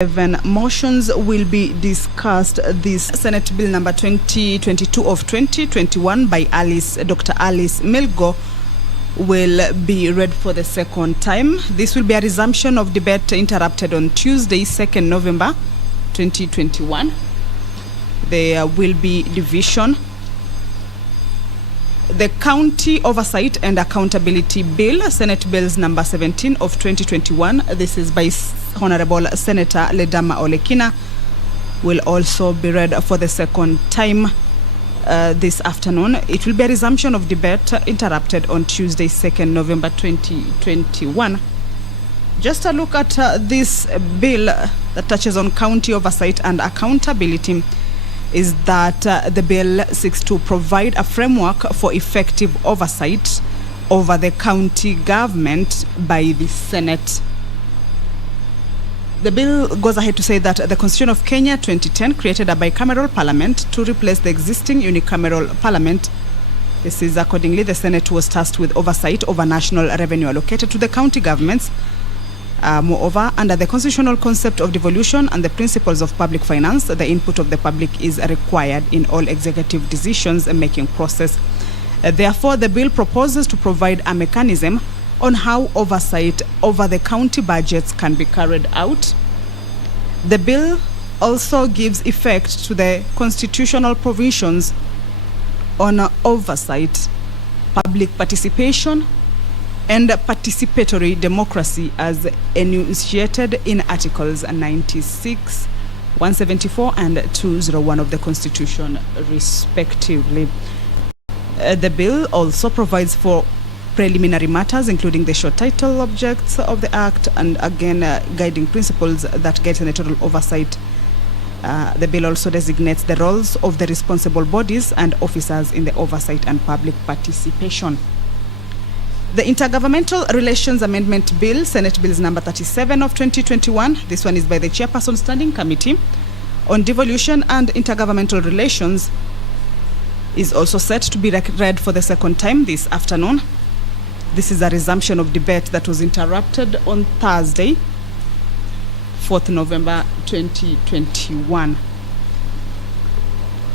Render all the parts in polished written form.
11 motions will be discussed. This Senate Bill number 2022 of 2021 by Dr. Alice Milgo will be read for the second time. This will be a resumption of debate interrupted on Tuesday, 2nd November 2021. There will be division. The County Oversight and Accountability Bill, Senate Bills number 17 of 2021. This is by Honorable Senator Ledama Olekina, will also be read for the second time this afternoon. It will be a resumption of debate interrupted on Tuesday, 2nd November 2021. Just a look at this bill that touches on county oversight and accountability is that the bill seeks to provide a framework for effective oversight over the county government by the Senate. The bill goes ahead to say that the Constitution of Kenya 2010 created a bicameral parliament to replace the existing unicameral parliament. This is accordingly, the Senate was tasked with oversight over national revenue allocated to the county governments. Moreover, under the constitutional concept of devolution and the principles of public finance, the input of the public is required in all executive decisions-making process. Therefore, the bill proposes to provide a mechanism on how oversight over the county budgets can be carried out. The bill also gives effect to the constitutional provisions on oversight, public participation, and participatory democracy as enunciated in Articles 96, 174, and 201 of the Constitution, respectively. The bill also provides for preliminary matters, including the short title objects of the Act, and again, guiding principles that guide senatorial oversight. The bill also designates the roles of the responsible bodies and officers in the oversight and public participation. The Intergovernmental Relations Amendment Bill, Senate Bills number 37 of 2021. This one is by the Chairperson Standing Committee on Devolution and Intergovernmental Relations, is also set to be read for the second time this afternoon. This is a resumption of debate that was interrupted on Thursday, 4th November 2021.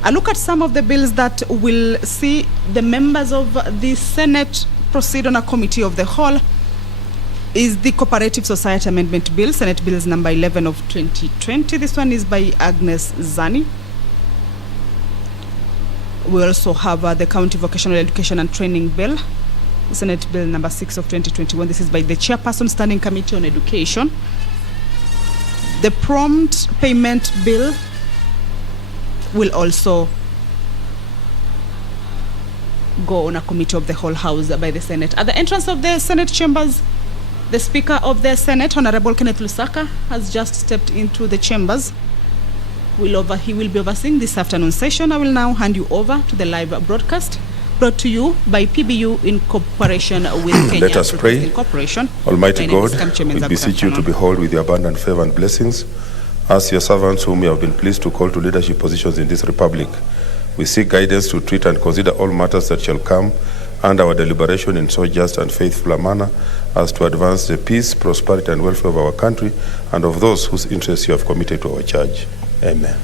A look at some of the bills that will see the members of the Senate proceed on a committee of the whole is the Cooperative Society Amendment Bill, Senate Bills number 11 of 2020. This one is by Agnes Zani. We also have the County Vocational Education and Training Bill, Senate Bill number 6 of 2021. This is by the Chairperson Standing Committee on Education. The Prompt Payment Bill will also go on a committee of the whole House by the Senate. At the entrance of the Senate chambers, the Speaker of the Senate, Honorable Kenneth Lusaka, has just stepped into the chambers. He will be overseeing this afternoon session. I will now hand you over to the live broadcast brought to you by PBU in cooperation with Kenya. Let us pray. Almighty God, we beseech you to behold with your abundant favor and blessings as your servants whom you have been pleased to call to leadership positions in this republic. We seek guidance to treat and consider all matters that shall come under our deliberation in so just and faithful a manner as to advance the peace, prosperity, and welfare of our country and of those whose interests you have committed to our charge. Amen.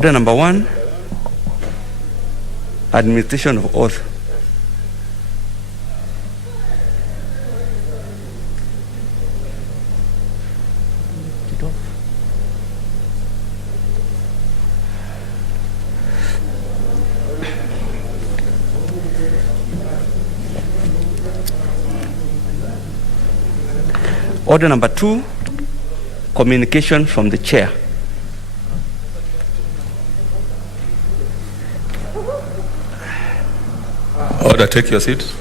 Order number 1, administration of oath. Order number 2, communication from the chair. Order, take your seat.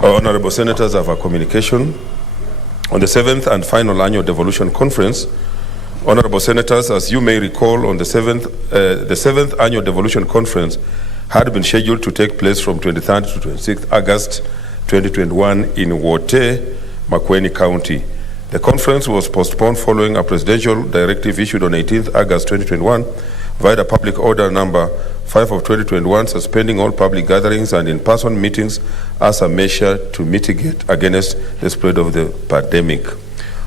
Honorable Senators, I have a communication. On the 7th and final annual devolution conference, Honorable Senators, as you may recall, on the 7th annual devolution conference had been scheduled to take place from 23rd to 26th August 2021 in Wote, Makueni County. The conference was postponed following a presidential directive issued on 18th August 2021 via the public order number 5 of 2021, suspending all public gatherings and in-person meetings as a measure to mitigate against the spread of the pandemic.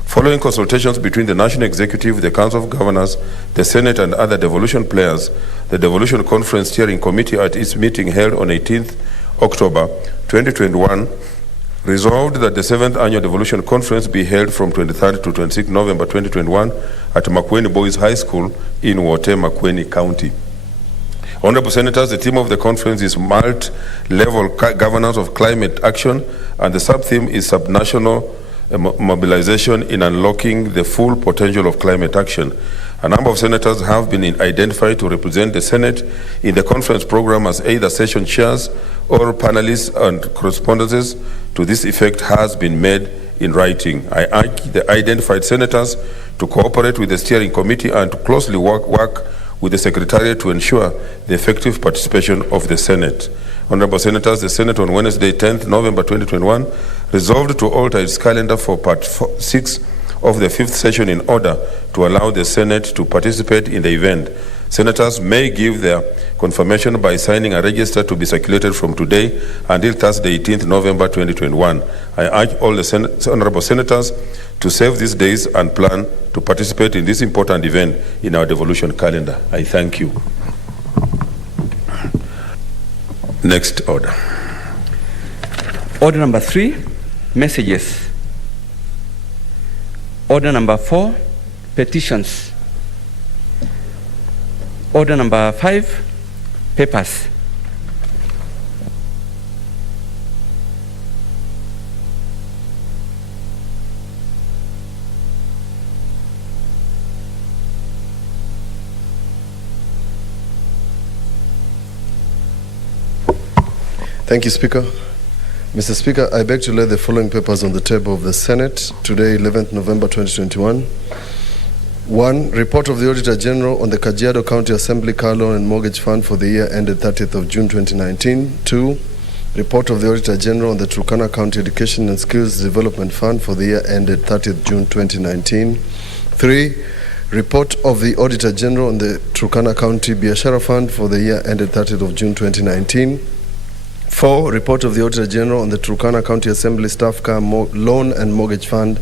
Following consultations between the National Executive, the Council of Governors, the Senate, and other devolution players, the Devolution Conference Steering Committee at its meeting held on 18th October 2021 resolved that the 7th Annual Devolution Conference be held from 23rd to 26th November 2021 at Makueni Boys High School in Wote, Makueni County. Honorable Senators, the theme of the conference is multi-level governance of climate action, and the sub-theme is subnational mobilization in unlocking the full potential of climate action. A number of senators have been identified to represent the Senate in the conference program as either session chairs or panelists, and correspondences to this effect has been made in writing. I urge the identified senators to cooperate with the steering committee and to closely work with the Secretariat to ensure the effective participation of the Senate. Honorable Senators, the Senate on Wednesday, 10th November 2021, resolved to alter its calendar for Part 6 of the 5th session in order to allow the Senate to participate in the event. Senators may give their confirmation by signing a register to be circulated from today until Thursday, 18th November 2021. I urge all the honorable senators to save these days and plan to participate in this important event in our devolution calendar. I thank you. Next order. Order number 3, messages. Order number 4, petitions. Order number 5, papers. Thank you, Speaker. Mr. Speaker, I beg to lay the following papers on the table of the Senate today, 11th November 2021. 1. Report of the Auditor General on the Kajiado County Assembly Car Loan and Mortgage Fund for the year ended 30th of June 2019. 2. Report of the Auditor General on the Turkana County Education and Skills Development Fund for the year ended 30th June 2019. 3. Report of the Auditor General on the Turkana County Biashara Fund for the year ended 30th of June 2019. 4. Report of the Auditor General on the Turkana County Assembly Staff Car Loan and Mortgage Fund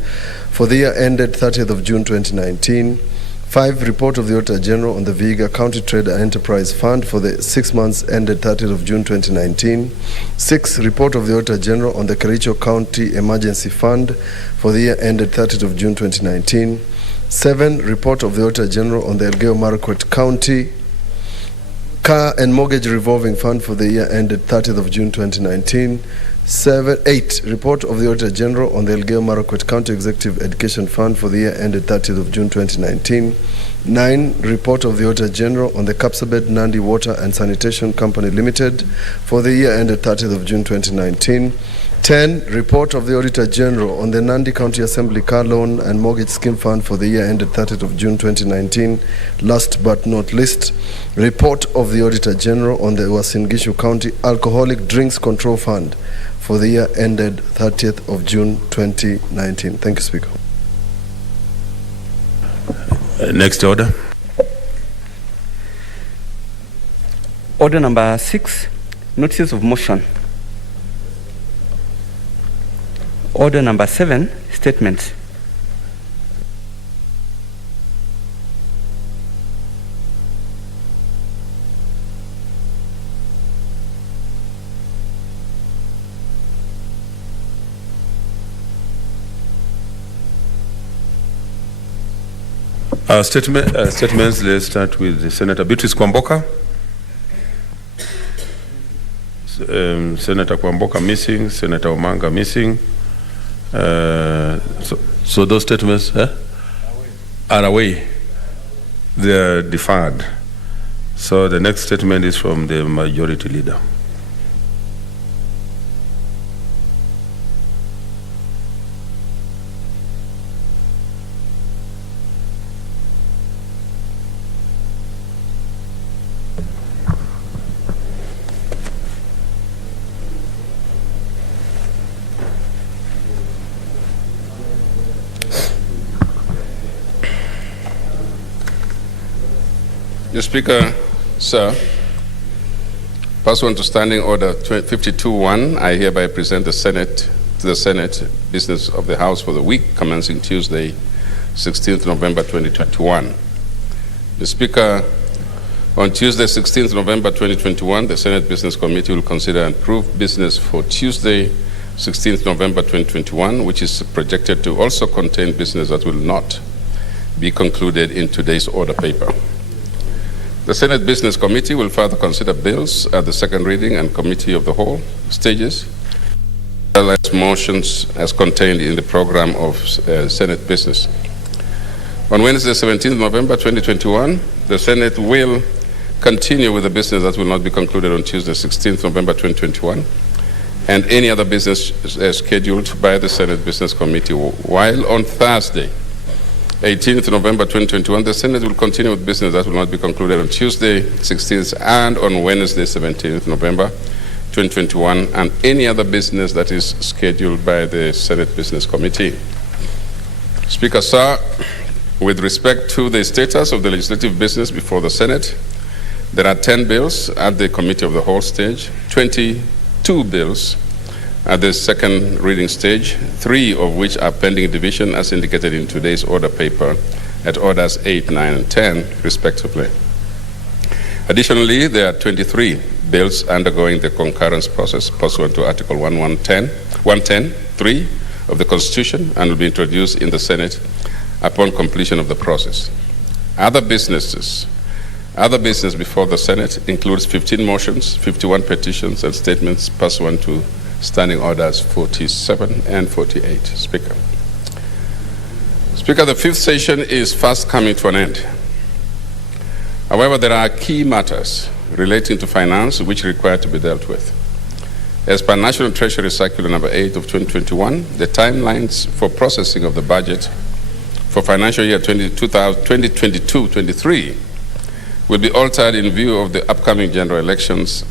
for the year ended 30th of June 2019. 5. Report of the Auditor General on the Vihiga County Trade and Enterprise Fund for the 6 months ended 30th of June 2019. 6. Report of the Auditor General on the Kericho County Emergency Fund for the year ended 30th of June 2019. 7. Report of the Auditor General on the Elgeyo Marakwet County Car and Mortgage Revolving Fund for the year ended 30th of June 2019. 8. Report of the Auditor General on the Elgeyo Marakwet County Executive Education Fund for the year ended 30th of June 2019. 9. Report of the Auditor General on the Kapsabet Nandi Water and Sanitation Company Limited for the year ended 30th of June 2019. 10. Report of the Auditor General on the Nandi County Assembly Car Loan and Mortgage Scheme Fund for the year ended 30th of June 2019. Last but not least, report of the Auditor General on the Uasin Gishu County Alcoholic Drinks Control Fund for the year ended 30th of June 2019. Thank you, Speaker. Next order. Order number 6, notices of motion. Order number 7, statements. Statements, let's start with Senator Beatrice Kwamboka. Senator Kwamboka missing, Senator Omanga missing. So those statements are away. They are deferred. So the next statement is from the majority leader. Mr. Speaker, sir, pursuant to Standing Order 52-1, I hereby present to the Senate business of the House for the week commencing Tuesday, 16th November 2021. Mr. Speaker, on Tuesday, 16th November 2021, the Senate Business Committee will consider and approve business for Tuesday, 16th November 2021, which is projected to also contain business that will not be concluded in today's order paper. The Senate Business Committee will further consider bills at the second reading and committee of the whole stages, as well as motions as contained in the program of Senate business. On Wednesday, 17th November 2021, the Senate will continue with the business that will not be concluded on Tuesday, 16th November 2021, and any other business scheduled by the Senate Business Committee, while on Thursday, 18th November 2021, the Senate will continue with business that will not be concluded on Tuesday, 16th, and on Wednesday, 17th November 2021, and any other business that is scheduled by the Senate Business Committee. Speaker, sir, with respect to the status of the legislative business before the Senate, there are 10 bills at the committee of the whole stage, 22 bills at the second reading stage, 3 of which are pending division as indicated in today's order paper at orders 8, 9, and 10, respectively. Additionally, there are 23 bills undergoing the concurrence process pursuant to Article 110(3) of the Constitution and will be introduced in the Senate upon completion of the process. Other business before the Senate includes 15 motions, 51 petitions, and statements pursuant to Standing Orders 47 and 48. Speaker. Speaker, the fifth session is fast coming to an end. However, there are key matters relating to finance which require to be dealt with. As per National Treasury Circular number 8 of 2021, the timelines for processing of the budget for financial year 2022-23 will be altered in view of the upcoming general elections.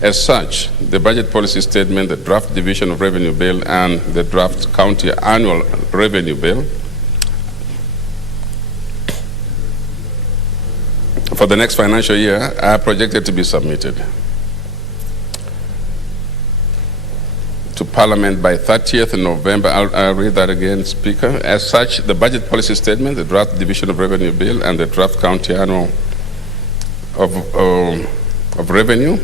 As such, the budget policy statement, the draft division of revenue bill, and the draft county annual revenue bill for the next financial year are projected to be submitted to Parliament by 30th November. I'll read that again, Speaker. As such, the budget policy statement, the draft division of revenue bill, and the draft county annual of revenue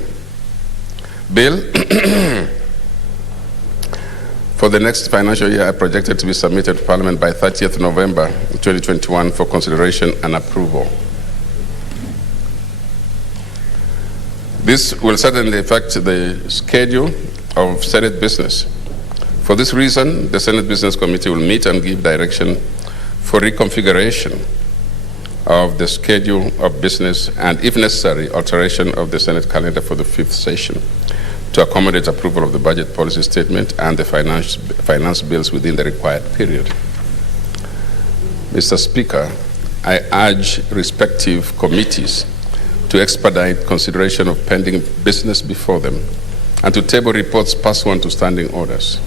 bill for the next financial year are projected to be submitted to Parliament by 30th November 2021 for consideration and approval. This will certainly affect the schedule of Senate business. For this reason, the Senate Business Committee will meet and give direction for reconfiguration of the schedule of business and, if necessary, alteration of the Senate calendar for the fifth session to accommodate approval of the budget policy statement and the finance bills within the required period. Mr. Speaker, I urge respective committees to expedite consideration of pending business before them and to table reports pursuant to standing orders.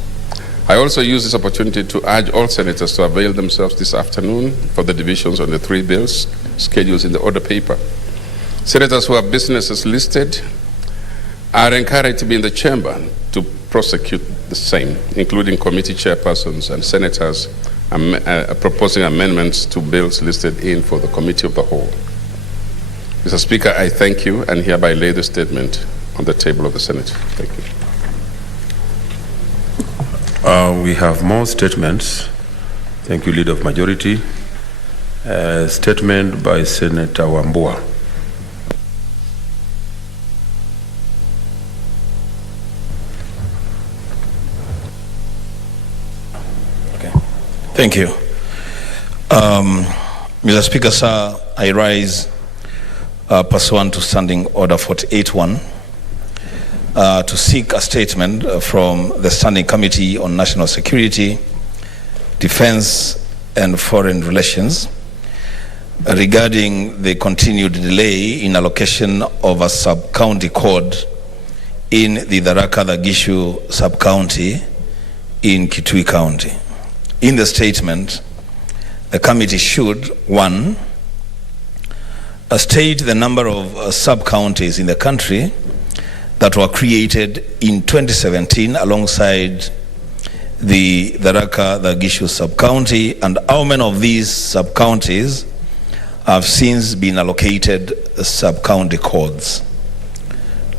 I also use this opportunity to urge all senators to avail themselves this afternoon for the divisions on the 3 bills schedules in the order paper. Senators who have businesses listed are encouraged to be in the chamber to prosecute the same, including committee chairpersons and senators proposing amendments to bills listed in for the committee of the whole. Mr. Speaker, I thank you and hereby lay the statement on the table of the Senate. Thank you. We have more statements. Thank you, Leader of Majority. Statement by Senator Wambua. Okay. Thank you. Mr. Speaker, sir, I rise pursuant to Standing Order 48.1 to seek a statement from the Standing Committee on National Security, Defense and Foreign Relations regarding the continued delay in allocation of a sub-county code in the Tharaka-Gishu sub-county in Kitui County. In the statement, the committee should, 1, state the number of sub-counties in the country that were created in 2017 alongside the Tharaka-Gishu sub-county, and how many of these sub-counties have since been allocated sub-county codes.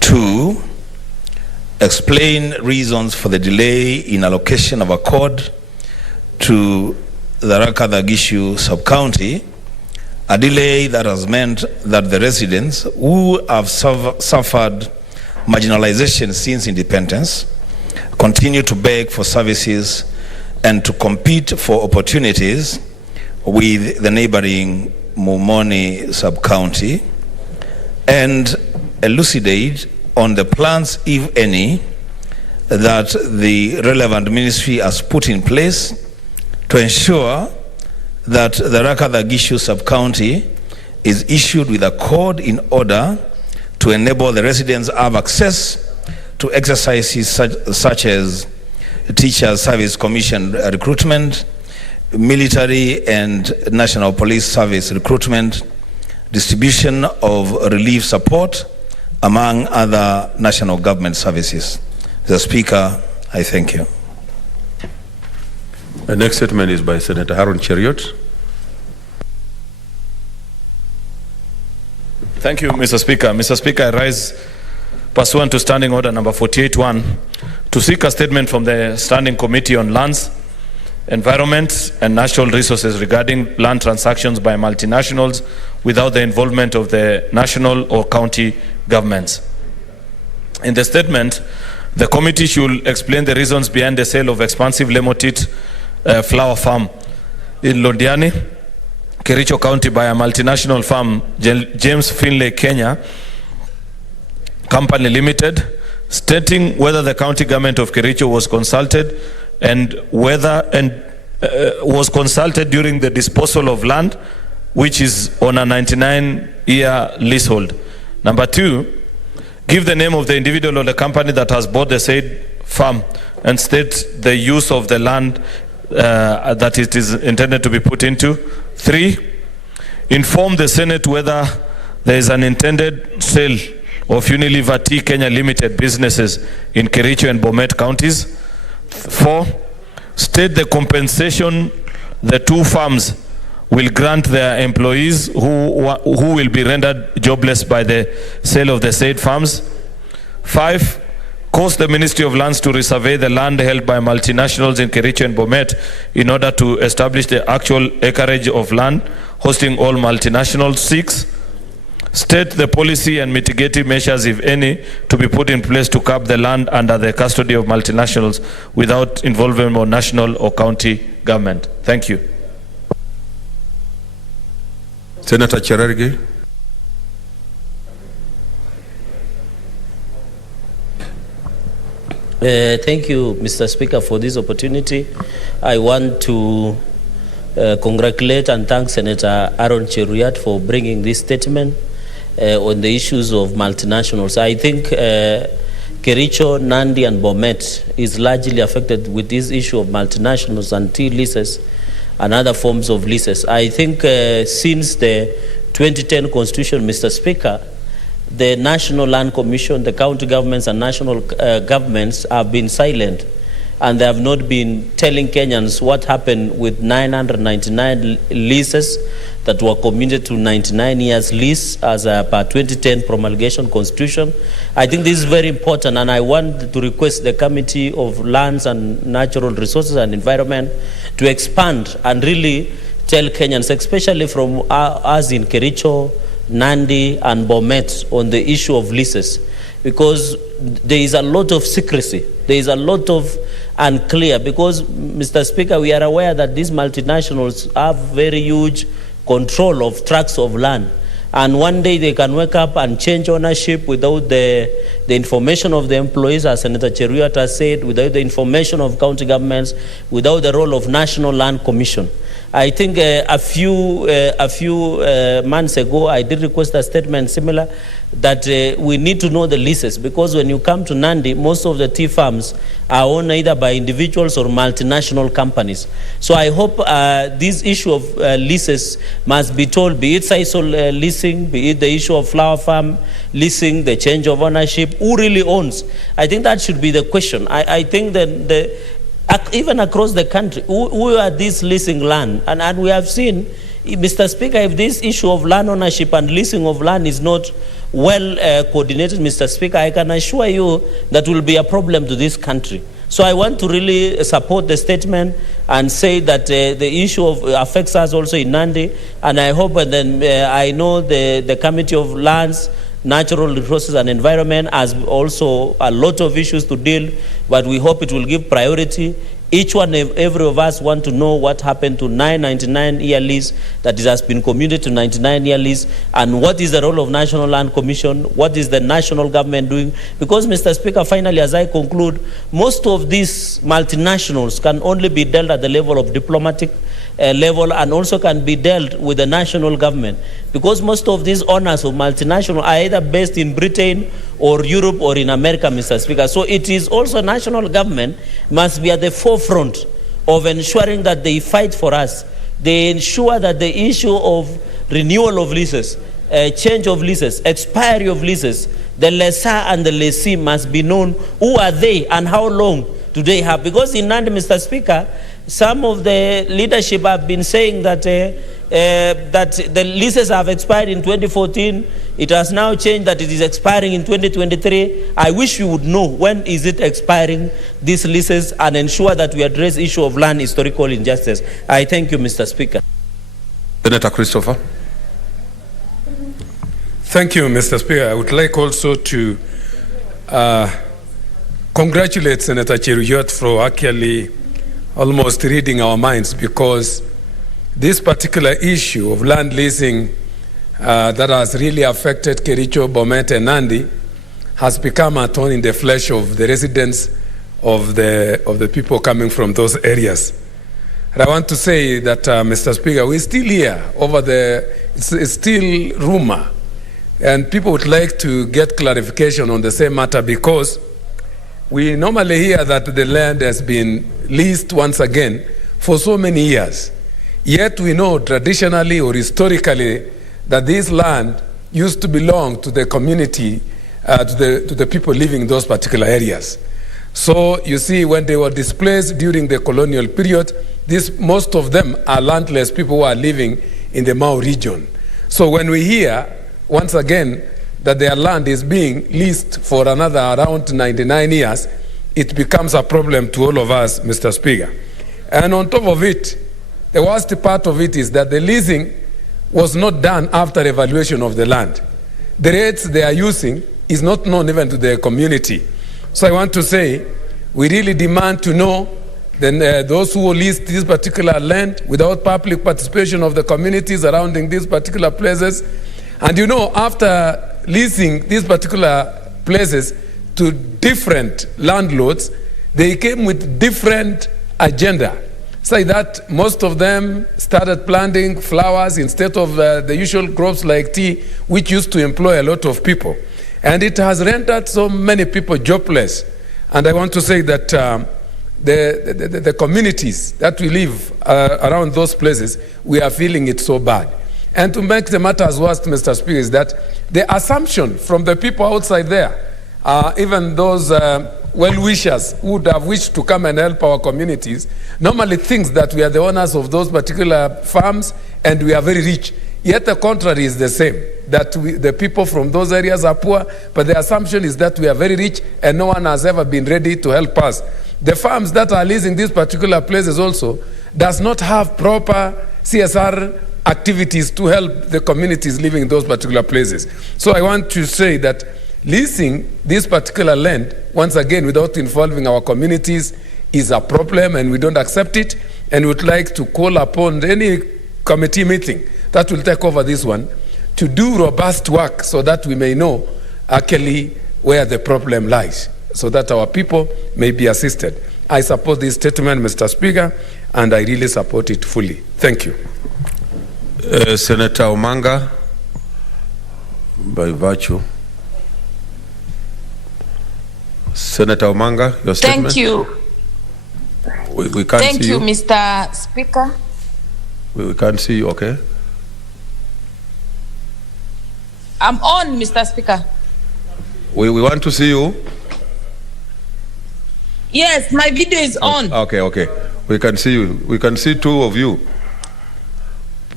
2, explain reasons for the delay in allocation of a code to the Tharaka-Gishu sub-county, a delay that has meant that the residents who have suffered marginalization since independence continue to beg for services and to compete for opportunities with the neighboring Mumoni sub-county, and elucidate on the plans, if any, that the relevant ministry has put in place to ensure that the Tharaka-Gishu sub-county is issued with a code in order to enable the residents have access to exercises such as Teachers Service Commission recruitment, military and national police service recruitment, distribution of relief support, among other national government services. Mr. Speaker, I thank you. The next statement is by Senator Haron Cheriot. Thank you, Mr. Speaker. Mr. Speaker, I rise pursuant to Standing Order number 48.1 to seek a statement from the Standing Committee on Lands, Environment and Natural Resources regarding land transactions by multinationals without the involvement of the national or county governments. In the statement, the committee should explain the reasons behind the sale of expansive Lemotit flower farm in Londiani, Kericho County by a multinational firm, James Finlay Kenya Company Limited, stating whether the county government of Kericho was consulted and whether was consulted during the disposal of land, which is on a 99-year leasehold. Number 2, give the name of the individual or the company that has bought the said farm and state the use of the land that it is intended to be put into. 3, inform the Senate whether there is an intended sale of Unilever Tea Kenya Limited businesses in Kericho and Bomet counties. 4, state the compensation the two firms will grant their employees who will be rendered jobless by the sale of the said farms. 5, cause the Ministry of Lands to resurvey the land held by multinationals in Kericho and Bomet in order to establish the actual acreage of land hosting all multinationals. 6, state the policy and mitigating measures, if any, to be put in place to curb the land under the custody of multinationals without involvement of national or county government. Thank you. Senator Cherargei. Thank you, Mr. Speaker, for this opportunity. I want to congratulate and thank Senator Aaron Cheruiyot for bringing this statement on the issues of multinationals. I think Kericho, Nandi, and Bomet is largely affected with this issue of multinationals and tea leases and other forms of leases. I think since the 2010 Constitution, Mr. Speaker, the National Land Commission, the county governments and national governments have been silent, and they have not been telling Kenyans what happened with 999 leases that were committed to 99 years lease as per 2010 promulgation Constitution. I think this is very important, and I want to request the Committee of Lands and Natural Resources and Environment to expand and really tell Kenyans, especially from us in Kericho, Nandi, and Bomet, on the issue of leases, because there is a lot of secrecy. There is a lot of unclear, because, Mr. Speaker, we are aware that these multinationals have very huge control of tracts of land. And one day they can wake up and change ownership without the information of the employees, as Senator Cheruiyot has said, without the information of county governments, without the role of National Land Commission. I think a few months ago, I did request a statement similar that we need to know the leases, because when you come to Nandi, most of the tea farms are owned either by individuals or multinational companies. So I hope this issue of leases must be told, be it sisal leasing, be it the issue of flower farm leasing, the change of ownership, who really owns? I think that should be the question. I think that even across the country, who are these leasing land? And we have seen, Mr. Speaker, if this issue of land ownership and leasing of land is not well coordinated, Mr. Speaker, I can assure you that will be a problem to this country. So I want to really support the statement and say that the issue affects us also in Nandi, and I hope, and then I know the Committee of Lands, Natural Resources and Environment has also a lot of issues to deal, but we hope it will give priority. Each one and every of us want to know what happened to 999-year lease that has been commuted to 99-year lease, and what is the role of National Land Commission, what is the national government doing? Because, Mr. Speaker, finally, as I conclude, most of these multinationals can only be dealt at the level of diplomatic level, and also can be dealt with the national government, because most of these owners of multinational are either based in Britain or Europe or in America, Mr. Speaker. So it is also national government must be at the forefront of ensuring that they fight for us. They ensure that the issue of renewal of leases, change of leases, expiry of leases, the lessor and the lessee must be known. Who are they and how long do they have? Because in Nandi, Mr. Speaker, some of the leadership have been saying that that the leases have expired in 2014. It has now changed that it is expiring in 2023. I wish we would know when is it expiring, these leases, and ensure that we address issue of land historical injustice. I thank you, Mr. Speaker. Senator Christopher. Thank you, Mr. Speaker. I would like also to congratulate Senator Cheruiyot for actually almost reading our minds, because this particular issue of land leasing that has really affected Kericho, Bomet, and Nandi has become a thorn in the flesh of the residents of the people coming from those areas. And I want to say that, Mr. Speaker, we're still here over it's still rumor, and people would like to get clarification on the same matter, because we normally hear that the land has been leased once again for so many years. Yet we know traditionally or historically that this land used to belong to the community, to the people living in those particular areas. So you see, when they were displaced during the colonial period, most of them are landless people who are living in the Mau region. So when we hear once again that their land is being leased for another around 99 years, it becomes a problem to all of us, Mr. Speaker. And on top of it, the worst part of it is that the leasing was not done after evaluation of the land. The rates they are using is not known even to the community. So I want to say, we really demand to know those who lease this particular land without public participation of the communities surrounding these particular places. And you know, after leasing these particular places to different landlords, they came with different agenda. So that most of them started planting flowers instead of the usual crops like tea, which used to employ a lot of people. And it has rendered so many people jobless. And I want to say that the communities that we live around those places, we are feeling it so bad. And to make the matters worse, Mr. Speaker, is that the assumption from the people outside there, even those well-wishers who would have wished to come and help our communities, normally thinks that we are the owners of those particular farms and we are very rich. Yet the contrary is the same, that the people from those areas are poor, but the assumption is that we are very rich and no one has ever been ready to help us. The farms that are leasing these particular places also does not have proper CSR activities to help the communities living in those particular places. So I want to say that leasing this particular land, once again, without involving our communities, is a problem, and we don't accept it, and would like to call upon any committee meeting that will take over this one to do robust work so that we may know actually where the problem lies, so that our people may be assisted. I support this statement, Mr. Speaker, and I really support it fully. Thank you. Senator Omanga, by virtue. Senator Omanga, your statement. Thank you. We can't Thank see you, you, Mr. Speaker. We can't see you, okay? I'm on, Mr. Speaker. We want to see you. Yes, my video is on. Okay, okay. We can see you. We can see two of you.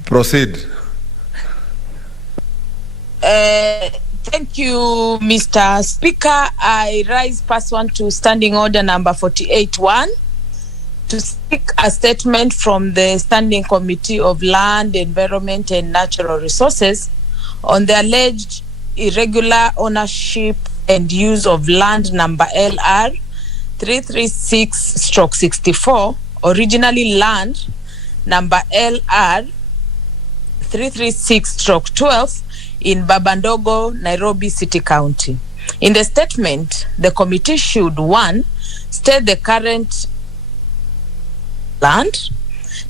Proceed. Thank you, Mr. Speaker. I rise pursuant to Standing Order number 48-1 to seek a statement from the Standing Committee of Land, Environment and Natural Resources on the alleged irregular ownership and use of land number LR 336/64, originally land number LR 336/12 in Babandogo, Nairobi City County. In the statement, the committee should, 1, state the current land.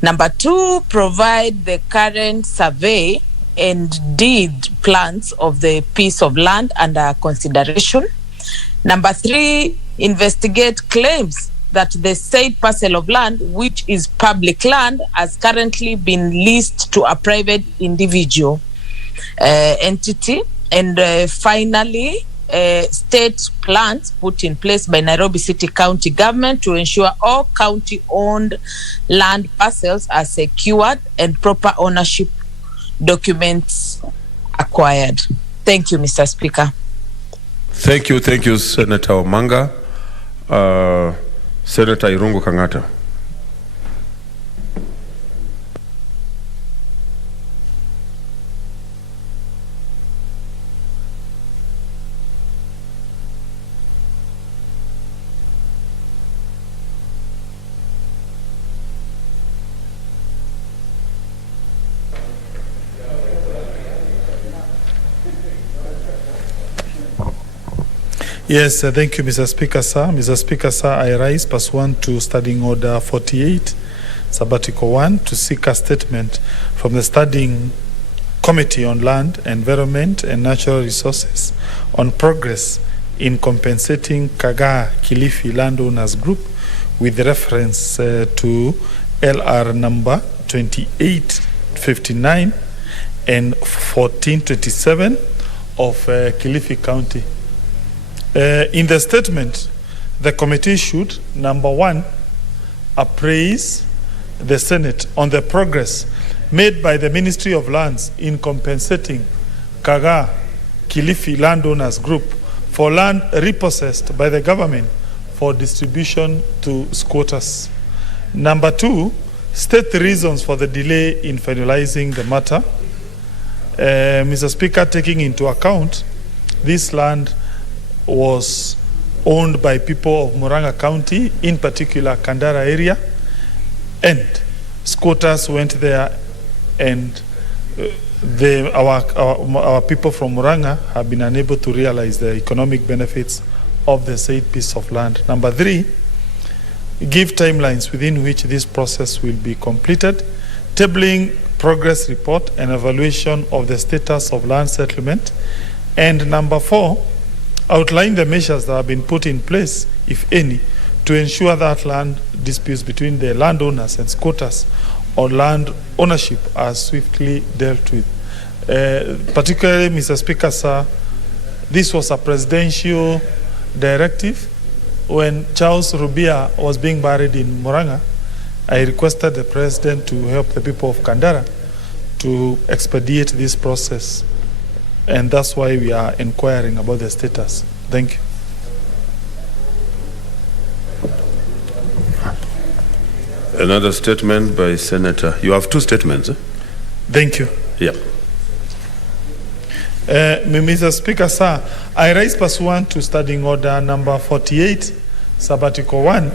Number 2, provide the current survey and deed plans of the piece of land under consideration. Number 3, investigate claims that the said parcel of land, which is public land, has currently been leased to a private individual entity. And finally, state plans put in place by Nairobi City County government to ensure all county-owned land parcels are secured and proper ownership documents acquired. Thank you, Mr. Speaker. Thank you, Senator Omanga. Senator Irungu Kangata. Yes, thank you, Mr. Speaker, sir. Mr. Speaker, sir, I rise pursuant to Standing Order 48, Sabbatical 1, to seek a statement from the Standing Committee on Land, Environment and Natural Resources on progress in compensating Kagaa Kilifi Landowners Group with reference to LR number 2859 and 1427 of Kilifi County. In the statement, the committee should, number 1, appraise the Senate on the progress made by the Ministry of Lands in compensating Kagaa Kilifi Landowners Group for land repossessed by the government for distribution to squatters. Number 2, state the reasons for the delay in finalizing the matter. Mr. Speaker, taking into account this land was owned by people of Murang'a County, in particular Kandara area, and squatters went there, and our people from Murang'a have been unable to realize the economic benefits of the said piece of land. Number 3, give timelines within which this process will be completed, tabling progress report and evaluation of the status of land settlement. And number 4, outline the measures that have been put in place, if any, to ensure that land disputes between the landowners and squatters or land ownership are swiftly dealt with. Particularly, Mr. Speaker, sir, this was a presidential directive. When Charles Rubia was being buried in Murang'a, I requested the president to help the people of Kandara to expedite this process. And that's why we are inquiring about the status. Thank you. Another statement by Senator. You have two statements. Eh? Thank you. Yeah. Mr. Speaker, sir, I rise pursuant to Standing Order number 48, Sabbatical 1,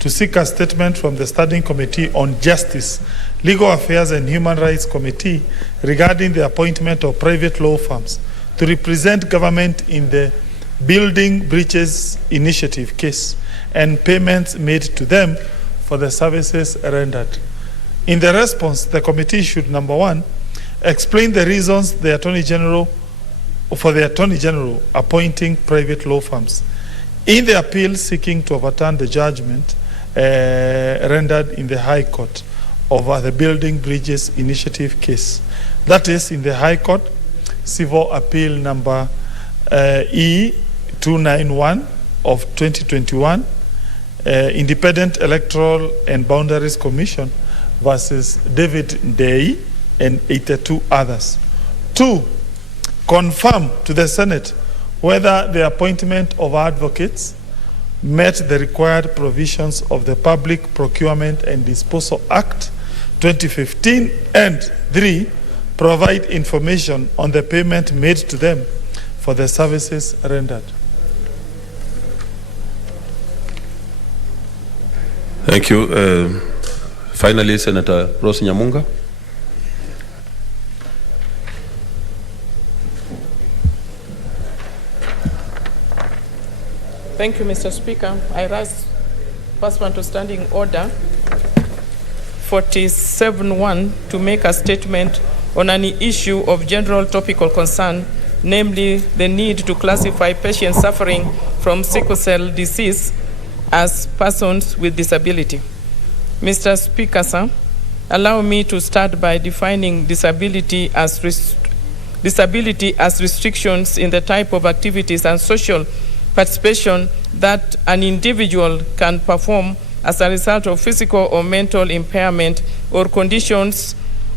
to seek a statement from the Standing Committee on Justice, Legal Affairs and Human Rights Committee regarding the appointment of private law firms to represent government in the Building Breaches Initiative case and payments made to them for the services rendered. In the response, the committee should, number one, explain the reasons the Attorney General appointing private law firms in the appeal seeking to overturn the judgment rendered in the High Court over the Building Bridges Initiative case. That is, in the High Court, Civil Appeal number E291 of 2021, Independent Electoral and Boundaries Commission versus David Day and 82 others. 2, confirm to the Senate whether the appointment of advocates met the required provisions of the Public Procurement and Disposal Act 2015, and 3, provide information on the payment made to them for the services rendered. Thank you. Finally, Senator Rose Nyamunga. Thank you, Mr. Speaker. I rise pursuant to Standing Order 47-1 to make a statement on an issue of general topical concern, namely the need to classify patients suffering from sickle cell disease as persons with disability. Mr. Speaker, sir, allow me to start by defining disability as restrictions in the type of activities and social participation that an individual can perform as a result of physical or mental impairment or conditions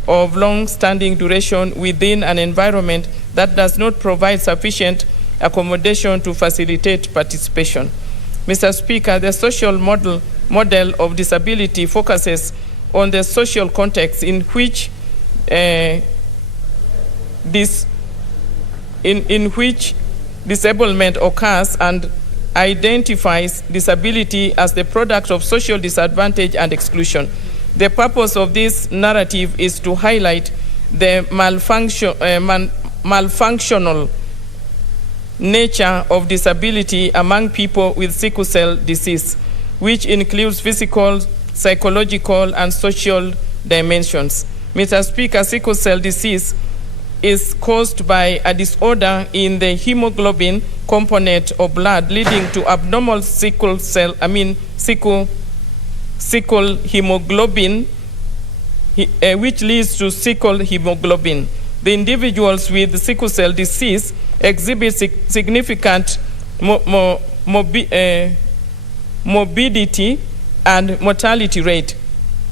of long-standing duration within an environment that does not provide sufficient accommodation to facilitate participation. Mr. Speaker, the social model of disability focuses on the social context in which disablement occurs and identifies disability as the product of social disadvantage and exclusion. The purpose of this narrative is to highlight the malfunctional nature of disability among people with sickle cell disease, which includes physical, psychological, and social dimensions. Mr. Speaker, sickle cell disease is caused by a disorder in the hemoglobin component of blood, leading to abnormal sickle hemoglobin, which leads to sickle hemoglobin. The individuals with sickle cell disease exhibit significant morbidity and mortality rate.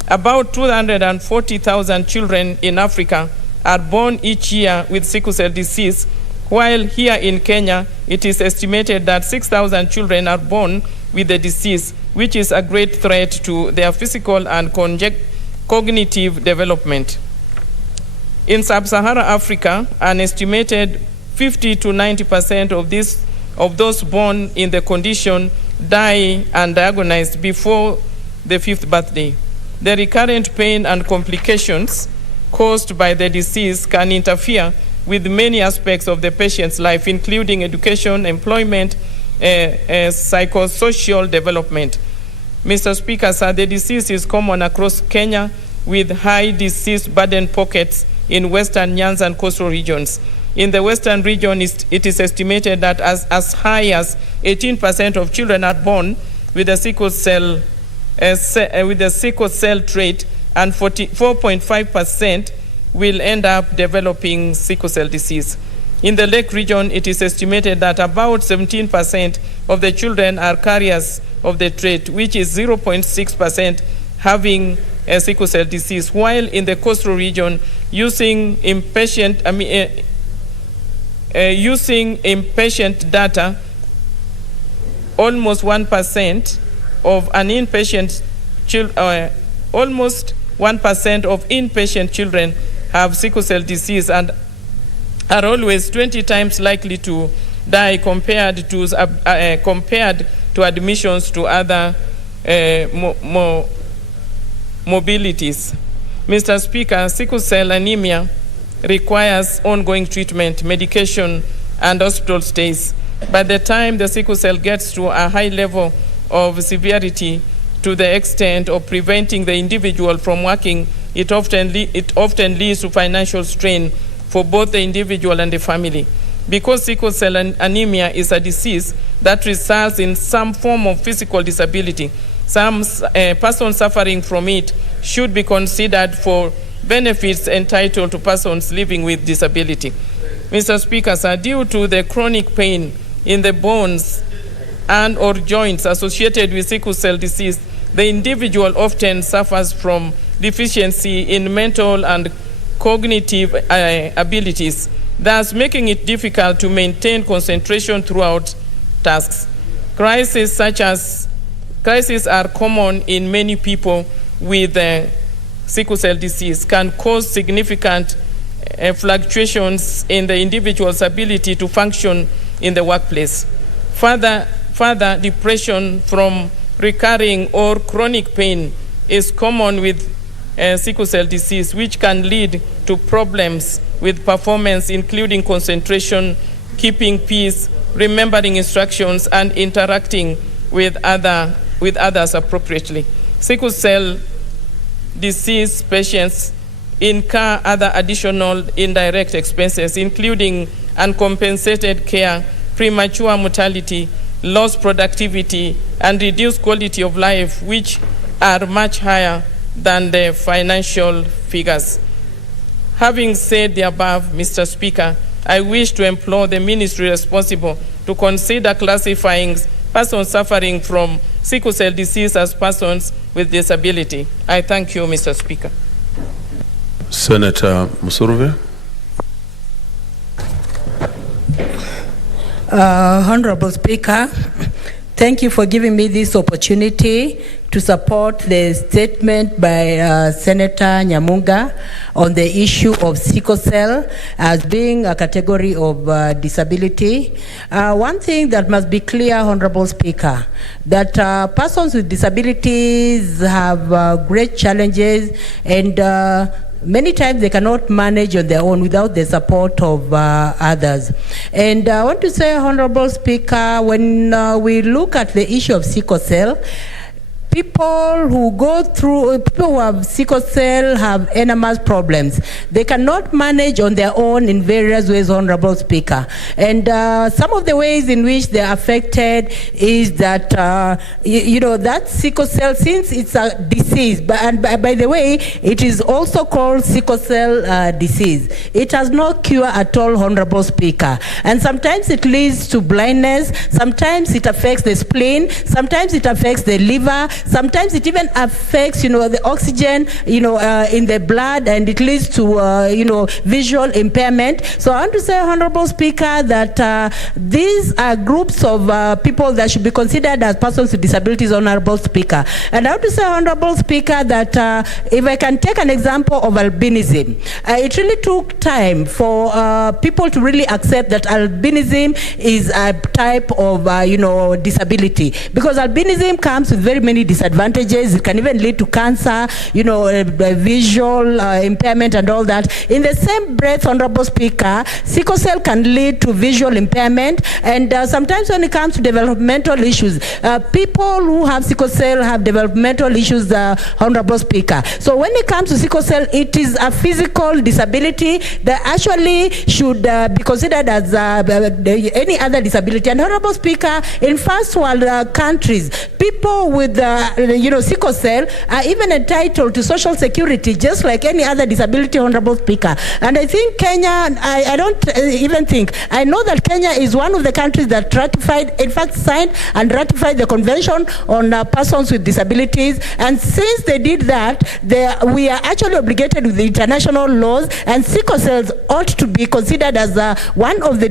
About 240,000 children in Africa are born each year with sickle cell disease, while here in Kenya, it is estimated that 6,000 children are born with the disease, which is a great threat to their physical and cognitive development. In sub-Saharan Africa, an estimated 50 to 90% of those born in the condition die undiagnosed before the 5th birthday. The recurrent pain and complications caused by the disease can interfere with many aspects of the patient's life, including education, employment, psychosocial development. Mr. Speaker, sir, the disease is common across Kenya with high disease burden pockets in Western Nyanza and coastal regions. In the Western region, it is estimated that as high as 18% of children are born with a sickle cell trait, and 4.5% will end up developing sickle cell disease. In the Lake region, it is estimated that about 17% of the children are carriers of the trait, which is 0.6% having a sickle cell disease, while in the coastal region, using impatient data, almost 1% of an inpatient almost 1% of inpatient children have sickle cell disease and are always 20 times likely to die compared to admissions to other mobilities. Mr. Speaker, sickle cell anemia requires ongoing treatment, medication, and hospital stays. By the time the sickle cell gets to a high level of severity, to the extent of preventing the individual from working, it often leads to financial strain for both the individual and the family. Because sickle cell anemia is a disease that results in some form of physical disability, some persons suffering from it should be considered for benefits entitled to persons living with disability. Mr. Speaker, sir, due to the chronic pain in the bones and or joints associated with sickle cell disease, the individual often suffers from deficiency in mental and cognitive abilities, thus making it difficult to maintain concentration throughout tasks. Crises are common in many people with sickle cell disease, can cause significant fluctuations in the individual's ability to function in the workplace. Further, depression from recurring or chronic pain is common with sickle cell disease, which can lead to problems with performance, including concentration, keeping peace, remembering instructions, and interacting with others appropriately. Sickle cell disease patients incur other additional indirect expenses, including uncompensated care, premature mortality, lost productivity, and reduced quality of life, which are much higher than the financial figures. Having said the above, Mr. Speaker, I wish to implore the ministry responsible to consider classifying persons suffering from sickle cell disease as persons with disability. I thank you, Mr. Speaker. Senator Musuruve. Honorable Speaker, thank you for giving me this opportunity to support the statement by Senator Nyamunga on the issue of sickle cell as being a category of disability. One thing that must be clear, Honorable Speaker, that persons with disabilities have great challenges, and many times they cannot manage on their own without the support of others. And I want to say, Honorable Speaker, when we look at the issue of sickle cell, people who have sickle cell have enormous problems. They cannot manage on their own in various ways, Honorable Speaker. And some of the ways in which they're affected is that, that sickle cell, since it's a disease, and by the way, it is also called sickle cell disease. It has no cure at all, Honorable Speaker. And sometimes it leads to blindness, sometimes it affects the spleen, sometimes it affects the liver, sometimes it even affects, the oxygen, in the blood, and it leads to, visual impairment. So I want to say, Honorable Speaker, that these are groups of people that should be considered as persons with disabilities, Honorable Speaker. And I want to say, Honorable Speaker, that if I can take an example of albinism, it really took time for people to really accept that albinism is a type of, disability, because albinism comes with very many disadvantages. It can even lead to cancer, visual impairment and all that. In the same breath, Honorable Speaker, sickle cell can lead to visual impairment, and sometimes when it comes to developmental issues, people who have sickle cell have developmental issues, Honorable Speaker. So when it comes to sickle cell, it is a physical disability that actually should be considered as any other disability. And Honorable Speaker, in first world countries, people with sickle cell are even entitled to social security just like any other disability, Honorable Speaker. And I think Kenya, I don't even think, I know that Kenya is one of the countries that ratified, in fact signed and ratified the Convention on Persons with Disabilities. And since they did that, we are actually obligated with the international laws, and sickle cells ought to be considered as one of the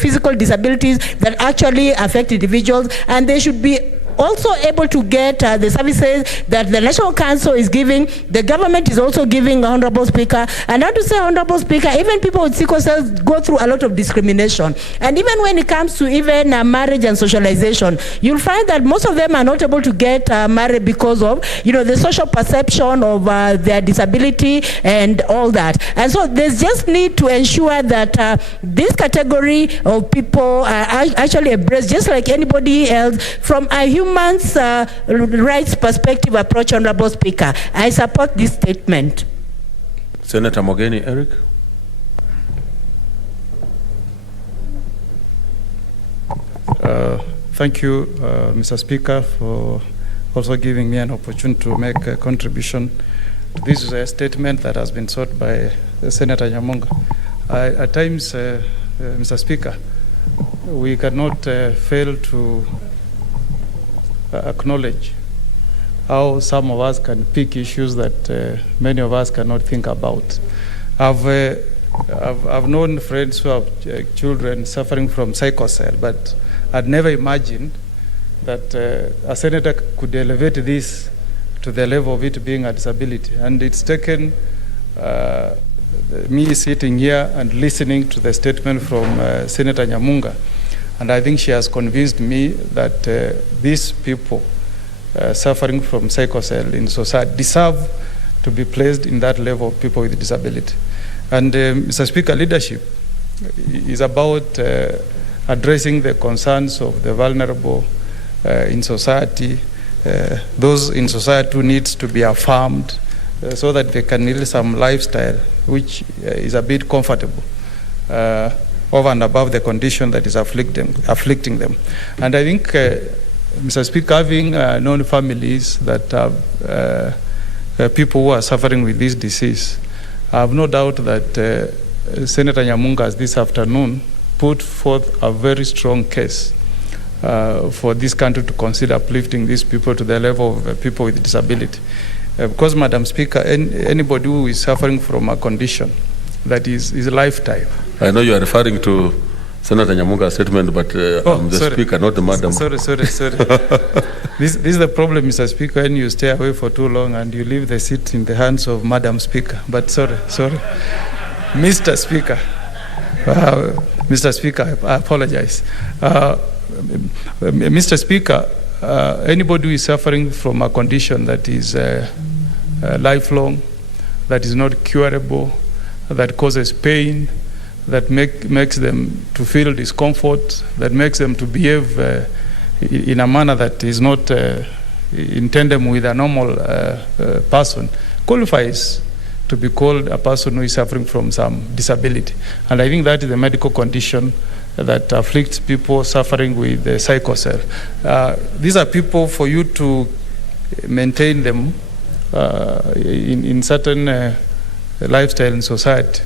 physical disabilities that actually affect individuals, and they should be also able to get the services that the National Council is giving. The government is also giving, Honorable Speaker. And I want to say, Honorable Speaker, even people with sickle cells go through a lot of discrimination. And even when it comes to even marriage and socialization, you'll find that most of them are not able to get married because of, the social perception of their disability and all that. And so there's just need to ensure that this category of people are actually embraced just like anybody else from a human's rights perspective approach, Honorable Speaker. I support this statement. Senator Mogeni Eric. Thank you, Mr. Speaker, for also giving me an opportunity to make a contribution. This is a statement that has been sought by Senator Nyamunga. At times, Mr. Speaker, we cannot fail to acknowledge how some of us can pick issues that many of us cannot think about. I've known friends who have children suffering from sickle cell, but I'd never imagined that a senator could elevate this to the level of it being a disability. And it's taken me sitting here and listening to the statement from Senator Nyamunga. And I think she has convinced me that these people suffering from sickle cell in society deserve to be placed in that level of people with disability. And Mr. Speaker, leadership is about addressing the concerns of the vulnerable in society, those in society who needs to be affirmed so that they can live some lifestyle which is a bit comfortable over and above the condition that is afflicting them. And I think, Mr. Speaker, having known families that have people who are suffering with this disease, I have no doubt that Senator Nyamunga this afternoon put forth a very strong case for this country to consider uplifting these people to the level of people with disability. Because, Madam Speaker, anybody who is suffering from a condition that is lifetime. I know you are referring to Senator Nyamunga's statement, but I'm the Speaker, not the Madam. Sorry. This is the problem, Mr. Speaker, when you stay away for too long and you leave the seat in the hands of Madam Speaker. But sorry. Mr. Speaker. Mr. Speaker, I apologize. Mr. Speaker, anybody who is suffering from a condition that is lifelong, that is not curable, that causes pain, that makes them to feel discomfort, that makes them to behave in a manner that is not in tandem with a normal person, qualifies to be called a person who is suffering from some disability. And I think that is the medical condition that afflicts people suffering with sickle cell. These are people, for you to maintain them in certain lifestyle in society,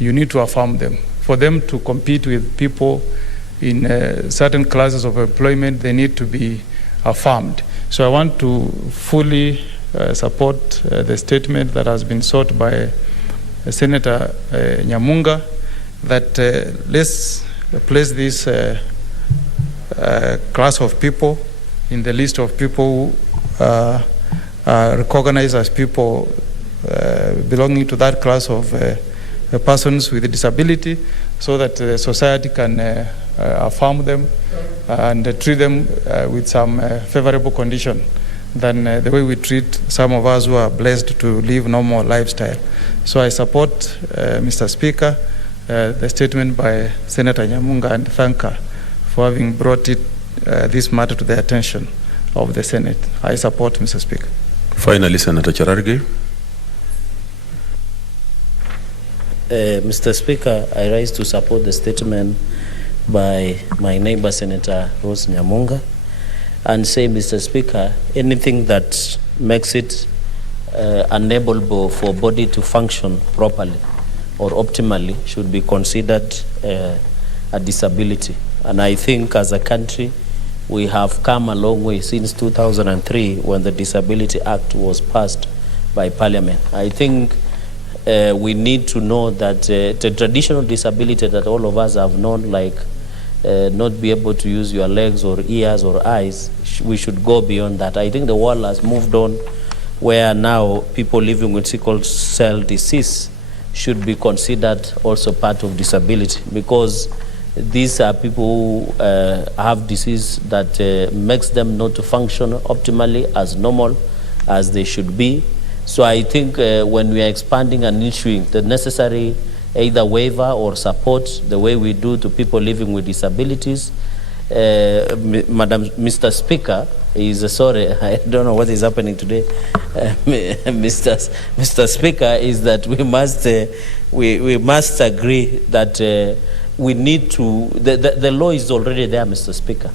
you need to affirm them. For them to compete with people in certain classes of employment, they need to be affirmed. So I want to fully support the statement that has been sought by Senator Nyamunga, that let's place this class of people in the list of people who are recognized as people belonging to that class of persons with a disability, so that society can affirm them and treat them with some favorable condition than the way we treat some of us who are blessed to live normal lifestyle. So I support, Mr. Speaker, the statement by Senator Nyamunga, and thank her for having brought this matter to the attention of the Senate. I support, Mr. Speaker. Finally, Senator Cherargei. Mr. Speaker, I rise to support the statement by my neighbor, Senator Rose Nyamunga, and say, Mr. Speaker, anything that makes it unable for body to function properly or optimally should be considered a disability. And I think as a country, we have come a long way since 2003 when the Disability Act was passed by Parliament. I think we need to know that the traditional disability that all of us have known, like not be able to use your legs or ears or eyes. We should go beyond that. I think the world has moved on, where now people living with sickle cell disease should be considered also part of disability, because these are people who have disease that makes them not to function optimally as normal as they should be. So I think when we are expanding and issuing the necessary either waiver or support, the way we do to people living with disabilities, Mr. Speaker, is sorry, I don't know what is happening today. Mr. Speaker, is that we must agree that we need to. The law is already there, Mr. Speaker.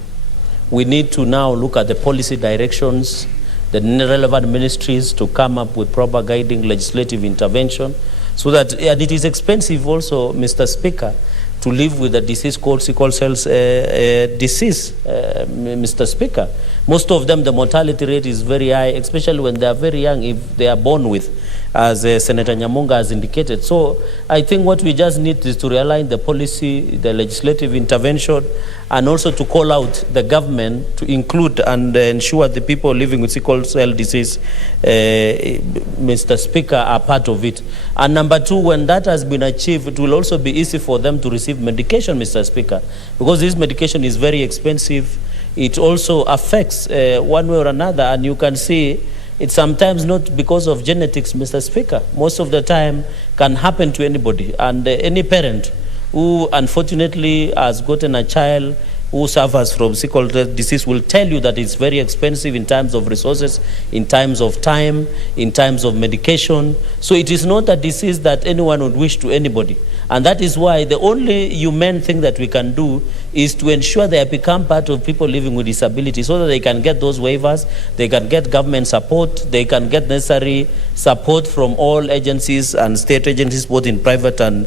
We need to now look at the policy directions, the relevant ministries to come up with proper guiding legislative intervention, so that, and it is expensive also, Mr. Speaker, to live with a disease called sickle cell disease, Mr. Speaker. Most of them, the mortality rate is very high, especially when they are very young, if they are born with, as Senator Nyamunga has indicated. So I think what we just need is to realign the policy, the legislative intervention, and also to call out the government to include and ensure the people living with sickle cell disease, Mr. Speaker, are part of it. And number two, when that has been achieved, it will also be easy for them to receive medication, Mr. Speaker, because this medication is very expensive. It also affects one way or another, and you can see it's sometimes not because of genetics, Mr. Speaker. Most of the time can happen to anybody, and any parent who unfortunately has gotten a child who suffers from sickle cell disease will tell you that it's very expensive in terms of resources, in terms of time, in terms of medication. So it is not a disease that anyone would wish to anybody. And that is why the only humane thing that we can do is to ensure they become part of people living with disability, so that they can get those waivers, they can get government support, they can get necessary support from all agencies and state agencies, both in private and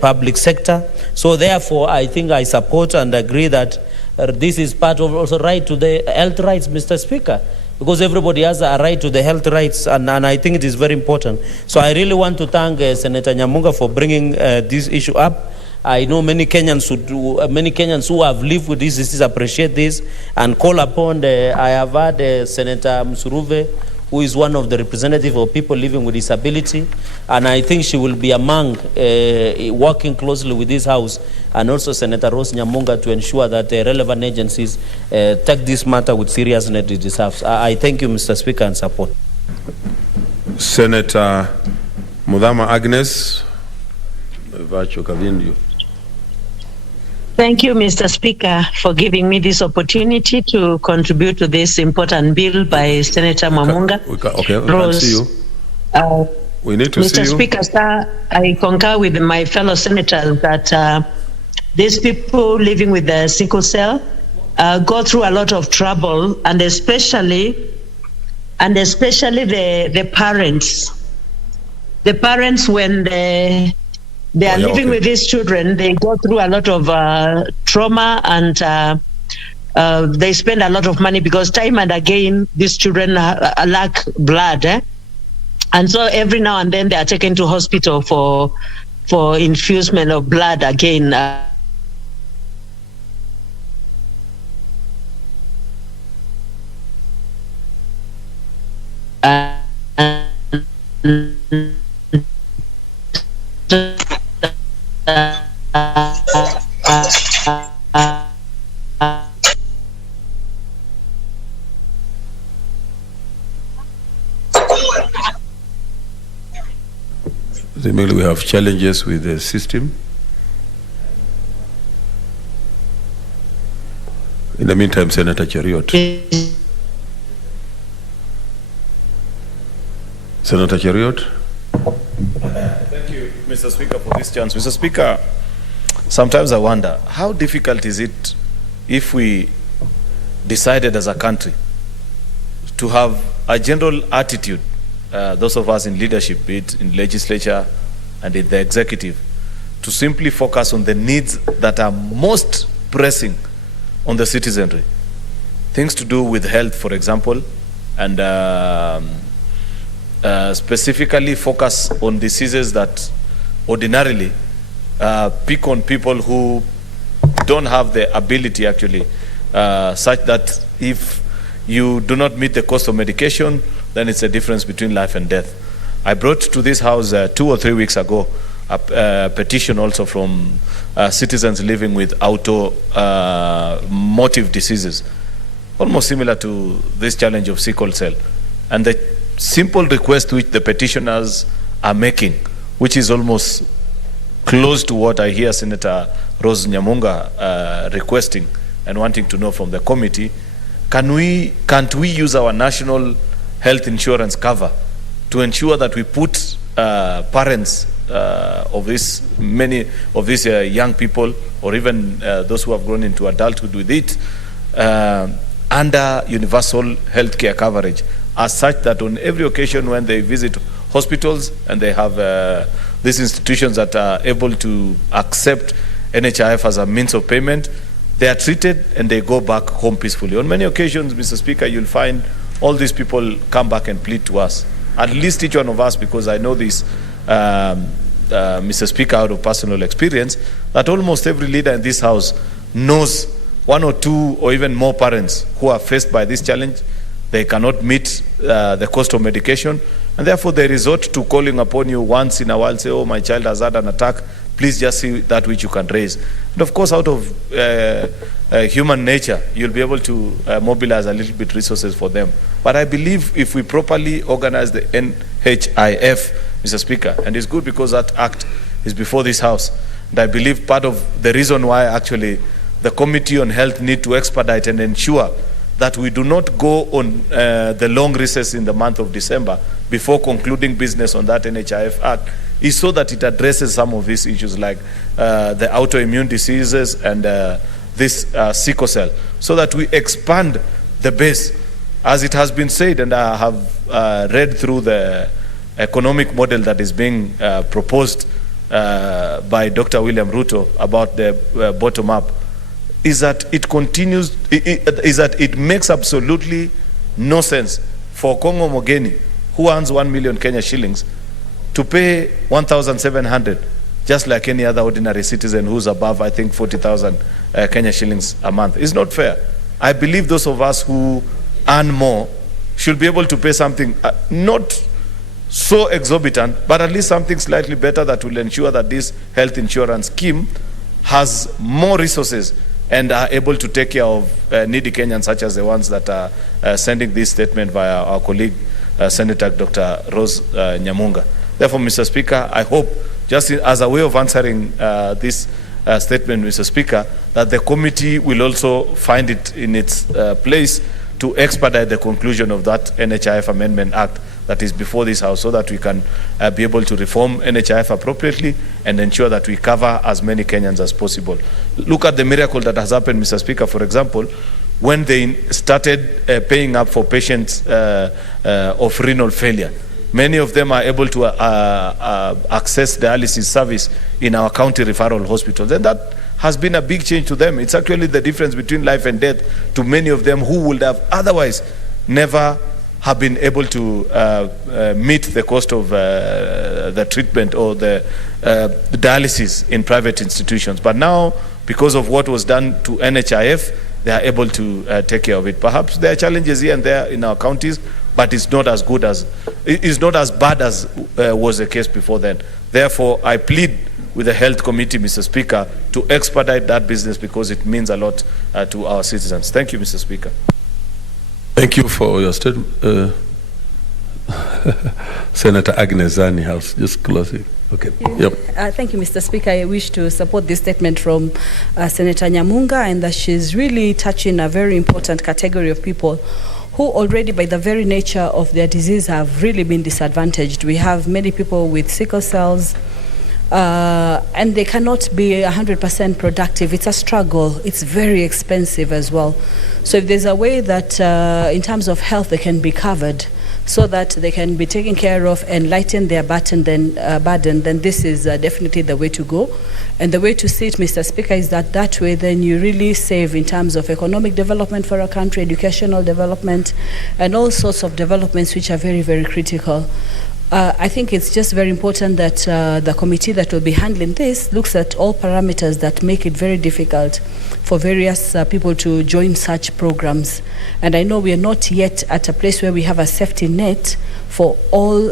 public sector. So therefore, I think I support and agree that this is part of also right to the health rights, Mr. Speaker, because everybody has a right to the health rights, and I think it is very important. So I really want to thank Senator Nyamunga for bringing this issue up. I know many Kenyans who have lived with this disease appreciate this and call upon I have had Senator Msuruve, who is one of the representatives of people living with disability, and I think she will be among working closely with this House, and also Senator Rose Nyamunga, to ensure that relevant agencies take this matter with seriousness it deserves. I thank you, Mr. Speaker, and support. Senator Mudhama Agnes. Thank you, Mr. Speaker, for giving me this opportunity to contribute to this important bill by Senator Mwamunga. Okay, we can see you. We need to see you. Mr. Speaker, sir, I concur with my fellow senators that these people living with the sickle cell go through a lot of trouble, and especially the parents. The parents, when they are living with these children, they go through a lot of trauma, and they spend a lot of money, because time and again these children lack blood, and so every now and then they are taken to hospital for infusement of blood again. Maybe we have challenges with the system. In the meantime, Senator Cheriot. Senator Cheriot. Thank you, Mr. Speaker, for this chance. Mr. Speaker, sometimes I wonder, how difficult is it if we decided as a country to have a general attitude, those of us in leadership, be it in legislature and in the executive, to simply focus on the needs that are most pressing on the citizenry. Things to do with health, for example, and specifically focus on diseases that ordinarily pick on people who don't have the ability actually such that if you do not meet the cost of medication, then it's a difference between life and death. I brought to this house 2 or 3 weeks ago a petition also from citizens living with automotive diseases, almost similar to this challenge of sickle cell. And the simple request which the petitioners are making, which is almost close to what I hear Senator Rose Nyamunga requesting and wanting to know from the committee, can't we use our national health insurance cover to ensure that we put parents of many of these young people, or even those who have grown into adulthood with it, under universal health care coverage, as such that on every occasion when they visit hospitals and they have these institutions that are able to accept NHIF as a means of payment, they are treated and they go back home peacefully. On many occasions, Mr. Speaker, you'll find all these people come back and plead to us, at least each one of us, because I know this, Mr. Speaker, out of personal experience, that almost every leader in this house knows 1 or 2 or even more parents who are faced by this challenge. They cannot meet the cost of medication, and therefore they resort to calling upon you once in a while, say, oh, my child has had an attack, please just see that which you can raise. And of course, out of human nature, you'll be able to mobilize a little bit resources for them. But I believe if we properly organize the NHIF, Mr. Speaker, and it's good because that act is before this House, and I believe part of the reason why actually the Committee on Health need to expedite and ensure that we do not go on the long recess in the month of December before concluding business on that NHIF Act, is so that it addresses some of these issues like the autoimmune diseases and this sickle cell, so that we expand the base. As it has been said, and I have read through the economic model that is being proposed by Dr. William Ruto about the bottom-up, is that it makes absolutely no sense for Kongo Mogeni, who earns 1 million Kenya shillings, to pay 1,700, just like any other ordinary citizen who's above, I think, 40,000 Kenya shillings a month. It's not fair. I believe those of us who earn more should be able to pay something not so exorbitant, but at least something slightly better that will ensure that this health insurance scheme has more resources and are able to take care of needy Kenyans, such as the ones that are sending this statement via our colleague, Senator Dr. Rose Nyamunga. Therefore, Mr. Speaker, I hope, just as a way of answering this statement, Mr. Speaker, that the committee will also find it in its place to expedite the conclusion of that NHIF Amendment Act that is before this House, so that we can be able to reform NHIF appropriately and ensure that we cover as many Kenyans as possible. Look at the miracle that has happened, Mr. Speaker, for example, when they started paying up for patients of renal failure. Many of them are able to access dialysis service in our county referral hospitals, and that has been a big change to them. It's actually the difference between life and death to many of them who would have otherwise never have been able to meet the cost of the treatment or the dialysis in private institutions. But now, because of what was done to NHIF, they are able to take care of it. Perhaps there are challenges here and there in our counties, but it's not as good as, it's not as bad as was the case before then. Therefore, I plead with the Health Committee, Mr. Speaker, to expedite that business because it means a lot to our citizens. Thank you, Mr. Speaker. Thank you for your statement. Senator Agnes Zani House, just closing. Okay. Yep. Thank you, Mr. Speaker. I wish to support this statement from Senator Nyamunga, and that she's really touching a very important category of people who already by the very nature of their disease have really been disadvantaged. We have many people with sickle cells, and they cannot be 100% productive. It's a struggle. It's very expensive as well. So if there's a way that in terms of health they can be covered so that they can be taken care of and lighten their burden, then this is definitely the way to go. And the way to see it, Mr. Speaker, is that way then you really save in terms of economic development for a country, educational development, and all sorts of developments which are very, very critical. I think it's just very important that the committee that will be handling this looks at all parameters that make it very difficult for various people to join such programs. And I know we are not yet at a place where we have a safety net for all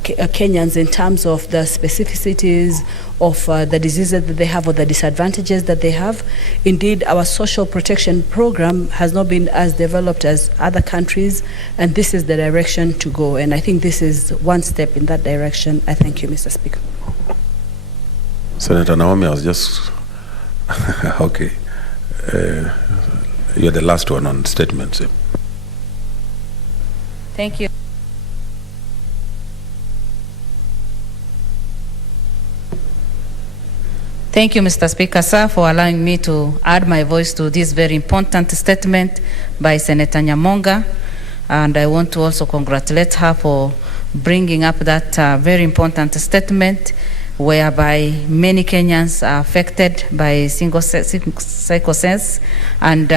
Kenyans in terms of the specificities of the diseases that they have or the disadvantages that they have. Indeed, our social protection program has not been as developed as other countries, and this is the direction to go. And I think this is one step in that direction. I thank you, Mr. Speaker. Senator Naomi, I was just okay. You're the last one on statements. Thank you. Thank you, Mr. Speaker, sir, for allowing me to add my voice to this very important statement by Senator Nyamonga. And I want to also congratulate her for bringing up that very important statement whereby many Kenyans are affected by sickle cells, and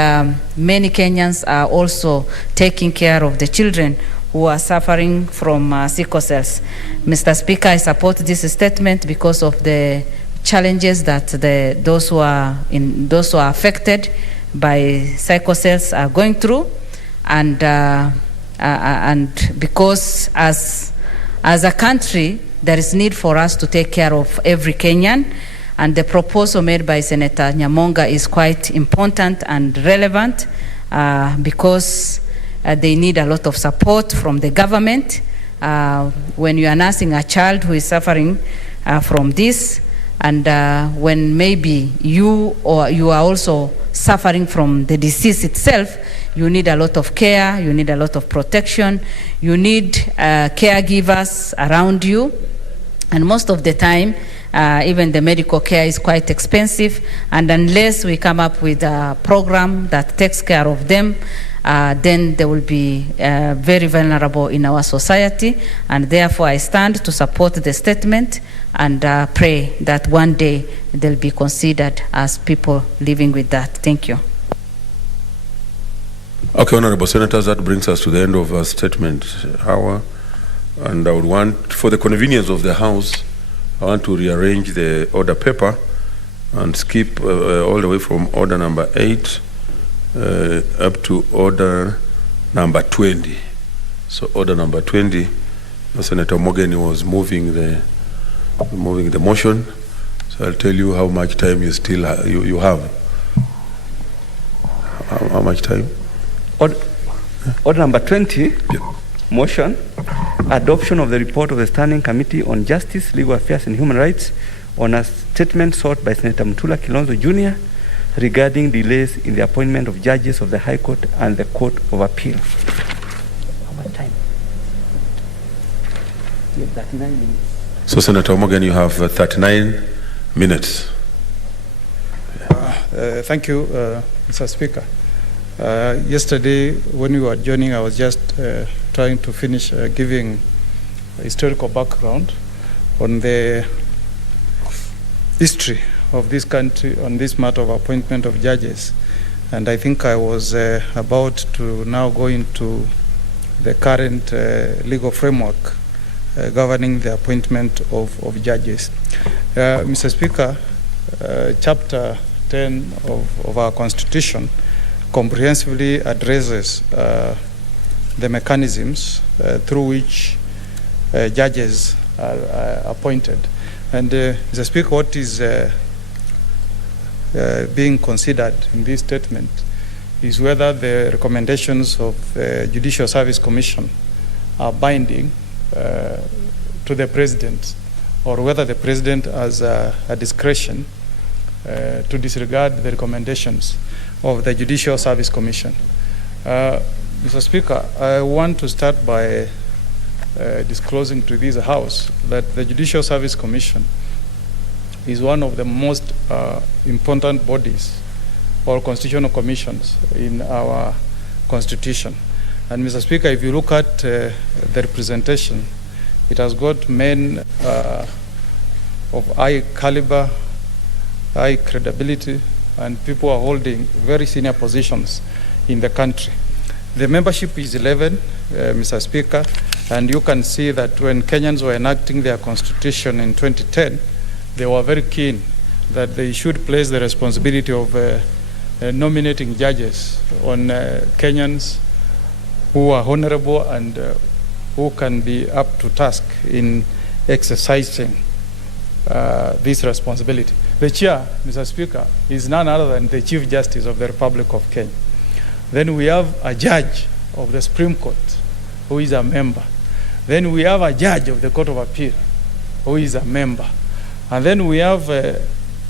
many Kenyans are also taking care of the children who are suffering from sickle cells. Mr. Speaker, I support this statement because of the challenges that those who are affected by sickle cells are going through, and because as a country there is need for us to take care of every Kenyan, and the proposal made by Senator Nyamonga is quite important and relevant because they need a lot of support from the government when you are nursing a child who is suffering from this. And when maybe you are also suffering from the disease itself, you need a lot of care, you need a lot of protection, you need caregivers around you. And most of the time, even the medical care is quite expensive. And unless we come up with a program that takes care of them, then they will be very vulnerable in our society. And therefore, I stand to support the statement and pray that one day they'll be considered as people living with that. Thank you. Okay, Honorable Senators, that brings us to the end of our statement hour. And I would want, for the convenience of the House, I want to rearrange the order paper and skip all the way from order number 8 up to order number 20. So order number 20, Senator Mogeni was moving the motion. So I'll tell you how much time you still you have. How much time? Order number 20, yeah. Motion, adoption of the report of the Standing Committee on Justice, Legal Affairs and Human Rights on a statement sought by Senator Mutula Kilonzo Jr. regarding delays in the appointment of judges of the High Court and the Court of Appeal. How much time? You have 39 minutes. So, Senator Morgan, you have 39 minutes. Thank you, Mr. Speaker. Yesterday, when we were joining, I was just trying to finish giving historical background on the history of this country on this matter of appointment of judges. And I think I was about to now go into the current legal framework governing the appointment of judges. Mr. Speaker, Chapter 10 of our Constitution comprehensively addresses the mechanisms through which judges are appointed. And Mr. Speaker, what is being considered in this statement is whether the recommendations of the Judicial Service Commission are binding to the President, or whether the President has a discretion to disregard the recommendations of the Judicial Service Commission. Mr. Speaker, I want to start by disclosing to this House that the Judicial Service Commission is one of the most important bodies or constitutional commissions in our Constitution. And Mr. Speaker, if you look at the representation, it has got men of high caliber, high credibility, and people are holding very senior positions in the country. The membership is 11, Mr. Speaker, and you can see that when Kenyans were enacting their constitution in 2010, they were very keen that they should place the responsibility of nominating judges on Kenyans who are honorable and who can be up to task in exercising this responsibility. The chair, Mr. Speaker, is none other than the Chief Justice of the Republic of Kenya. Then we have a judge of the Supreme Court who is a member. Then we have a judge of the Court of Appeal who is a member. And then we have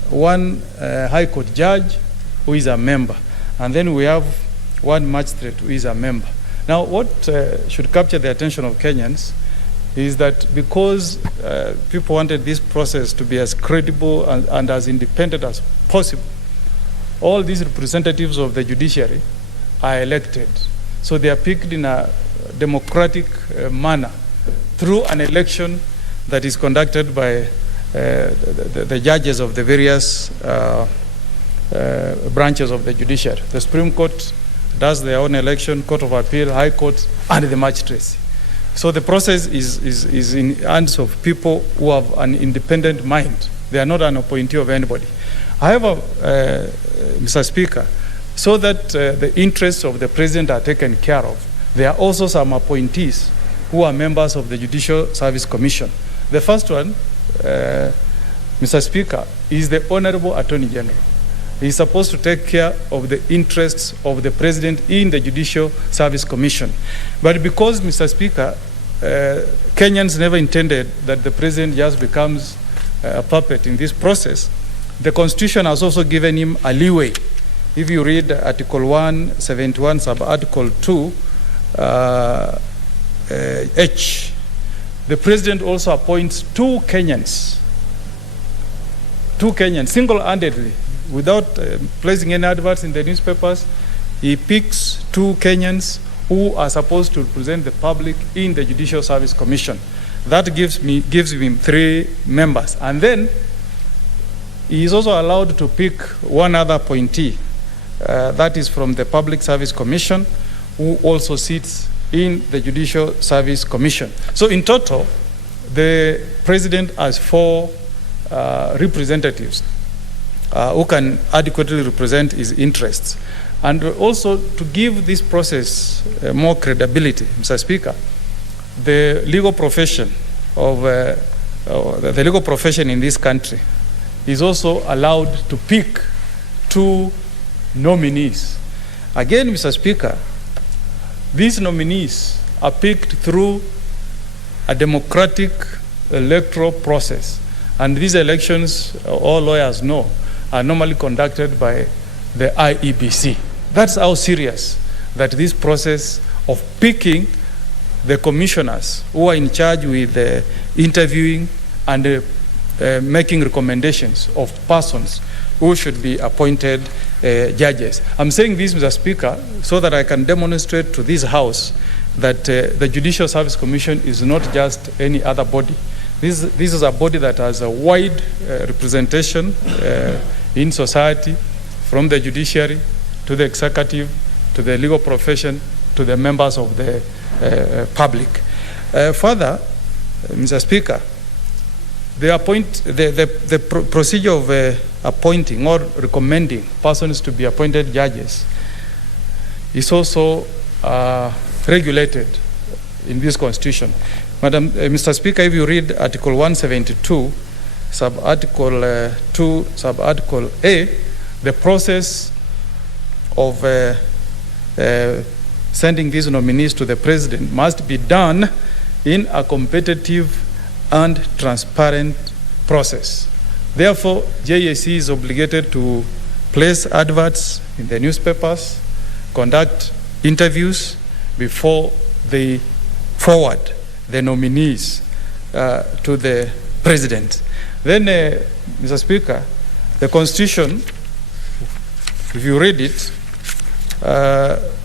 one High Court judge who is a member. And then we have one magistrate who is a member. Now, what should capture the attention of Kenyans is that because people wanted this process to be as credible and as independent as possible, all these representatives of the judiciary are elected. So they are picked in a democratic manner through an election that is conducted by the judges of the various branches of the judiciary. The Supreme Court does their own election, Court of Appeal, High Court, and the magistracy. So the process is in hands of people who have an independent mind. They are not an appointee of anybody. However, Mr. Speaker, so that the interests of the president are taken care of, there are also some appointees who are members of the Judicial Service Commission. The first one, Mr. Speaker, is the Honorable Attorney General. He is supposed to take care of the interests of the president in the Judicial Service Commission. But because, Mr. Speaker, Kenyans never intended that the president just becomes a puppet in this process, the Constitution has also given him a leeway. If you read Article 171, Sub-Article 2, H, the president also appoints two Kenyans, single-handedly, without placing any adverts in the newspapers. He picks two Kenyans who are supposed to represent the public in the Judicial Service Commission. That gives him 3 members. And then he is also allowed to pick one other appointee, that is from the Public Service Commission, who also sits in the Judicial Service Commission. So in total, the president has 4 representatives who can adequately represent his interests. And also to give this process more credibility, Mr. Speaker, the legal profession in this country is also allowed to pick 2 nominees. Again, Mr. Speaker, these nominees are picked through a democratic electoral process. And these elections, all lawyers know, are normally conducted by the IEBC. That's how serious that this process of picking the commissioners who are in charge with interviewing and making recommendations of persons who should be appointed judges. I'm saying this, Mr. Speaker, so that I can demonstrate to this House that the Judicial Service Commission is not just any other body. This is a body that has a wide representation in society, from the judiciary to the executive, to the legal profession, to the members of the public. Further, Mr. Speaker, the procedure of appointing or recommending persons to be appointed judges is also regulated in this Constitution. Mr. Speaker, if you read Article 172, Sub-Article 2, Sub-Article A, the process of sending these nominees to the president must be done in a competitive and transparent process. Therefore, JSC is obligated to place adverts in the newspapers, conduct interviews before they forward the nominees to the president. Then, Mr. Speaker, the Constitution, if you read it,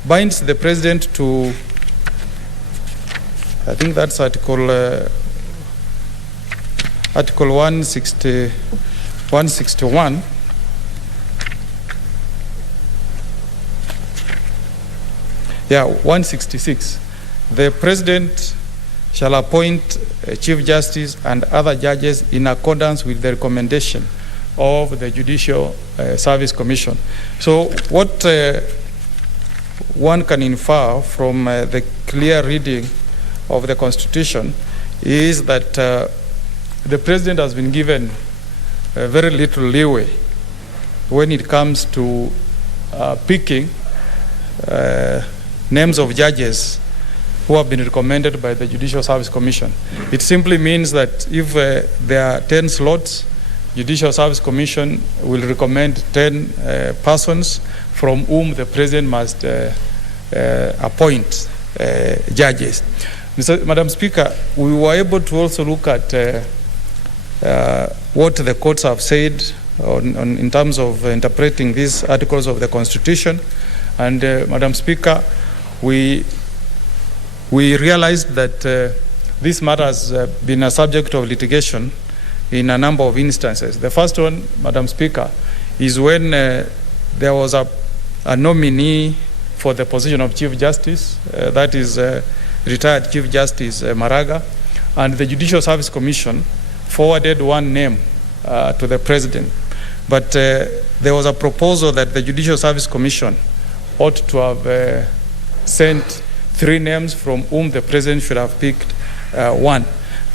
binds the president to, I think that's Article 161. 166. The President shall appoint a Chief Justice and other judges in accordance with the recommendation of the Judicial Service Commission. So what one can infer from the clear reading of the Constitution is that the President has been given very little leeway when it comes to picking names of judges who have been recommended by the Judicial Service Commission. It simply means that if there are 10 slots, Judicial Service Commission will recommend 10 persons from whom the President must appoint judges. Madam Speaker, we were able to also look at what the courts have said in terms of interpreting these articles of the Constitution. And Madam Speaker, we realized that this matter has been a subject of litigation in a number of instances. The first one, Madam Speaker, is when there was a nominee for the position of Chief Justice, that is retired Chief Justice Maraga, and the Judicial Service Commission forwarded one name to the President. But there was a proposal that the Judicial Service Commission ought to have sent 3 names from whom the President should have picked one.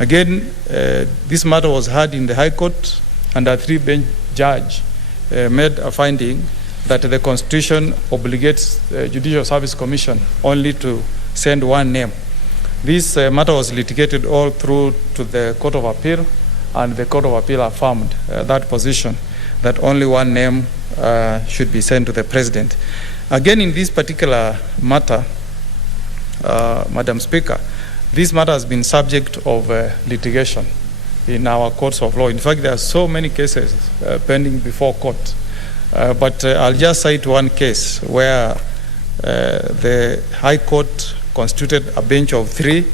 Again, this matter was heard in the High Court, and a 3-bench judge made a finding that the Constitution obligates the Judicial Service Commission only to send one name. This matter was litigated all through to the Court of Appeal, and the Court of Appeal affirmed that position, that only one name should be sent to the President. Again, in this particular matter, Madam Speaker, this matter has been subject of litigation in our courts of law. In fact, there are so many cases pending before court. But I'll just cite one case where the High Court constituted a bench of 3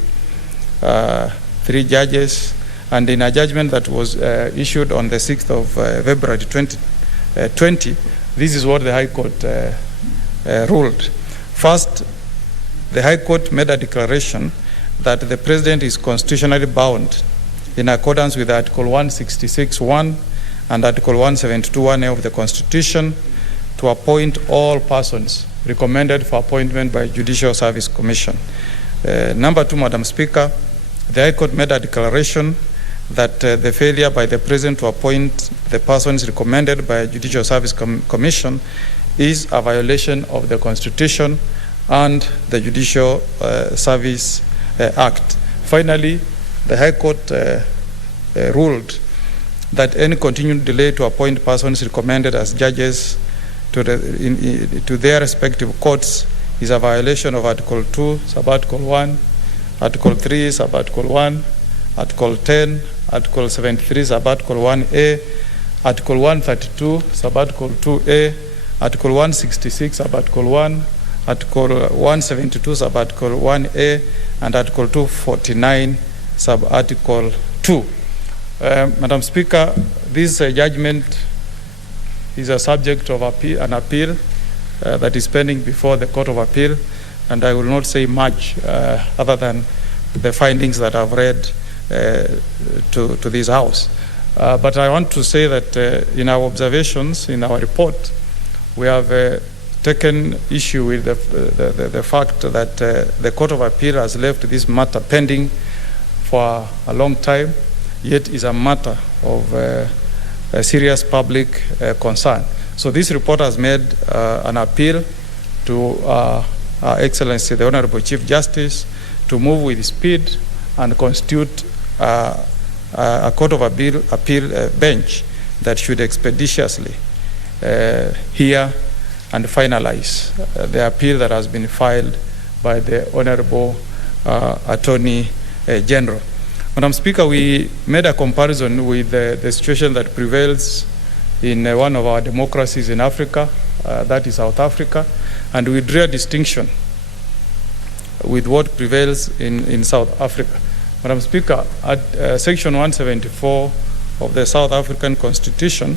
judges, and in a judgment that was issued on the 6th of February 2020, this is what the High Court ruled. First, the High Court made a declaration that the President is constitutionally bound in accordance with Article 166(1) and Article 172(1) of the Constitution to appoint all persons recommended for appointment by Judicial Service Commission. Number 2, Madam Speaker, the High Court made a declaration that the failure by the President to appoint the persons recommended by Judicial Service Commission is a violation of the Constitution and the Judicial Service Act. Finally, the High Court ruled that any continued delay to appoint persons recommended as judges to their respective courts is a violation of Article 2, Subarticle 1, Article 3, Subarticle 1, Article 10, Article 73, Subarticle 1A, Article 132, Subarticle 2A, Article 166, Subarticle 1, Article 172, Subarticle 1A, and Article 249, Subarticle 2. Madam Speaker, this judgment is a subject of an appeal that is pending before the Court of Appeal, and I will not say much other than the findings that I've read to this House. But I want to say that in our observations, in our report, we have taken issue with the fact that the Court of Appeal has left this matter pending for a long time, yet is a matter of a serious public concern. So this report has made an appeal to Her Excellency the Honorable Chief Justice to move with speed and constitute a Court of Appeal bench that should expeditiously hear and finalize the appeal that has been filed by the Honorable Attorney General. Madam Speaker, we made a comparison with the situation that prevails in one of our democracies in Africa, that is South Africa, and we drew a distinction with what prevails in South Africa. Madam Speaker, Section 174 of the South African Constitution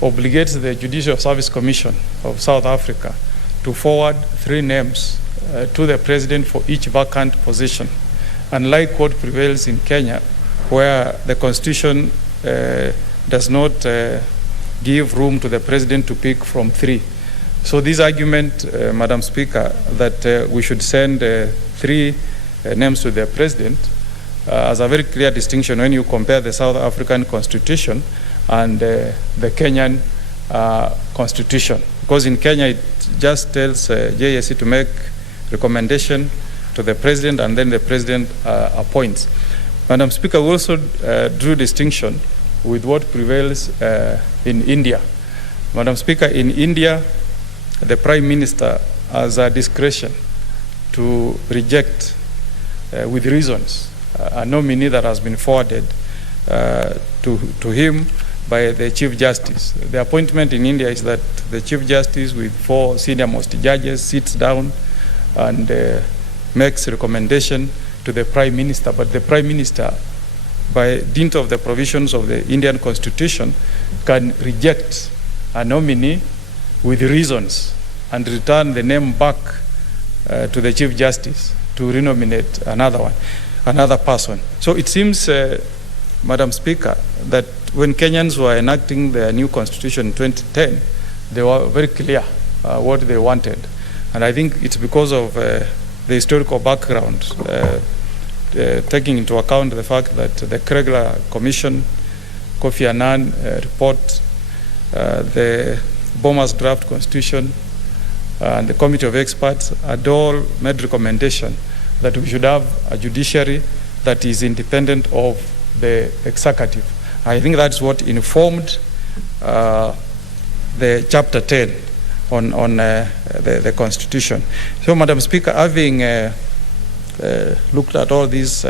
obligates the Judicial Service Commission of South Africa to forward 3 names to the president for each vacant position, unlike what prevails in Kenya, where the constitution does not give room to the president to pick from 3. So this argument, Madam Speaker, that we should send 3 names to the president as a very clear distinction when you compare the South African constitution and the Kenyan constitution. Because in Kenya, it just tells JSC to make recommendation to the president and then the president appoints. Madam Speaker, we also drew distinction with what prevails in India. Madam Speaker, in India, the Prime Minister has a discretion to reject with reasons a nominee that has been forwarded to him by the Chief Justice. The appointment in India is that the Chief Justice with 4 senior-most judges sits down and makes recommendation to the Prime Minister. But the Prime Minister, by dint of the provisions of the Indian Constitution, can reject a nominee with reasons and return the name back to the Chief Justice to renominate another person. So it seems, Madam Speaker, that when Kenyans were enacting their new constitution in 2010, they were very clear what they wanted. And I think it's because of the historical background, taking into account the fact that the Kregler Commission, Kofi Annan report, the Boma's draft constitution, and the committee of experts had all made recommendation that we should have a judiciary that is independent of the executive. I think that's what informed the chapter 10 on the constitution. So, Madam Speaker, having looked at all these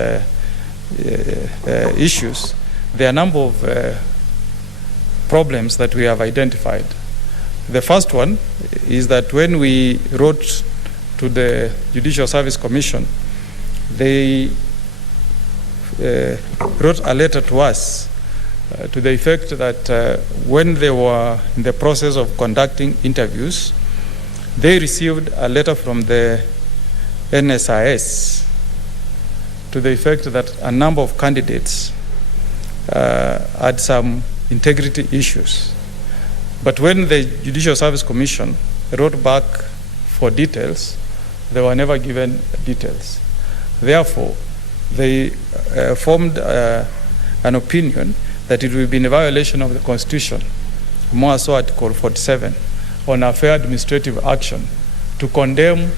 issues, there are a number of problems that we have identified. The first one is that when we wrote to the Judicial Service Commission, they wrote a letter to us to the effect that when they were in the process of conducting interviews, they received a letter from the NSIS to the effect that a number of candidates had some integrity issues. But when the Judicial Service Commission wrote back for details, they were never given details. Therefore, they formed an opinion that it will be in violation of the Constitution, more so Article 47, on a fair administrative action to condemn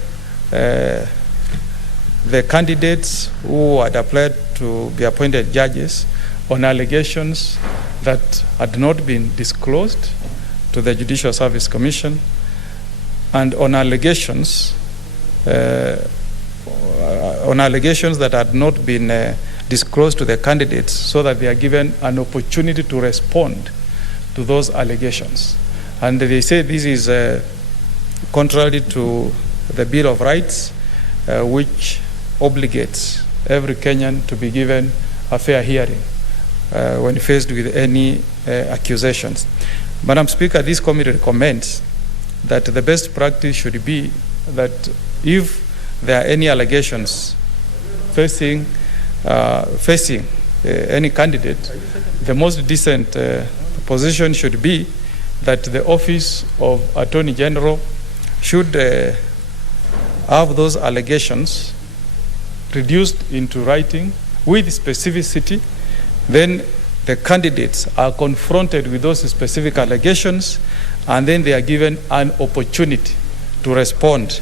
the candidates who had applied to be appointed judges on allegations that had not been disclosed to the Judicial Service Commission and on allegations that had not been disclosed to the candidates so that they are given an opportunity to respond to those allegations. And they say this is contrary to the Bill of Rights, which obligates every Kenyan to be given a fair hearing when faced with any accusations. Madam Speaker, this committee recommends that the best practice should be that if there are any allegations facing any candidate, the most decent position should be that the Office of Attorney General should have those allegations reduced into writing with specificity. Then the candidates are confronted with those specific allegations, and then they are given an opportunity to respond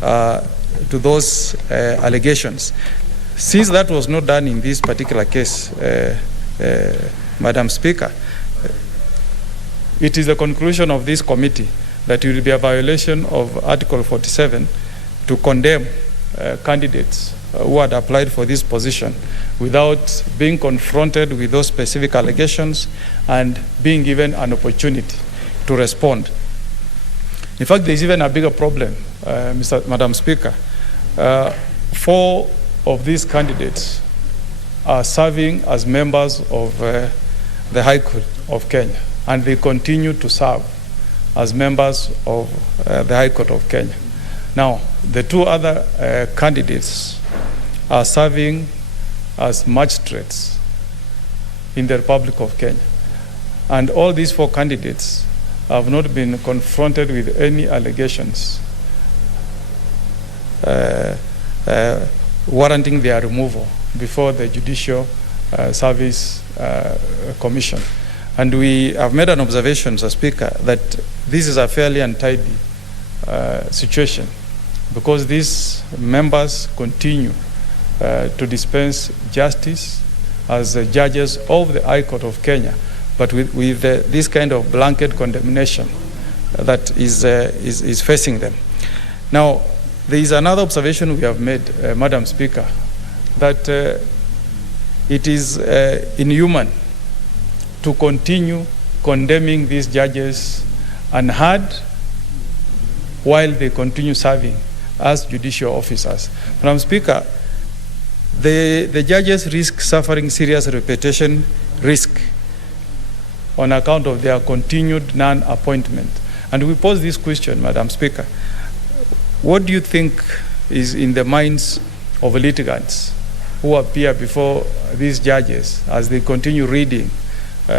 to those allegations. Since that was not done in this particular case, Madam Speaker, it is the conclusion of this committee that it will be a violation of Article 47 to condemn candidates who had applied for this position without being confronted with those specific allegations and being given an opportunity to respond. In fact, there's even a bigger problem, Madam Speaker. 4 of these candidates are serving as members of the High Court of Kenya, and they continue to serve as members of the High Court of Kenya. Now, the two other candidates are serving as magistrates in the Republic of Kenya. And all these 4 candidates have not been confronted with any allegations warranting their removal before the Judicial Service Commission. And we have made an observation, Mr. Speaker, that this is a fairly untidy situation, because these members continue to dispense justice as judges of the High Court of Kenya, but with this kind of blanket condemnation that is facing them. Now, there is another observation we have made, Madam Speaker, that it is inhuman to continue condemning these judges unheard while they continue serving as judicial officers. Madam Speaker, the judges risk suffering serious reputation risk on account of their continued non-appointment. And we pose this question, Madam Speaker. What do you think is in the minds of litigants who appear before these judges as they continue reading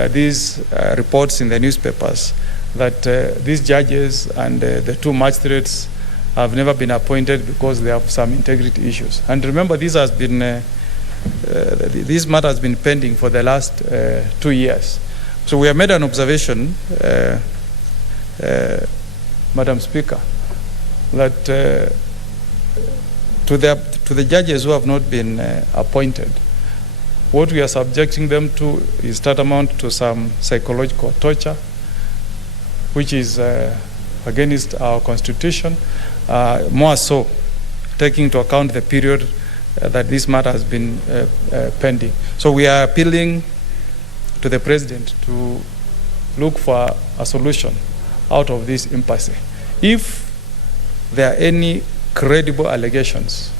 these reports in the newspapers that these judges and the 2 magistrates have never been appointed because they have some integrity issues? And remember, this matter has been pending for the last 2 years. So we have made an observation, Madam Speaker, that to the judges who have not been appointed, what we are subjecting them to is tantamount to some psychological torture, which is against our Constitution, more so taking into account the period that this matter has been pending. So we are appealing to the President to look for a solution out of this impasse. If there are any credible allegations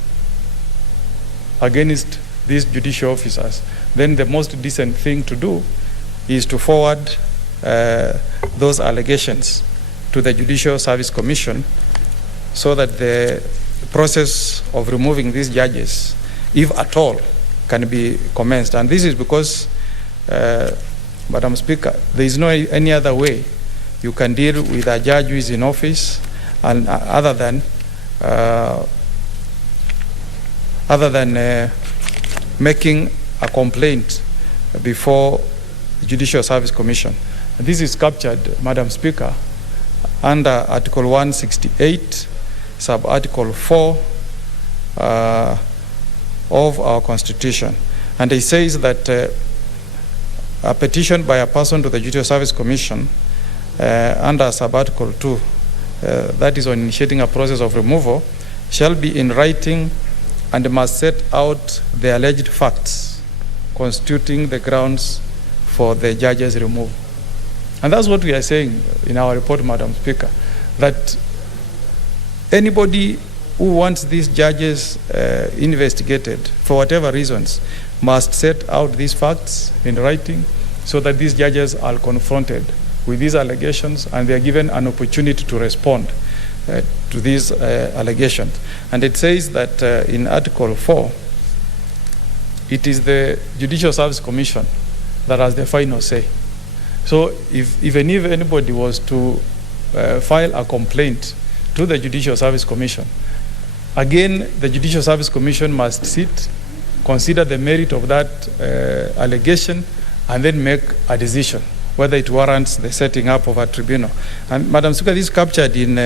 against these judicial officers, then the most decent thing to do is to forward those allegations to the Judicial Service Commission so that the process of removing these judges, if at all, can be commenced. And this is because, Madam Speaker, there is no any other way you can deal with a judge who is in office and other than making a complaint before the Judicial Service Commission. And this is captured, Madam Speaker, under Article 168, sub-Article 4 of our Constitution. And it says that a petition by a person to the Judicial Service Commission under sub-Article 2, that is on initiating a process of removal, shall be in writing and must set out the alleged facts constituting the grounds for the judge's removal. And that's what we are saying in our report, Madam Speaker, that anybody who wants these judges investigated for whatever reasons must set out these facts in writing so that these judges are confronted with these allegations and they are given an opportunity to respond to these allegations. And it says that in Article 4, it is the Judicial Service Commission that has the final say. So even if anybody was to file a complaint to the Judicial Service Commission, again, the Judicial Service Commission must sit, consider the merit of that allegation, and then make a decision whether it warrants the setting up of a tribunal. And Madam Speaker, this is captured in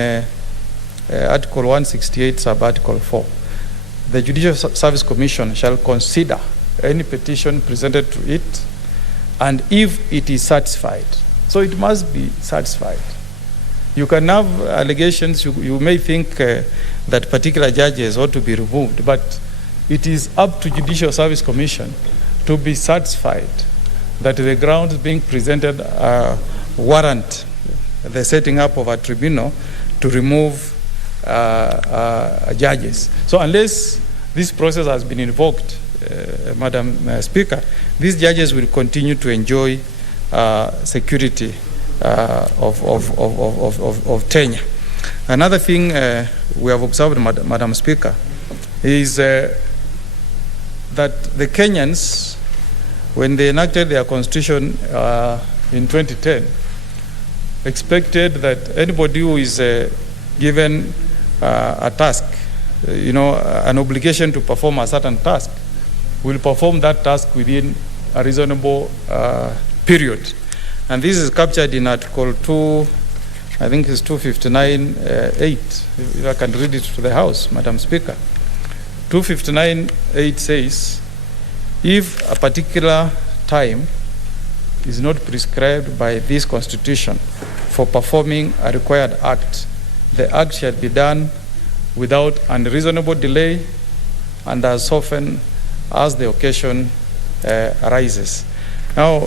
Article 168, sub-Article 4. The Judicial Service Commission shall consider any petition presented to it, and if it is satisfied, so it must be satisfied. You can have allegations, you may think that particular judges ought to be removed, but it is up to Judicial Service Commission to be satisfied that the grounds being presented warrant the setting up of a tribunal to remove judges. So unless this process has been invoked, Madam Speaker, these judges will continue to enjoy security of tenure. Another thing we have observed, Madam Speaker, is that the Kenyans, when they enacted their constitution in 2010, expected that anybody who is given a task, an obligation to perform a certain task, will perform that task within a reasonable period. And this is captured in Article 2, I think it's 259(8), if I can read it to the House, Madam Speaker. 259(8) says, if a particular time is not prescribed by this Constitution for performing a required act, the act shall be done without unreasonable delay and as often as the occasion arises. Now,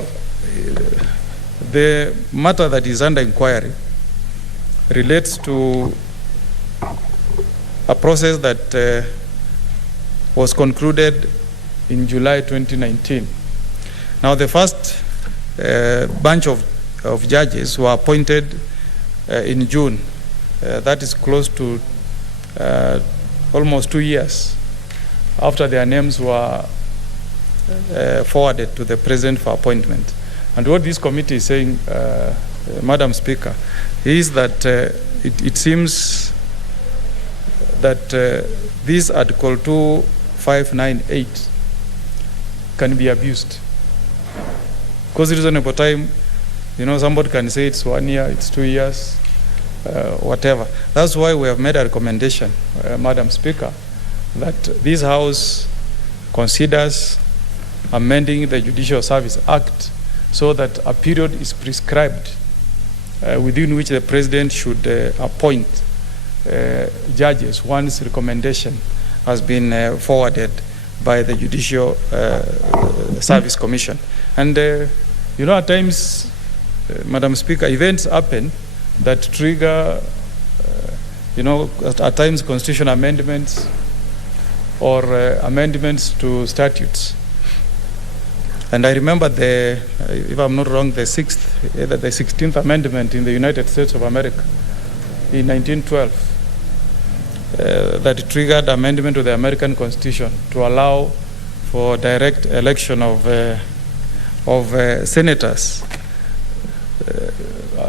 the matter that is under inquiry relates to a process that was concluded in July 2019. Now, the first bunch of judges were appointed in June. That is close to almost 2 years after their names were forwarded to the President for appointment. And what this committee is saying, Madam Speaker, is that it seems that this Article 2598 can be abused. Because reasonable time, somebody can say it's 1 year, it's 2 years, whatever. That's why we have made a recommendation, Madam Speaker, that this House considers amending the Judicial Service Act so that a period is prescribed within which the President should appoint judges once recommendation has been forwarded by the Judicial Service Commission. And at times, Madam Speaker, events happen that trigger, at times constitutional amendments or amendments to statutes. And I remember if I'm not wrong, the 16th Amendment in the United States of America in 1912 that triggered amendment to the American Constitution to allow for direct election of senators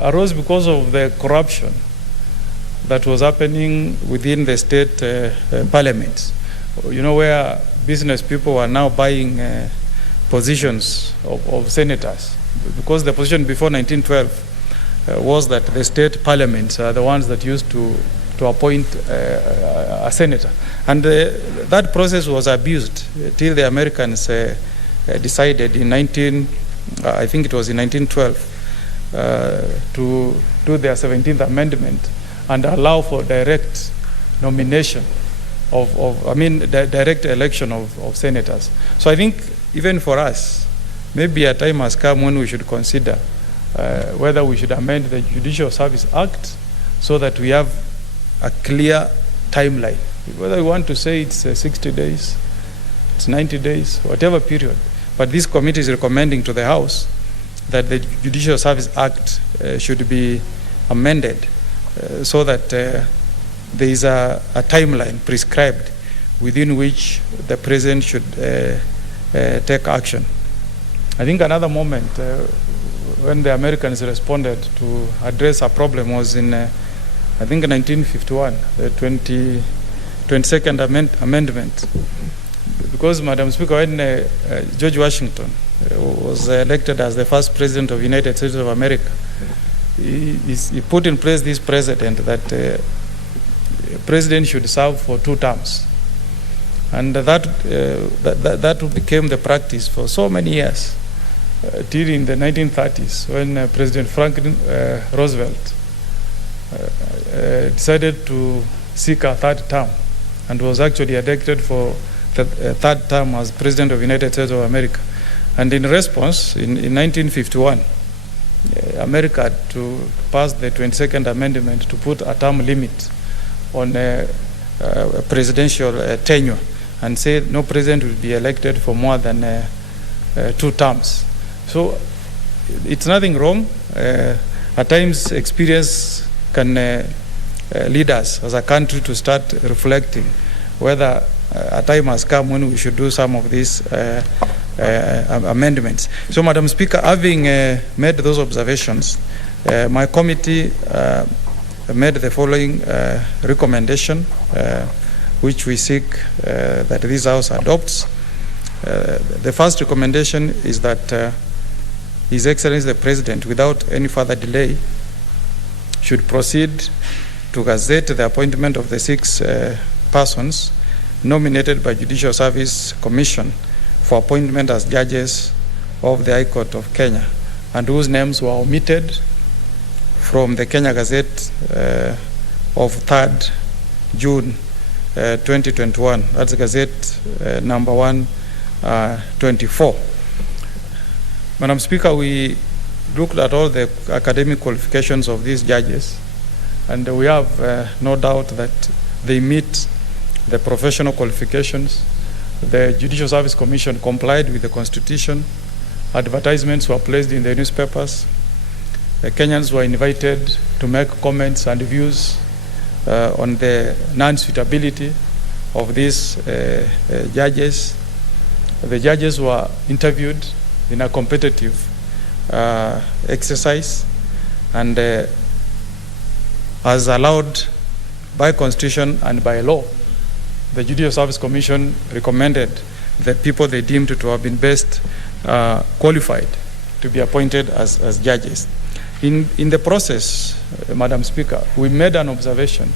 arose because of the corruption that was happening within the state parliaments. Where business people are now buying positions of senators, because the position before 1912 was that the state parliaments are the ones that used to appoint a senator. And that process was abused till the Americans decided in 1912 to do their 17th Amendment and allow for direct nomination direct election of senators. So I think even for us, maybe a time has come when we should consider whether we should amend the Judicial Service Act so that we have a clear timeline. Whether we want to say it's 60 days, it's 90 days, whatever period. But this committee is recommending to the House that the Judicial Service Act should be amended so that there is a timeline prescribed within which the President should take action. I think another moment when the Americans responded to address a problem was in, I think, 1951, the 22nd Amendment. Because, Madam Speaker, when George Washington was elected as the first President of the United States of America, he put in place this precedent that the President should serve for 2 terms. And that became the practice for so many years, till in the 1930s, when President Franklin Roosevelt decided to seek a 3rd term and was actually elected for the 3rd term as President of the United States of America. And in response, in 1951, America had to pass the 22nd Amendment to put a term limit on a presidential tenure and said no president will be elected for more than 2 terms. So it's nothing wrong. At times, experience can leaders as a country to start reflecting whether a time has come when we should do some of these amendments. So, Madam Speaker, having made those observations, my committee made the following recommendation, which we seek that this House adopts. The first recommendation is that His Excellency the President, without any further delay, should proceed to gazette the appointment of the 6 persons nominated by Judicial Service Commission for appointment as judges of the High Court of Kenya, and whose names were omitted from the Kenya Gazette of 3rd June 2021. That's Gazette number 124. Madam Speaker, we looked at all the academic qualifications of these judges, and we have no doubt that they meet the professional qualifications. The Judicial Service Commission complied with the Constitution. Advertisements were placed in the newspapers. Kenyans were invited to make comments and views on the non-suitability of these judges. The judges were interviewed in a competitive exercise, and as allowed by Constitution and by law, the Judicial Service Commission recommended the people they deemed to have been best qualified to be appointed as judges. In the process, Madam Speaker, we made an observation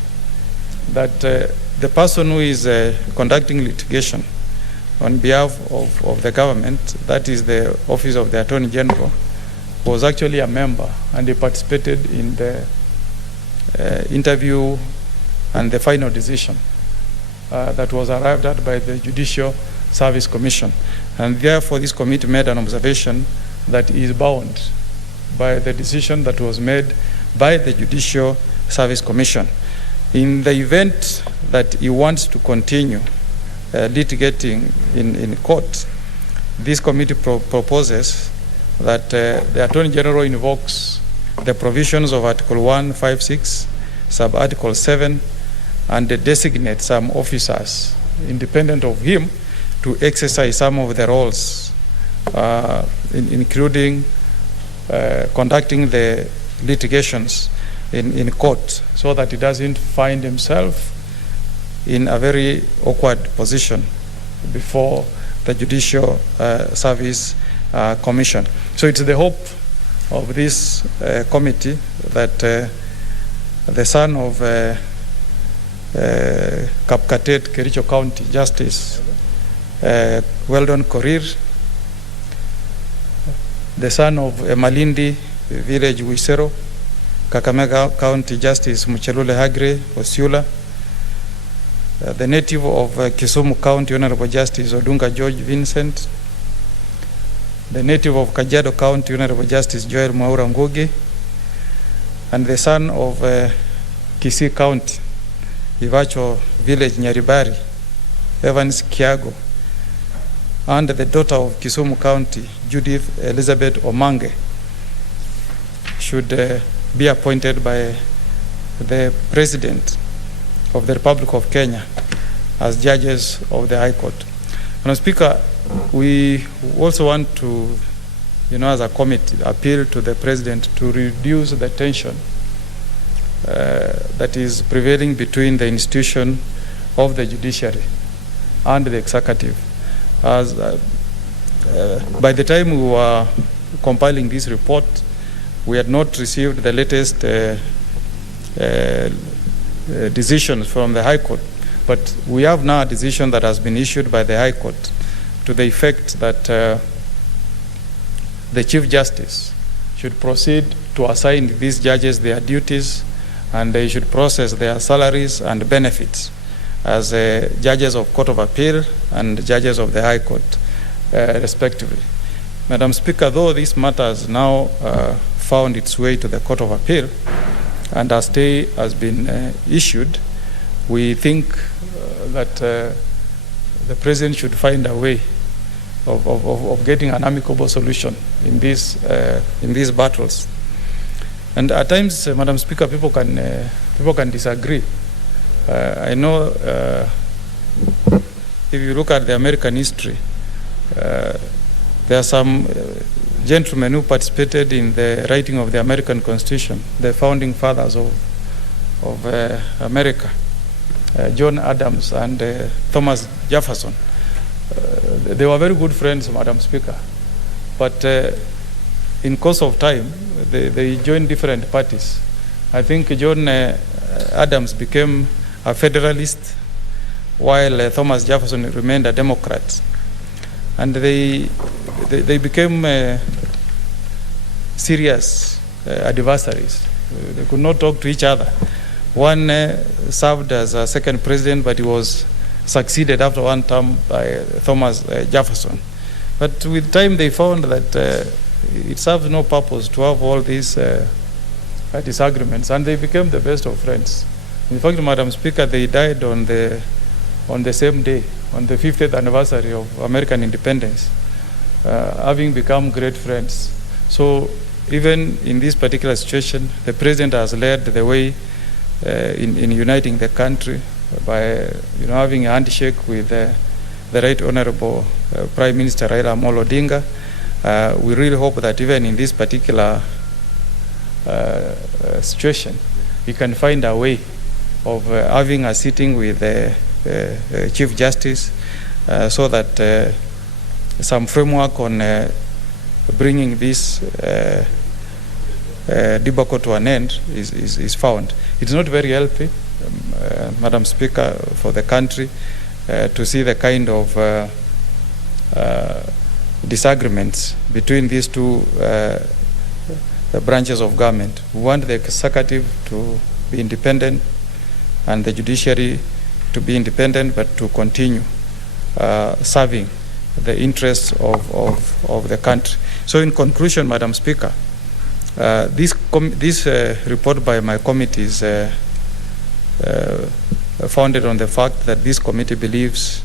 that the person who is conducting litigation on behalf of the government, that is the Office of the Attorney General, was actually a member, and he participated in the interview and the final decision that was arrived at by the Judicial Service Commission. And therefore, this committee made an observation that he is bound by the decision that was made by the Judicial Service Commission. In the event that he wants to continue litigating in court, this committee proposes that the Attorney General invokes the provisions of Article 156, Sub-Article 7, and designate some officers independent of him to exercise some of the roles, including conducting the litigations in court, so that he doesn't find himself in a very awkward position before the Judicial Service Commission. So it's the hope of this committee that the son of Kapkatet, Kericho County Justice Weldon Korir, the son of Malindi Village Wisero, Kakamega County Justice Muchelule Hagre Osiula, the native of Kisumu County Honorable Justice Odunga George Vincent, the native of Kajiado County Honorable Justice Joel Mwaura Ngugi, and the son of Kisii County Ivacho Village Nyaribari Evans Kiago, and the daughter of Kisumu County Judith Elizabeth Omange should be appointed by the President of the Republic of Kenya as judges of the High Court. Madam Speaker, we also want to, as a committee, appeal to the President to reduce the tension that is prevailing between the institution of the judiciary and the executive. As by the time we were compiling this report, we had not received the latest decisions from the High Court, but we have now a decision that has been issued by the High Court to the effect that the Chief Justice should proceed to assign these judges their duties, and they should process their salaries and benefits as judges of Court of Appeal and judges of the High Court, respectively. Madam Speaker, though this matter has now found its way to the Court of Appeal and a stay has been issued, we think that the President should find a way of getting an amicable solution in these battles. And at times, Madam Speaker, people can disagree. I know if you look at the American history, there are some gentlemen who participated in the writing of the American Constitution, the founding fathers of America, John Adams and Thomas Jefferson. They were very good friends, Madam Speaker. But in course of time, they joined different parties. I think John Adams became a Federalist, while Thomas Jefferson remained a Democrat. And they became serious adversaries. They could not talk to each other. One served as a second president, but he was succeeded after one term by Thomas Jefferson. But with time, they found that it serves no purpose to have all these disagreements, and they became the best of friends. In fact, Madam Speaker, they died on the same day, on the 50th anniversary of American independence, having become great friends. So even in this particular situation, the president has led the way in uniting the country by having a handshake with the Right Honorable Prime Minister Raila Amolo Odinga. We really hope that even in this particular situation, we can find a way of having a sitting with the Chief Justice so that some framework on bringing this debacle to an end is found. It's not very healthy, Madam Speaker, for the country to see the kind of disagreements between these two branches of government. We want the executive to be independent and the judiciary to be independent, but to continue serving the interests of the country. So in conclusion, Madam Speaker, this report by my committee is founded on the fact that this committee believes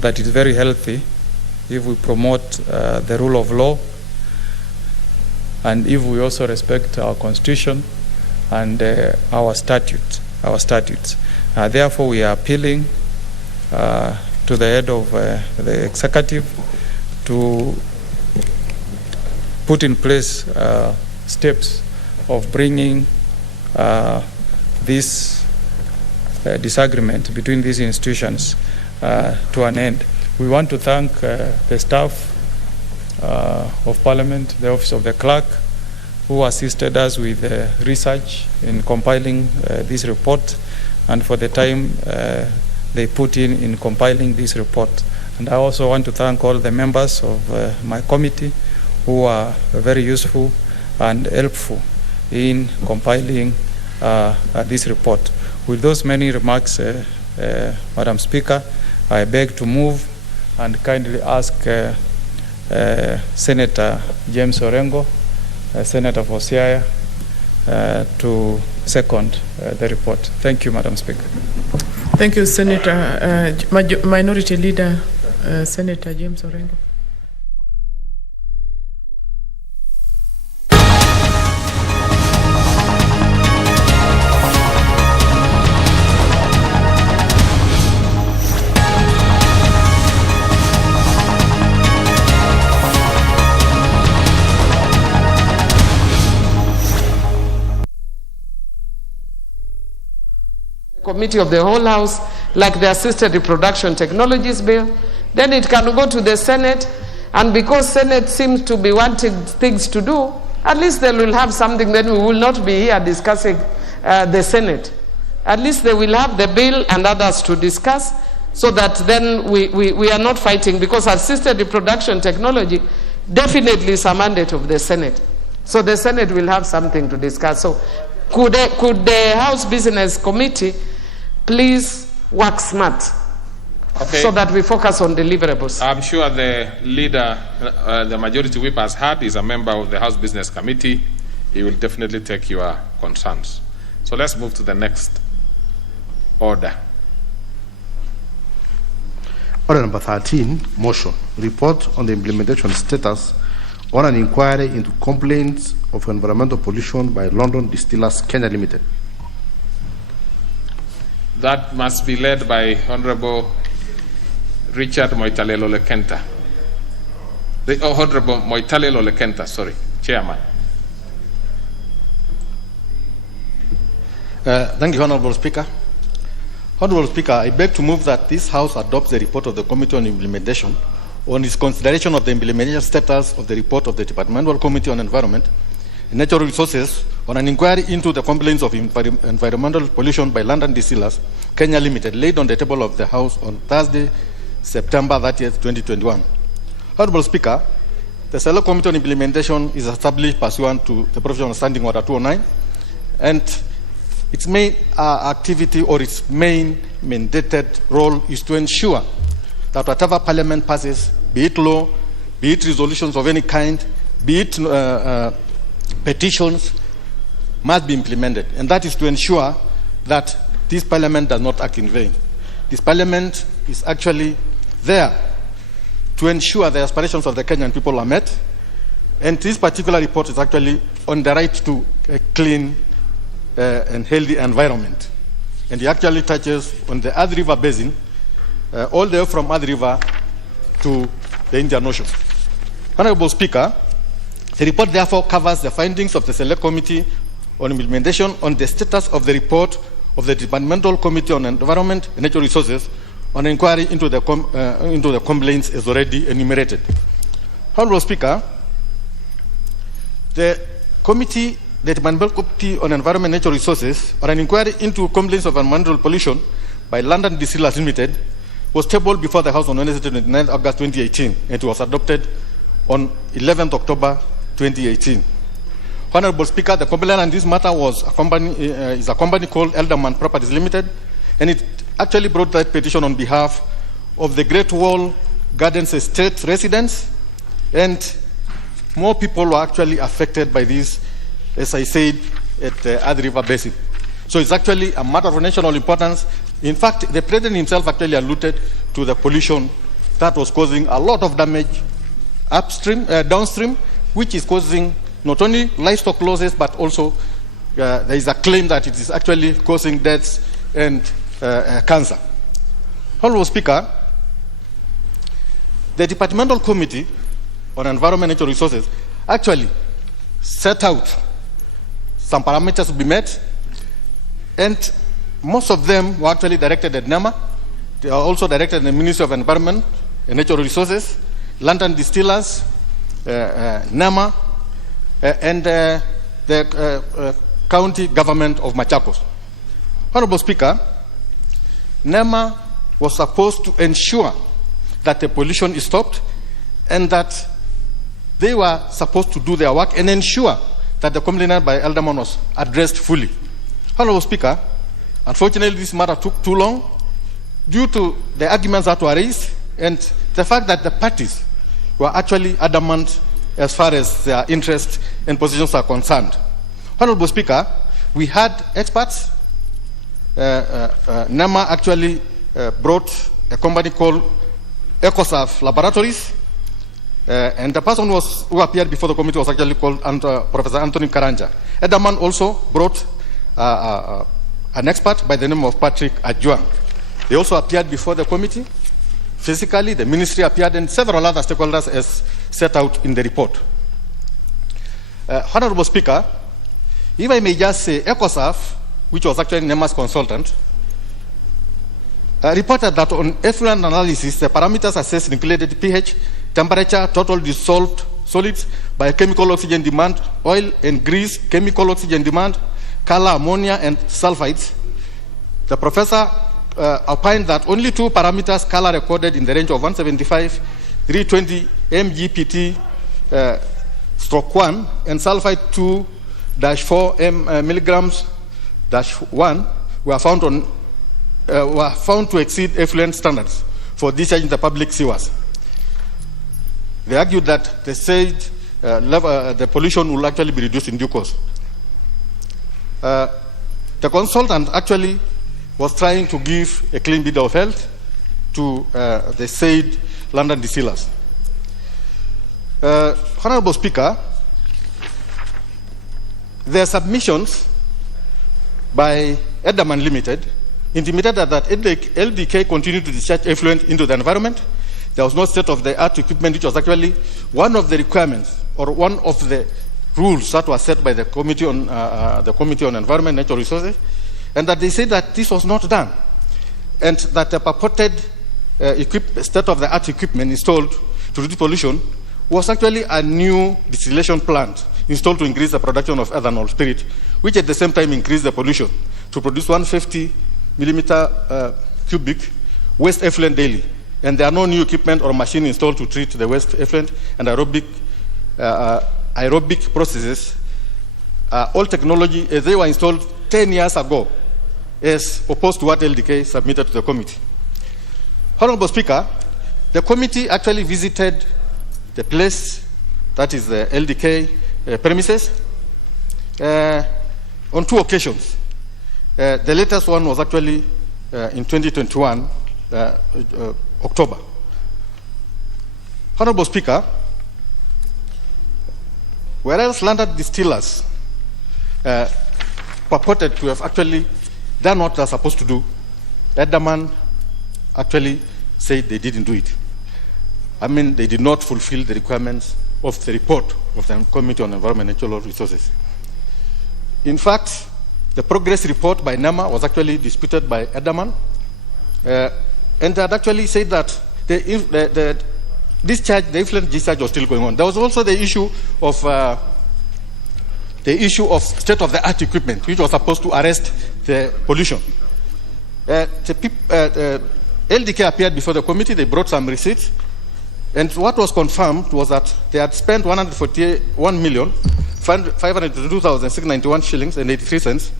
that it's very healthy if we promote the rule of law, and if we also respect our constitution and our statutes. Therefore, we are appealing to the head of the executive to put in place steps of bringing this disagreement between these institutions to an end. We want to thank the staff of Parliament, the Office of the Clerk, who assisted us with research in compiling this report, and for the time they put in compiling this report. And I also want to thank all the members of my committee who are very useful and helpful in compiling this report. With those many remarks, Madam Speaker, I beg to move and kindly ask Senator James Orengo, Senator for Siaya, to second the report. Thank you, Madam Speaker. Thank you, Senator. Minority Leader, Senator James Orengo. Committee of the whole House, like the Assisted Reproduction Technologies Bill. Then it can go to the Senate, and because Senate seems to be wanting things to do, at least they will have something. Then we will not be here discussing the Senate. At least they will have the bill and others to discuss, so that then we are not fighting, because assisted reproduction technology definitely is a mandate of the Senate. So the Senate will have something to discuss. So could the House Business Committee please work smart, okay, so that we focus on deliverables? I'm sure the leader, the majority whip has heard, is a member of the House Business Committee. He will definitely take your concerns. So let's move to the next order. Order number 13, motion. Report on the implementation status on an inquiry into complaints of environmental pollution by London Distillers Kenya Limited. That must be led by Honorable Richard Moitalelo Lekenta. Honorable Moitalelo Lekenta, sorry, Chairman. Thank you, Honorable Speaker. Honorable Speaker, I beg to move that this House adopts the report of the Committee on Implementation on its consideration of the implementation status of the report of the Departmental Committee on Environment and Natural Resources on an inquiry into the complaints of environmental pollution by London Distillers Kenya Limited, laid on the table of the House on Thursday, September 30th, 2021. Honorable Speaker, the Select Committee on Implementation is established pursuant to the provision of Standing Order 209, and its main activity or its main mandated role is to ensure that whatever Parliament passes, be it law, be it resolutions of any kind, be it petitions, must be implemented. And that is to ensure that this Parliament does not act in vain. This Parliament is actually there to ensure the aspirations of the Kenyan people are met. And this particular report is actually on the right to a clean and healthy environment. And it actually touches on the Athi River Basin, all the way from Athi River to the Indian Ocean. Honorable Speaker, the report therefore covers the findings of the Select Committee on Implementation on the status of the report of the Departmental Committee on Environment and Natural Resources on inquiry into the complaints as already enumerated. Honorable Speaker, the Departmental Committee on Environment and Natural Resources on an inquiry into complaints of environmental pollution by London Distillers Limited was tabled before the House on Wednesday, 29 August 2018, and it was adopted on 11th October 2018. Honorable Speaker, the complainant on this matter is a company called Elderman Properties Limited, and it actually brought that petition on behalf of the Great Wall Gardens Estate residents, and more people were actually affected by this, as I said, at the Athi River Basin. So it's actually a matter of national importance. In fact, the President himself actually alluded to the pollution that was causing a lot of damage upstream, downstream, which is causing not only livestock losses, but also there is a claim that it is actually causing deaths and cancer. Honorable Speaker, the Departmental Committee on Environment and Natural Resources actually set out some parameters to be met, and most of them were actually directed at NEMA. They are also directed at the Ministry of Environment and Natural Resources, London Distillers, NEMA, and the county government of Machakos. Honorable Speaker, NEMA was supposed to ensure that the pollution is stopped and that they were supposed to do their work and ensure that the complaint by Elderman was addressed fully. Honorable Speaker, unfortunately this matter took too long due to the arguments that were raised and the fact that the parties were actually adamant as far as their interests and positions are concerned. Honorable Speaker, we had experts. NEMA actually brought a company called EcoServe Laboratories, and the person who appeared before the committee was actually called Professor Anthony Karanja. Elderman also brought an expert by the name of Patrick Adjuang. They also appeared before the committee. Physically, the ministry appeared, and several other stakeholders as set out in the report. Honorable Speaker, if I may just say, EcoServe, which was actually NEMA's consultant, reported that on effluent analysis, the parameters assessed included pH, temperature, total dissolved solids, biochemical oxygen demand, oil and grease, chemical oxygen demand, color, ammonia, and sulfides. The professor opined that only two parameters, color recorded in the range of 175, 320 mgpt stroke 1, and sulfide 2-4 milligrams -1 were found to exceed effluent standards for discharge in the public sewers. They argued that the said the pollution will actually be reduced in due course. The consultant actually was trying to give a clean bill of health to the said London Distillers. Honorable Speaker, their submissions by Edaman Limited intimated that LDK continued to discharge effluent into the environment. There was no state-of-the-art equipment, which was actually one of the requirements or one of the rules that was set by the Committee on Environment and Natural Resources, and that they said that this was not done, and that the purported state-of-the-art equipment installed to reduce pollution was actually a new distillation plant installed to increase the production of ethanol spirit, which at the same time increased the pollution to produce 150 millimeter cubic waste effluent daily. And there are no new equipment or machine installed to treat the waste effluent and aerobic processes. All technology, they were installed 10 years ago, as opposed to what LDK submitted to the committee. Honorable Speaker, the committee actually visited the place, that is the LDK premises, on 2 occasions. The latest one was actually in 2021, October. Honorable Speaker, whereas landed distillers purported to have actually done what they're supposed to do, Edaman actually said they didn't do it. I mean, they did not fulfill the requirements of the report of the Committee on Environment and Natural Resources. In fact, the progress report by NEMA was actually disputed by Edaman, and they had actually said that the effluent discharge was still going on. There was also the issue of state-of-the-art equipment, which was supposed to arrest the pollution. LDK appeared before the committee. They brought some receipts, and what was confirmed was that they had spent 141,502,691 shillings and 83 cents,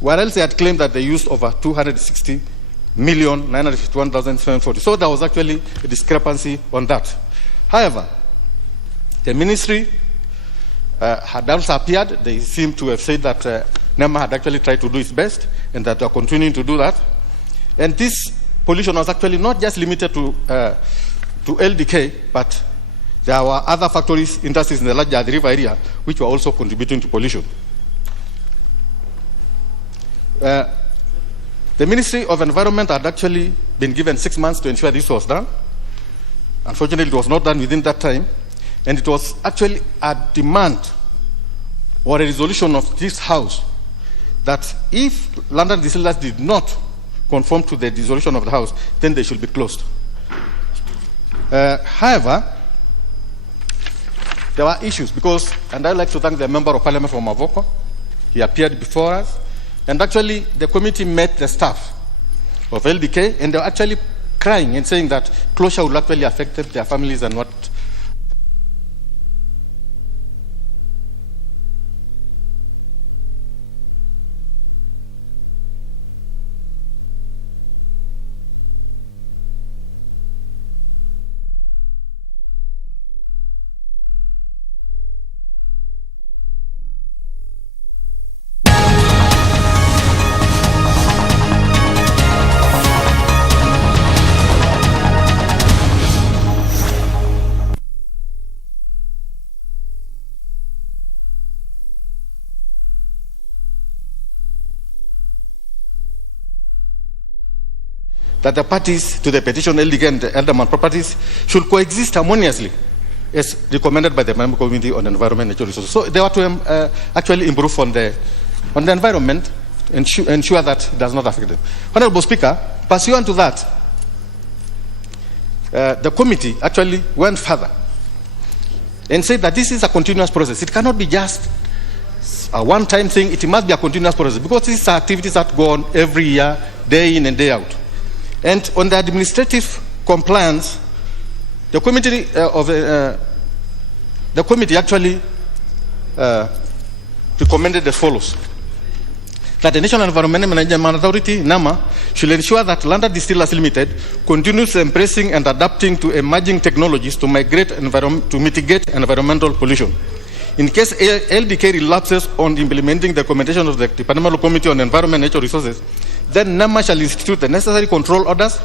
whereas they had claimed that they used over 260,951,740. So there was actually a discrepancy on that. However, the ministry had also appeared. They seem to have said that NEMA had actually tried to do its best and that they are continuing to do that. And this pollution was actually not just limited to LDK, but there were other factories, industries in the larger river area, which were also contributing to pollution. The Ministry of Environment had actually been given 6 months to ensure this was done. Unfortunately, it was not done within that time, and it was actually a demand or a resolution of this House that if London distillers did not conform to the dissolution of the House, then they should be closed. However, there were issues because, and I'd like to thank the Member of Parliament from Mavoko. He appeared before us, and actually the committee met the staff of LDK, and they were actually crying and saying that closure would actually affect their families and what. That the parties to the petition, LDK and the Elderman properties, should coexist harmoniously, as recommended by the Member Committee on Environment and Natural Resources. So they were to actually improve on the environment and ensure that it does not affect them. Honorable Speaker, pursuant to that, the committee actually went further and said that this is a continuous process. It cannot be just a one-time thing. It must be a continuous process because these are activities that go on every year, day in and day out. And on the administrative compliance, the committee actually recommended as follows: that the National Environment Management Authority (NEMA) should ensure that London Distillers Limited continues embracing and adapting to emerging technologies to mitigate environmental pollution. In case LDK relapses on implementing the recommendation of the Departmental Committee on Environment and Natural Resources, then NEMA shall institute the necessary control orders,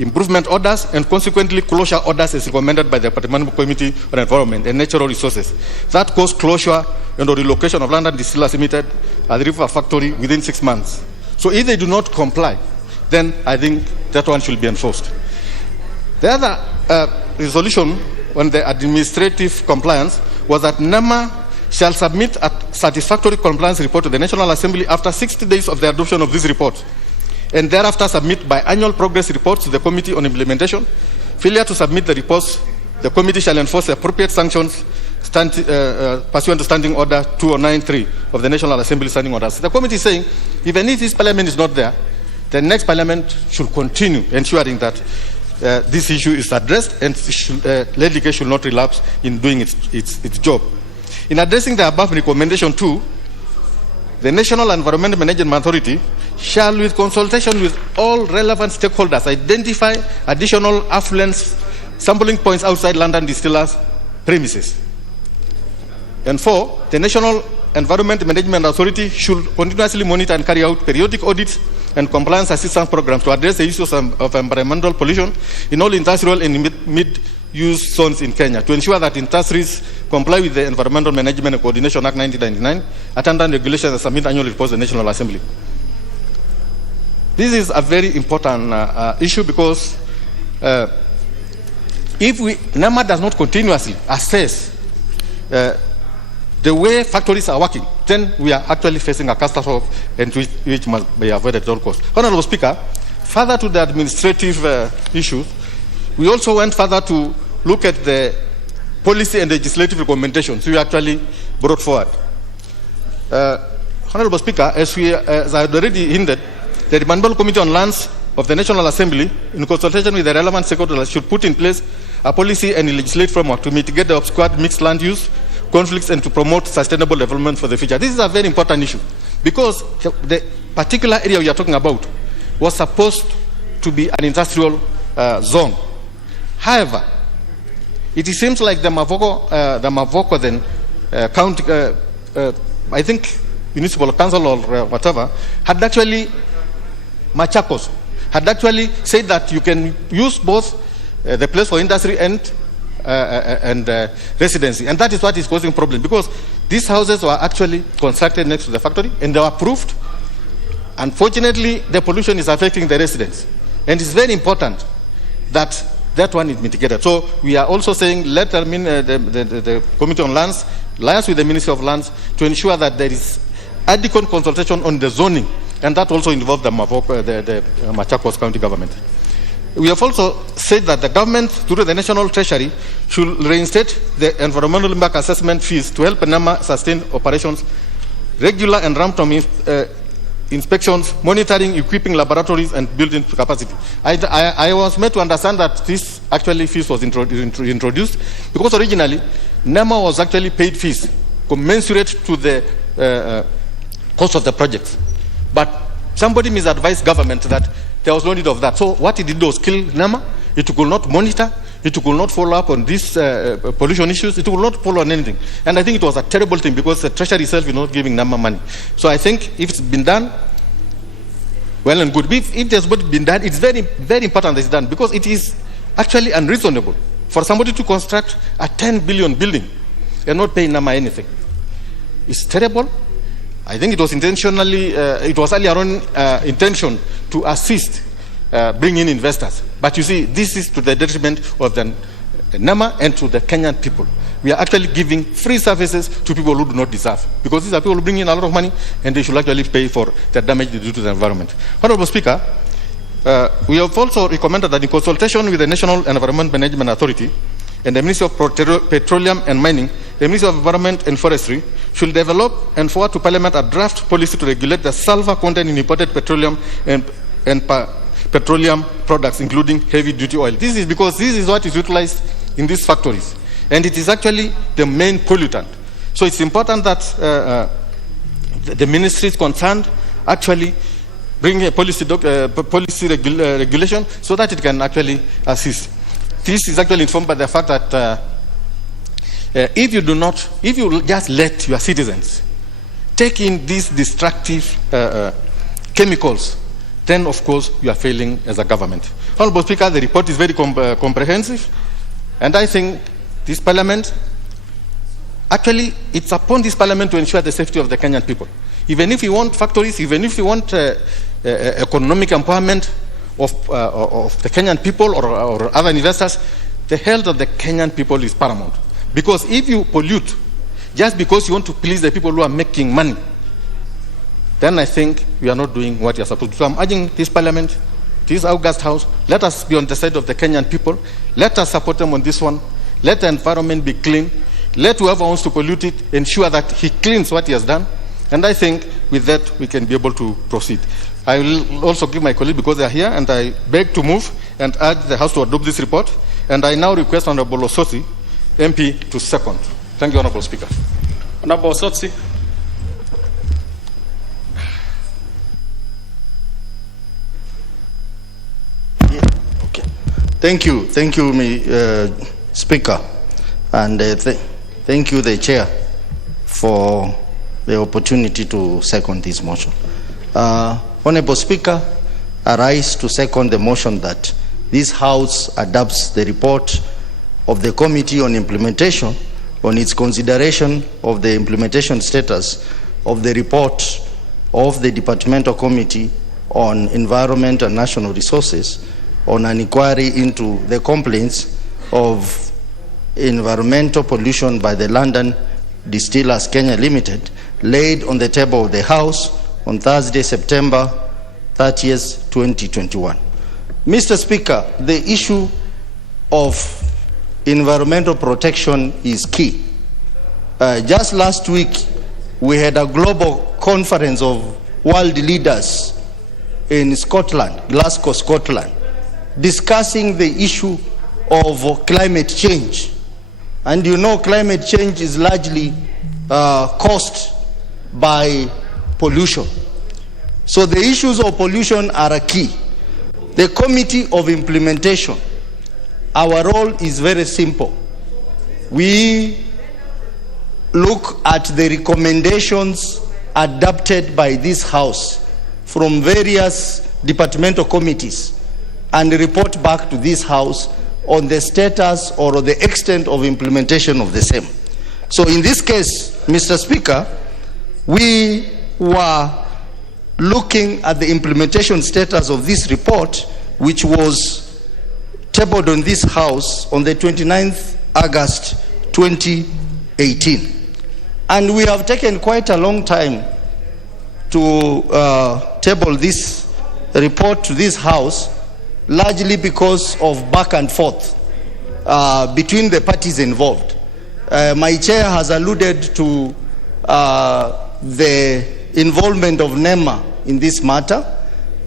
improvement orders, and consequently closure orders as recommended by the Parliamentary Committee on Environment and Natural Resources. That caused closure and the relocation of London Distillers Limited at the River Factory within 6 months. So if they do not comply, then I think that one should be enforced. The other resolution on the administrative compliance was that NEMA shall submit a satisfactory compliance report to the National Assembly after 60 days of the adoption of this report, and thereafter submit biannual progress reports to the Committee on Implementation. Failure to submit the reports, the committee shall enforce appropriate sanctions pursuant to Standing Order 2093 of the National Assembly Standing Orders. The committee is saying, even if this parliament is not there, the next parliament should continue ensuring that this issue is addressed and legislation should not relapse in doing its job. In addressing the above recommendation 2, the National Environment Management Authority shall, with consultation with all relevant stakeholders, identify additional affluence sampling points outside London Distillers premises. And 4, the National Environment Management Authority should continuously monitor and carry out periodic audits and compliance assistance programs to address the issues of environmental pollution in all industrial and mid-use zones in Kenya, to ensure that industries comply with the Environmental Management and Coordination Act 1999, attend regulations, and submit annual reports to the National Assembly. This is a very important issue because if NEMA does not continuously assess the way factories are working, then we are actually facing a catastrophe and which must be avoided at all costs. Honorable Speaker, further to the administrative issues, we also went further to look at the policy and legislative recommendations we actually brought forward. Honorable Speaker, as I had already hinted, the Parliamentary Committee on Lands of the National Assembly, in consultation with the relevant stakeholders, should put in place a policy and legislative framework to mitigate the obscured mixed land use conflicts and to promote sustainable development for the future. This is a very important issue because the particular area we are talking about was supposed to be an industrial zone. However, it seems like the Mavoko then county, I think municipal council or whatever, had actually, Machakos, had actually said that you can use both the place for industry and residency, and that is what is causing problem because these houses were actually constructed next to the factory and they were approved. Unfortunately, the pollution is affecting the residents, and it's very important that that one is mitigated. So we are also saying let the Committee on Lands liaise with the Ministry of Lands to ensure that there is adequate consultation on the zoning, and that also involves the Machakos County government. We have also said that the government, through the National Treasury, should reinstate the environmental impact assessment fees to help NEMA sustain operations, regular and random inspections, monitoring, equipping laboratories, and building capacity. I was made to understand that this actually fees was introduced because originally NEMA was actually paid fees commensurate to the cost of the projects. But somebody misadvised government that there was no need of that. So what it did was kill NEMA. It could not monitor. It could not follow up on these pollution issues. It could not follow on anything. And I think it was a terrible thing because the Treasury itself is not giving NEMA money. So I think if it's been done, well and good. If it has been done, it's very, very important that it's done because it is actually unreasonable for somebody to construct a 10 billion building and not pay NEMA anything. It's terrible. I think it was intentionally, it was earlier on intention to assist bring in investors. But you see, this is to the detriment of the NEMA and to the Kenyan people. We are actually giving free services to people who do not deserve, because these are people who bring in a lot of money and they should actually pay for the damage they do to the environment. Honorable Speaker, we have also recommended that in consultation with the National Environment Management Authority and the Ministry of Petroleum and Mining, the Ministry of Environment and Forestry should develop and forward to Parliament a draft policy to regulate the sulfur content in imported petroleum and petroleum products, including heavy-duty oil. This is because this is what is utilized in these factories, and it is actually the main pollutant. So it's important that the ministries concerned actually bring a policy regulation so that it can actually assist. This is actually informed by the fact that if you just let your citizens take in these destructive chemicals, then of course you are failing as a government. Honorable Speaker, the report is very comprehensive, and I think this Parliament, actually it's upon this Parliament to ensure the safety of the Kenyan people. Even if you want factories, even if you want economic empowerment of the Kenyan people or other investors, the health of the Kenyan people is paramount. Because if you pollute just because you want to please the people who are making money, then I think we are not doing what you are supposed to. So I'm urging this Parliament, this August House, let us be on the side of the Kenyan people. Let us support them on this one. Let the environment be clean. Let whoever wants to pollute it ensure that he cleans what he has done. And I think with that we can be able to proceed. I will also give my colleague, because they are here, and I beg to move and urge the House to adopt this report. And I now request Honorable Ososi, MP, to second. Thank you, Honorable Speaker. Honorable Ososi. Thank you, Speaker, and thank you, the Chair, for the opportunity to second this motion. Honorable Speaker, I rise to second the motion that this House adopts the report of the Committee on Implementation on its consideration of the implementation status of the report of the Departmental Committee on Environment and National Resources on an inquiry into the complaints of environmental pollution by the London Distillers Kenya Limited, laid on the table of the House on Thursday, September 30th, 2021. Mr. Speaker, the issue of environmental protection is key. Just last week, we had a global conference of world leaders in Scotland, Glasgow, Scotland, discussing the issue of climate change. And you know, climate change is largely caused by pollution. So the issues of pollution are a key. The Committee of Implementation, our role is very simple. We look at the recommendations adopted by this House from various departmental committees and report back to this House on the status or the extent of implementation of the same. So in this case, Mr. Speaker, we were looking at the implementation status of this report, which was tabled on this House on the 29th August 2018. And we have taken quite a long time to table this report to this House, largely because of back and forth between the parties involved. My chair has alluded to the involvement of NEMA in this matter,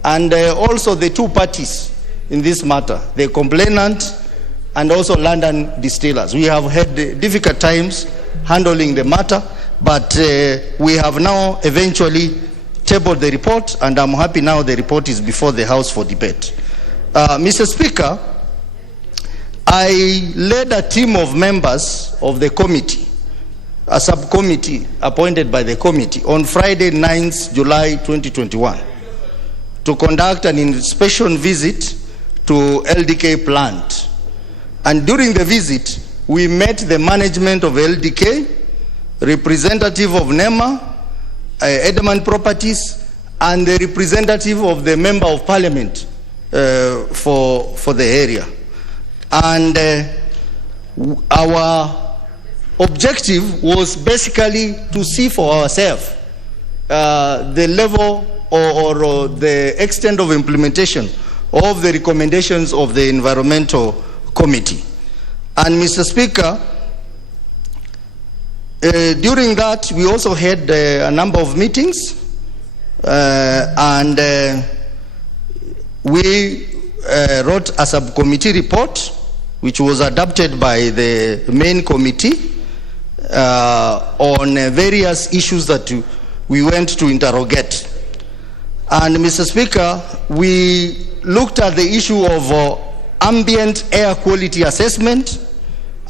and also the two parties in this matter, the complainant and also London Distillers. We have had difficult times handling the matter, but we have now eventually tabled the report, and I'm happy now the report is before the House for debate. Mr. Speaker, I led a team of members of the committee, a subcommittee appointed by the committee, on Friday, 9th July 2021, to conduct an inspection visit to LDK plant. And during the visit, we met the management of LDK, representative of NEMA, Edmund Properties, and the representative of the Member of Parliament for the area. And our objective was basically to see for ourselves the level or the extent of implementation of the recommendations of the Environmental Committee. And Mr. Speaker, during that we also had a number of meetings, and we wrote a subcommittee report which was adopted by the main committee on various issues that we went to interrogate. And Mr. Speaker, we looked at the issue of ambient air quality assessment,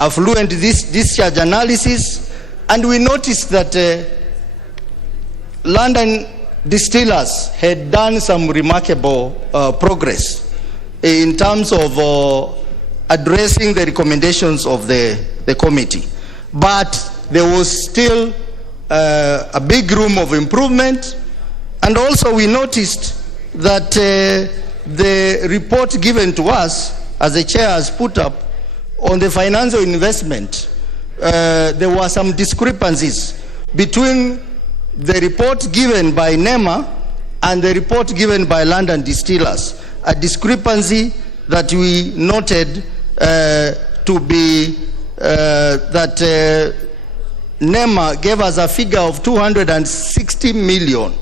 affluent discharge analysis, and we noticed that London distillers had done some remarkable progress in terms of addressing the recommendations of the committee. But there was still a big room of improvement. And also we noticed that the report given to us, as the chair has put up, on the financial investment, there were some discrepancies between the report given by NEMA and the report given by London Distillers. A discrepancy that we noted to be that NEMA gave us a figure of 260 million,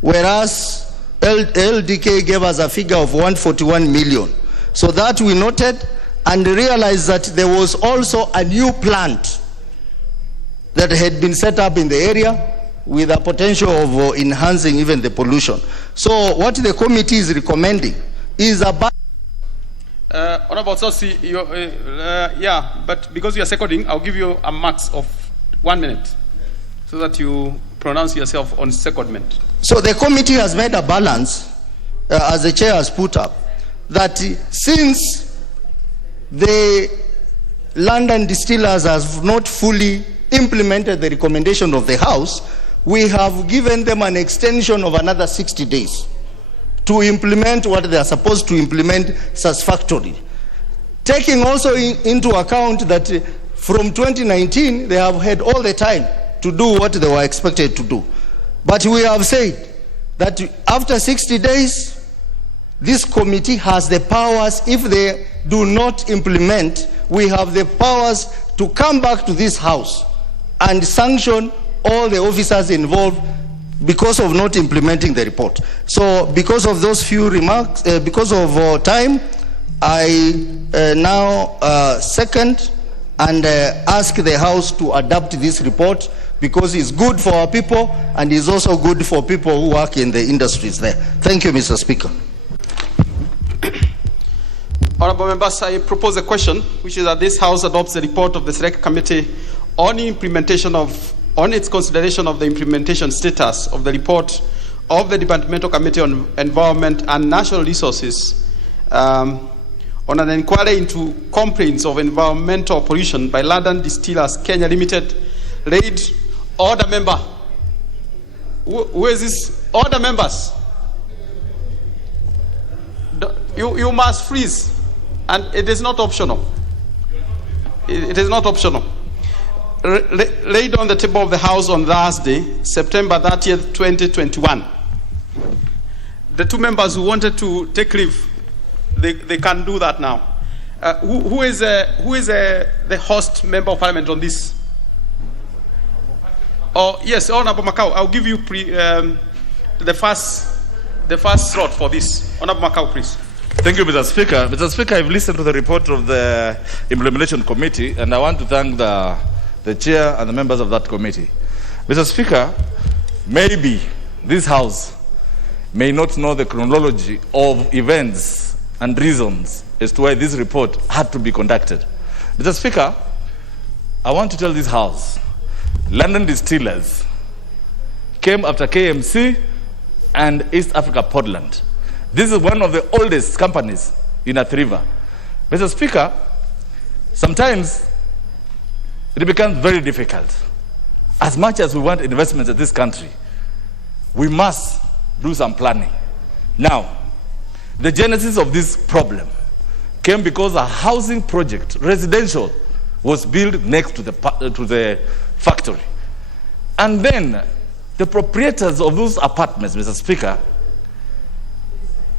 whereas LDK gave us a figure of 141 million. So that we noted and realized that there was also a new plant that had been set up in the area with a potential of enhancing even the pollution. So what the committee is recommending is about... Honorable Sosi, yeah, but because you are seconding, I'll give you a max of 1 minute so that you pronounce yourself on secondment. So the committee has made a balance, as the chair has put up, that since the London Distillers have not fully implemented the recommendation of the House, we have given them an extension of another 60 days to implement what they are supposed to implement satisfactorily. Taking also into account that from 2019, they have had all the time to do what they were expected to do. But we have said that after 60 days, this committee has the powers, if they do not implement, we have the powers to come back to this House and sanction all the officers involved because of not implementing the report. So because of those few remarks, because of time, I now second and ask the House to adopt this report because it's good for our people and it's also good for people who work in the industries there. Thank you, Mr. Speaker. Honorable members, I propose a question, which is that this House adopts the report of the Select Committee on its consideration of the implementation status of the report of the Departmental Committee on Environment and Natural Resources on an inquiry into complaints of environmental pollution by London Distillers Kenya Limited. Read order member. Who is this? Order members. You must freeze, and it is not optional. It is not optional. Laid on the table of the House on Thursday, September 30th, 2021. The two members who wanted to take leave, they can do that now. Who is the host member of Parliament on this? Oh yes, Honorable Macau. I'll give you the first slot for this. Honorable Macau, please. Thank you, Mr. Speaker. Mr. Speaker, I've listened to the report of the Implementation Committee, and I want to thank the chair and the members of that committee. Mr. Speaker, maybe this House may not know the chronology of events and reasons as to why this report had to be conducted. Mr. Speaker, I want to tell this House, London Distillers came after KMC and East Africa Portland. This is one of the oldest companies in Athi River. Mr. Speaker, sometimes it becomes very difficult. As much as we want investments in this country, we must do some planning. Now, the genesis of this problem came because a housing project, residential, was built next to the factory. And then the proprietors of those apartments, Mr. Speaker,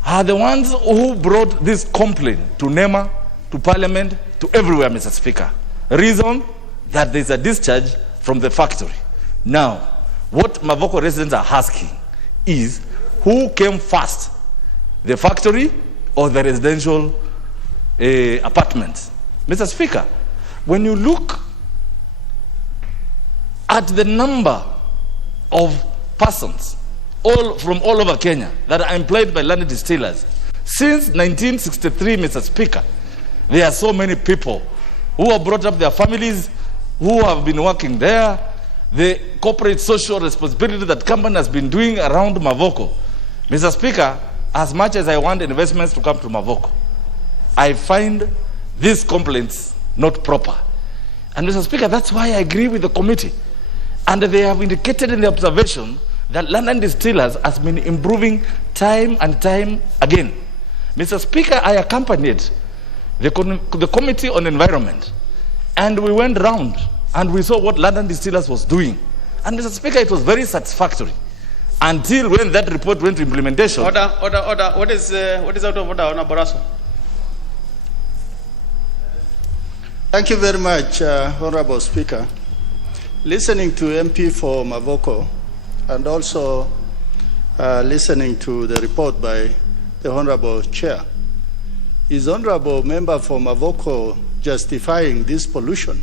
are the ones who brought this complaint to NEMA, to Parliament, to everywhere, Mr. Speaker. Reason that there's a discharge from the factory. Now, what Mavoko residents are asking is, who came first, the factory or the residential apartments? Mr. Speaker, when you look at the number of persons from all over Kenya that are employed by London Distillers, since 1963, Mr. Speaker, there are so many people who have brought up their families, who have been working there, the corporate social responsibility that company has been doing around Mavoko. Mr. Speaker, as much as I want investments to come to Mavoko, I find these complaints not proper. And Mr. Speaker, that's why I agree with the committee. And they have indicated in the observation that London Distillers has been improving time and time again. Mr. Speaker, I accompanied the Committee on Environment, and we went round and we saw what London Distillers was doing. And Mr. Speaker, it was very satisfactory until when that report went to implementation. Order. What is out of order, Honorable Barroso? Thank you very much, Honorable Speaker. Listening to MP for Mavoko and also listening to the report by the Honorable Chair, is Honorable Member for Mavoko justifying this pollution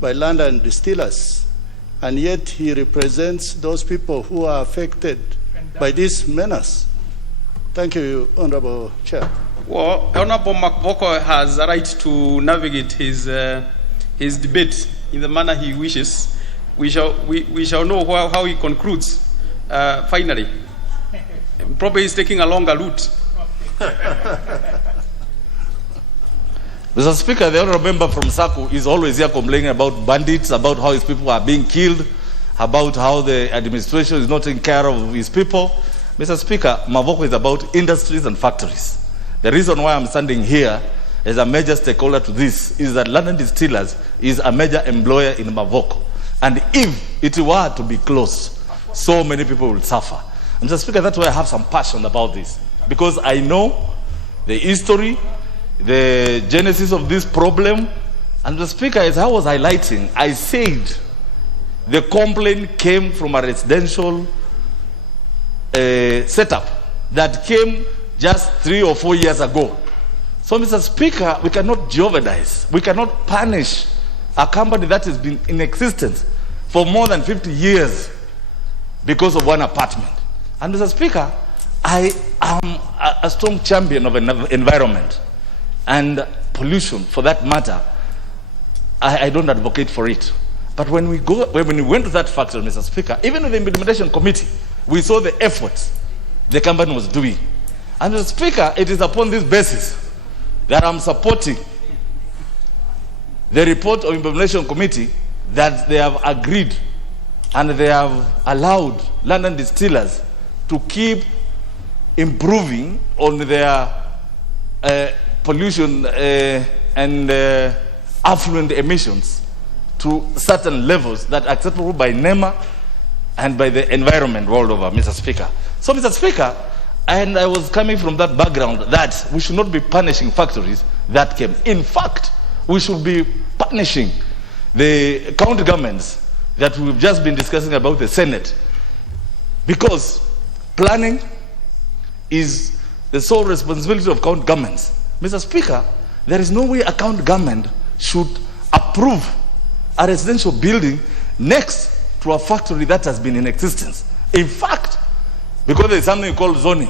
by London Distillers, and yet he represents those people who are affected by this menace? Thank you, Honorable Chair. Well, Honorable Mavoko has a right to navigate his debate in the manner he wishes. We shall know how he concludes finally. Probably he's taking a longer route. Mr. Speaker, the honorable member from Saku is always here complaining about bandits, about how his people are being killed, about how the administration is not taking care of his people. Mr. Speaker, Mavoko is about industries and factories. The reason why I'm standing here as a major stakeholder to this is that London Distillers is a major employer in Mavoko. And if it were to be closed, so many people will suffer. And Mr. Speaker, that's why I have some passion about this. Because I know the history, the genesis of this problem. And Mr. Speaker, as I was highlighting, I said the complaint came from a residential setup that came just 3 or 4 years ago. So, Mr. Speaker, we cannot jeopardize, we cannot punish a company that has been in existence for more than 50 years because of one apartment. And Mr. Speaker, I am a strong champion of environment and pollution, for that matter. I don't advocate for it. But when we went to that factory, Mr. Speaker, even with the implementation committee, we saw the efforts the company was doing. And Mr. Speaker, it is upon this basis that I'm supporting the report of implementation committee that they have agreed and they have allowed London Distillers to keep improving on their pollution and affluent emissions to certain levels that are acceptable by NEMA and by the environment world over, Mr. Speaker. So, Mr. Speaker, and I was coming from that background that we should not be punishing factories that came. In fact, we should be punishing the county governments that we've just been discussing about the Senate, because planning is the sole responsibility of county governments. Mr. Speaker, there is no way a county government should approve a residential building next to a factory that has been in existence. In fact, because there is something called zoning,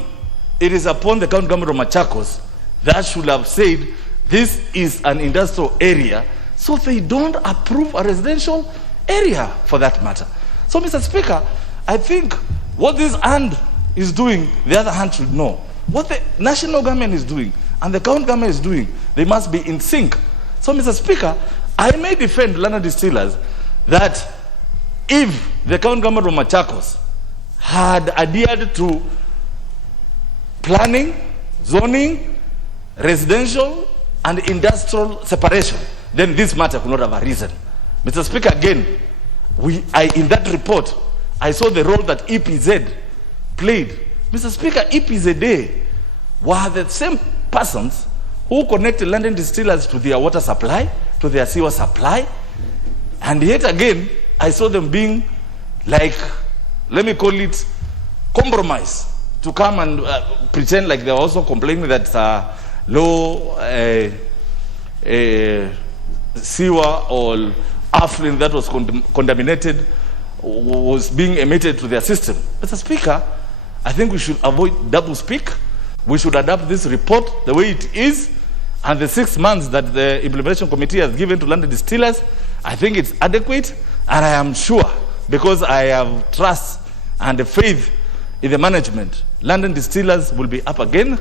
it is upon the county government of Machakos that should have said this is an industrial area, so they don't approve a residential area for that matter. So, Mr. Speaker, I think what this hand is doing, the other hand should know. What the national government is doing and the county government is doing, they must be in sync. So, Mr. Speaker, I may defend London Distillers that if the county government of Machakos had adhered to planning, zoning, residential, and industrial separation, then this matter could not have arisen. Mr. Speaker, again, in that report, I saw the role that EPZ played. Mr. Speaker, EPZA were the same persons who connected London Distillers to their water supply, to their sewer supply, and yet again, I saw them being like, let me call it, compromise, to come and pretend like they were also complaining that low sewer or affluent that was contaminated was being emitted to their system. Mr. Speaker, I think we should avoid double speak. We should adapt this report the way it is, and the 6 months that the implementation committee has given to London Distillers, I think it's adequate, and I am sure because I have trust and faith in the management. London distillers will be up again,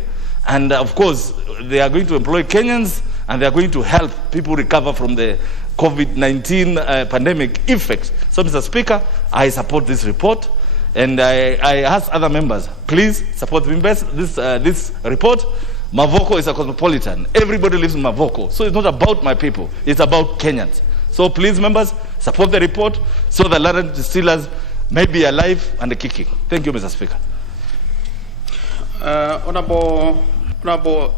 and of course, they are going to employ Kenyans, and they are going to help people recover from the COVID-19 pandemic effect. So, Mr. Speaker, I support this report, and I ask other members, please support this report. Mavoko is a cosmopolitan. Everybody lives in Mavoko. So it's not about my people. It's about Kenyans. So please, members, support the report so the London distillers may be alive and kicking. Thank you, Mr. Speaker. Honorable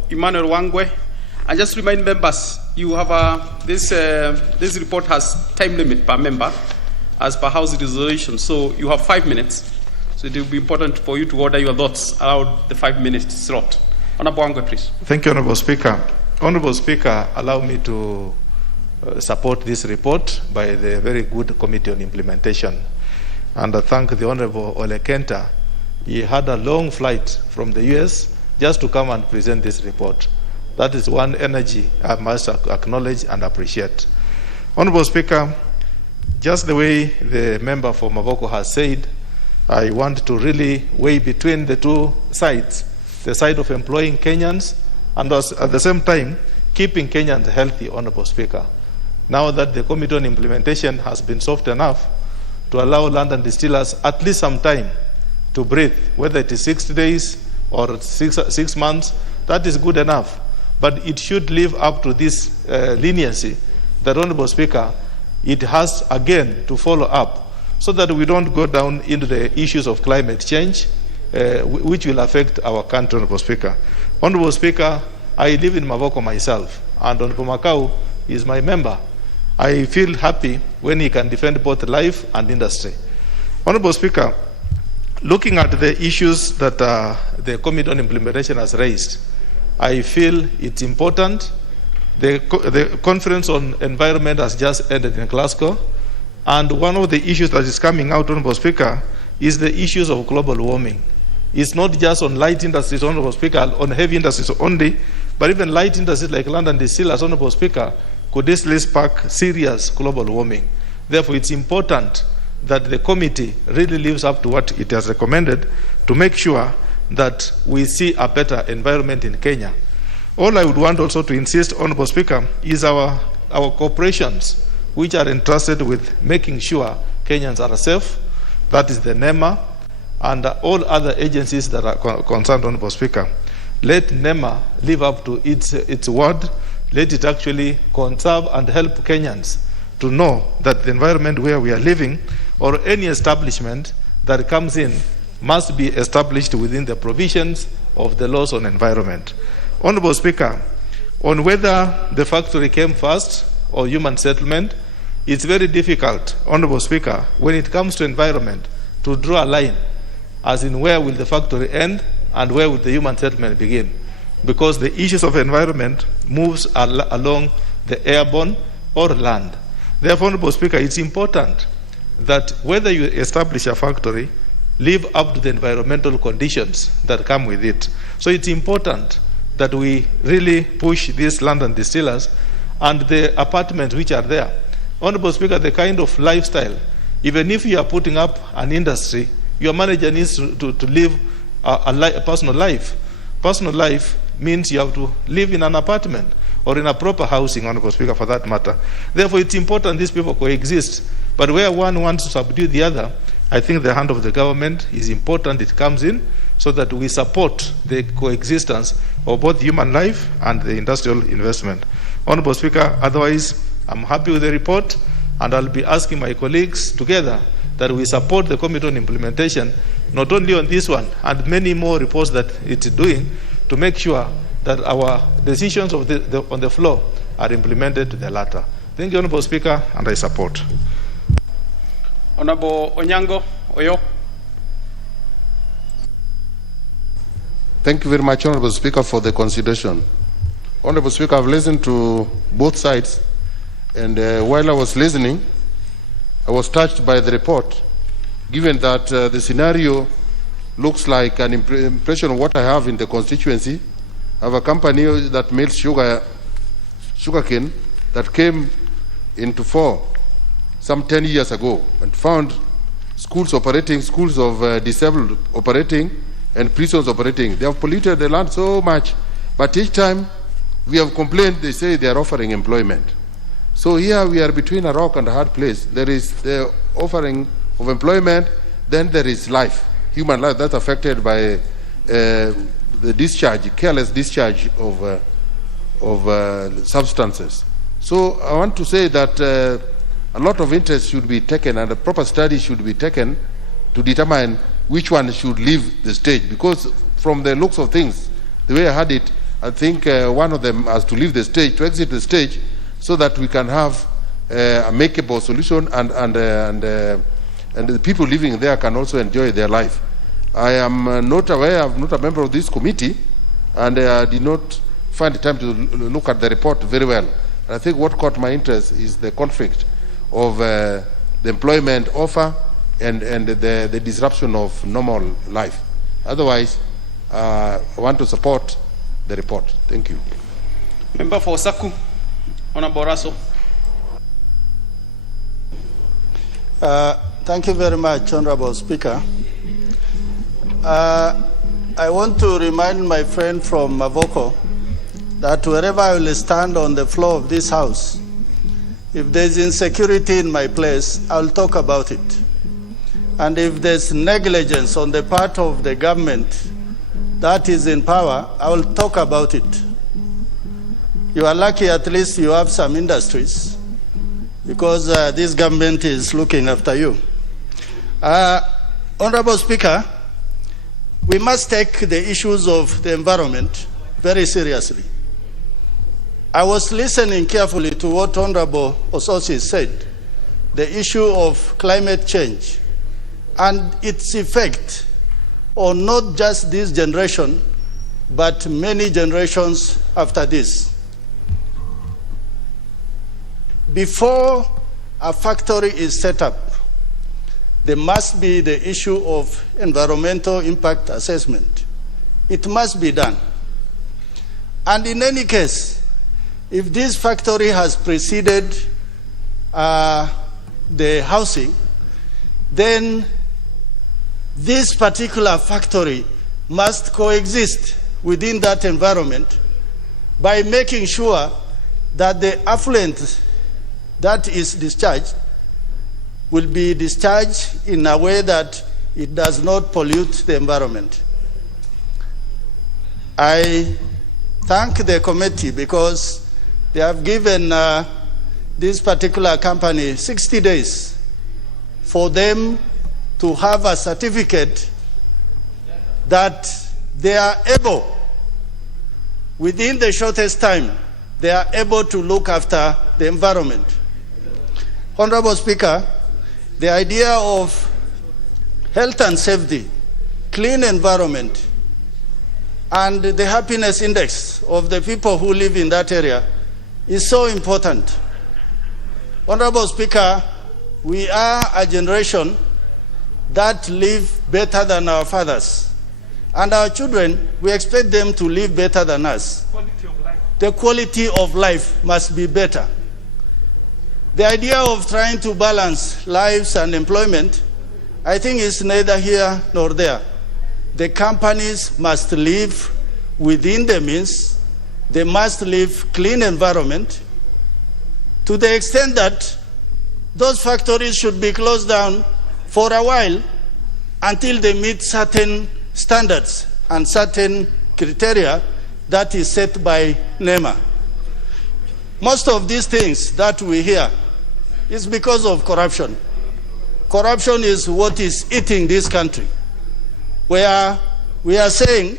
Emmanuel Wangwe, I just remind members, you have this report has time limit per member as per House resolution. So you have 5 minutes. So it will be important for you to order your thoughts around the 5-minute slot. Honorable Wangwe, please. Thank you, Honorable Speaker. Honorable Speaker, allow me to support this report by the very good Committee on Implementation. And I thank the Honorable Ole Kenta. He had a long flight from the US just to come and present this report. That is one energy I must acknowledge and appreciate. Honorable Speaker, just the way the member for Mavoko has said, I want to really weigh between the two sides, the side of employing Kenyans and at the same time keeping Kenyans healthy, Honorable Speaker. Now that the Committee on Implementation has been soft enough to allow London distillers at least some time to breathe, whether it is 60 days or 6 months, that is good enough. But it should live up to this leniency that, Honorable Speaker, it has again to follow up so that we don't go down into the issues of climate change, which will affect our country, Honorable Speaker. Honorable Speaker, I live in Mavoko myself, and Honorable Makau is my member. I feel happy when he can defend both life and industry. Honorable Speaker, looking at the issues that the Committee on Implementation has raised, I feel it's important. The Conference on Environment has just ended in Glasgow, and one of the issues that is coming out, Honorable Speaker, is the issues of global warming. It's not just on light industries, Honorable Speaker, on heavy industries only, but even light industries like London distillers, Honorable Speaker, could easily spark serious global warming. Therefore, it's important that the committee really lives up to what it has recommended to make sure that we see a better environment in Kenya. All I would want also to insist, Honorable Speaker, is our corporations which are entrusted with making sure Kenyans are safe. That is the NEMA and all other agencies that are concerned, Honorable Speaker. Let NEMA live up to its word. Let it actually conserve and help Kenyans to know that the environment where we are living or any establishment that comes in must be established within the provisions of the laws on environment. Honorable Speaker, on whether the factory came first or human settlement, it's very difficult, Honorable Speaker, when it comes to environment, to draw a line, as in where will the factory end and where will the human settlement begin, because the issues of environment moves along the airborne or land. Therefore, Honorable Speaker, it's important that whether you establish a factory, live up to the environmental conditions that come with it. So it's important that we really push these London distillers and the apartments which are there. Honorable Speaker, the kind of lifestyle, even if you are putting up an industry, your manager needs to live a personal life. Personal life means you have to live in an apartment or in a proper housing, Honorable Speaker, for that matter. Therefore, it's important these people coexist. But where one wants to subdue the other, I think the hand of the government is important. It comes in so that we support the coexistence of both human life and the industrial investment. Honorable Speaker, otherwise, I'm happy with the report, and I'll be asking my colleagues together that we support the Committee on Implementation, not only on this one, and many more reports that it's doing, to make sure that our decisions on the floor are implemented to the latter. Thank you, Honorable Speaker, and I support. Honorable Onyango Oyo. Thank you very much, Honorable Speaker, for the consideration. Honorable Speaker, I've listened to both sides, and while I was listening, I was touched by the report, given that the scenario looks like an impression of what I have in the constituency. I have a company that mills sugarcane that came into force some 10 years ago and found schools operating, schools of disabled operating, and prisons operating. They have polluted the land so much, but each time we have complained, they say they are offering employment. So here we are between a rock and a hard place. There is the offering of employment, then there is life, human life that's affected by the discharge, careless discharge of substances. So I want to say that a lot of interest should be taken and a proper study should be taken to determine which one should leave the stage, because from the looks of things, the way I had it, I think one of them has to leave the stage, to exit the stage, so that we can have a makeable solution and the people living there can also enjoy their life. I am not aware, I'm not a member of this committee, and I did not find the time to look at the report very well. I think what caught my interest is the conflict of the employment offer and the disruption of normal life. Otherwise, I want to support the report. Thank you. Member for Saku, Honorable Raso. Thank you very much, Honorable Speaker. I want to remind my friend from Mavoko that wherever I will stand on the floor of this House, if there's insecurity in my place, I'll talk about it. And if there's negligence on the part of the government that is in power, I will talk about it. You are lucky at least you have some industries, because this government is looking after you. Honorable Speaker, we must take the issues of the environment very seriously. I was listening carefully to what Honorable Ososi said, the issue of climate change and its effect on not just this generation, but many generations after this. Before a factory is set up, there must be the issue of environmental impact assessment. It must be done. And in any case, if this factory has preceded the housing, then this particular factory must coexist within that environment by making sure that the effluent that is discharged will be discharged in a way that it does not pollute the environment. I thank the committee because they have given this particular company 60 days for them to have a certificate that they are able, within the shortest time, they are able to look after the environment. Honorable Speaker, the idea of health and safety, clean environment, and the happiness index of the people who live in that area is so important. Honorable Speaker, we are a generation that live better than our fathers. And our children, we expect them to live better than us. The quality of life must be better. The idea of trying to balance lives and employment, I think is neither here nor there. The companies must live within the means. They must live clean environment to the extent that those factories should be closed down for a while until they meet certain standards and certain criteria that is set by NEMA. Most of these things that we hear is because of corruption. Corruption is what is eating this country, where we are saying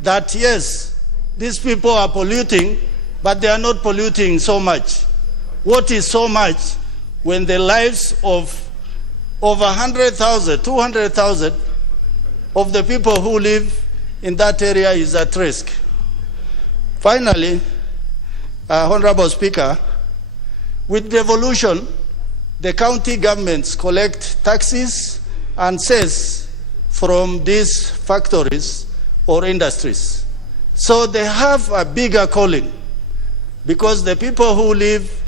that yes, these people are polluting, but they are not polluting so much. What is so much when the lives of over 100,000, 200,000 of the people who live in that area is at risk? Finally, Honorable Speaker, with devolution, the county governments collect taxes and cess from these factories or industries. So they have a bigger calling, because the people who live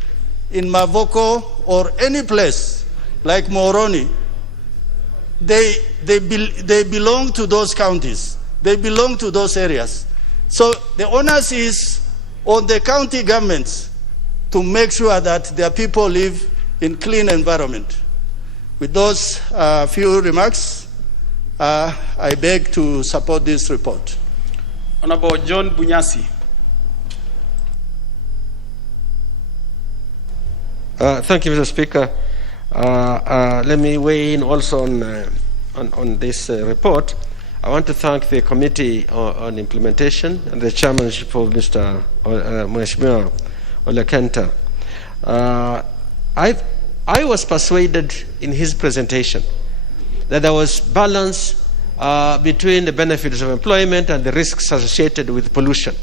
in Mavoko or any place like Moroni, they belong to those counties. They belong to those areas. So the onus is on the county governments to make sure that their people live in clean environment. With those few remarks, I beg to support this report. Honorable John Bunyasi. Thank you, Mr. Speaker. Let me weigh in also on this report. I want to thank the Committee on Implementation and the chairmanship of Mr. Mheshimiwa Ole Kenta. I was persuaded in his presentation that there was balance between the benefits of employment and the risks associated with pollution.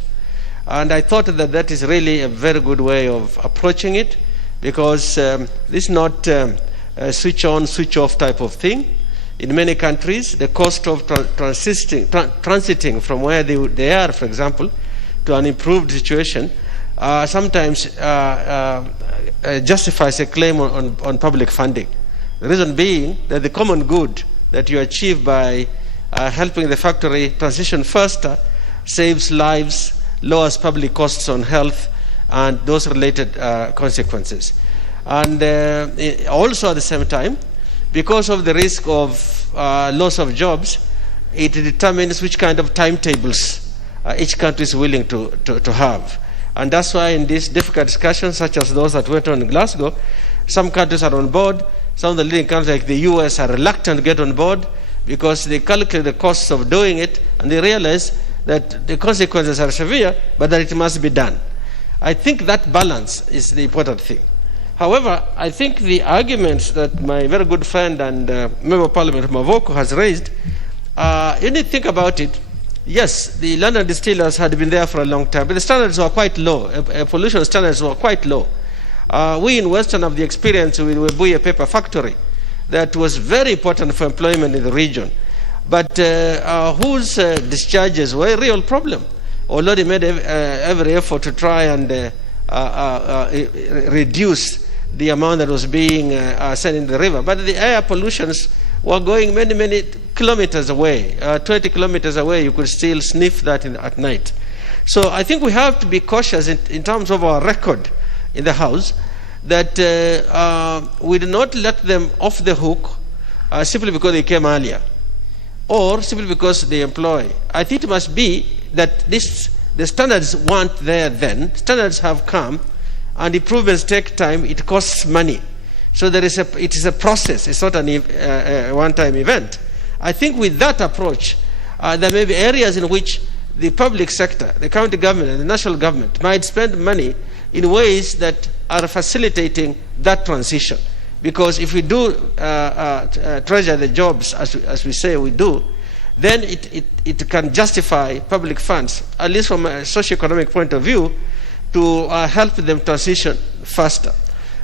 And I thought that that is really a very good way of approaching it, because this is not a switch on, switch off type of thing. In many countries, the cost of transiting from where they are, for example, to an improved situation sometimes justifies a claim on public funding. The reason being that the common good that you achieve by helping the factory transition faster saves lives, lowers public costs on health, and those related consequences. And also at the same time, because of the risk of loss of jobs, it determines which kind of timetables each country is willing to have. And that's why in these difficult discussions, such as those that went on in Glasgow, some countries are on board, some of the leading countries like the US are reluctant to get on board because they calculate the costs of doing it and they realize that the consequences are severe, but that it must be done. I think that balance is the important thing. However, I think the arguments that my very good friend and Member of Parliament Mavoko has raised, you need to think about it. Yes, the London distillers had been there for a long time, but the standards were quite low. Pollution standards were quite low. We in Western have the experience with Webuye Paper Factory that was very important for employment in the region, but whose discharges were a real problem. Although they made every effort to try and reduce the amount that was being sent in the river, but the air pollutions were going many, many kilometers away. 20 kilometers away, you could still sniff that at night. So I think we have to be cautious in terms of our record in the House, that we do not let them off the hook simply because they came earlier or simply because they employ. I think it must be that the standards weren't there then. Standards have come, and improvements take time. It costs money. So it is a process. It's not a one-time event. I think with that approach, there may be areas in which the public sector, the county government and the national government might spend money in ways that are facilitating that transition. Because if we do treasure the jobs as we say we do, then it can justify public funds, at least from a socio-economic point of view, to help them transition faster.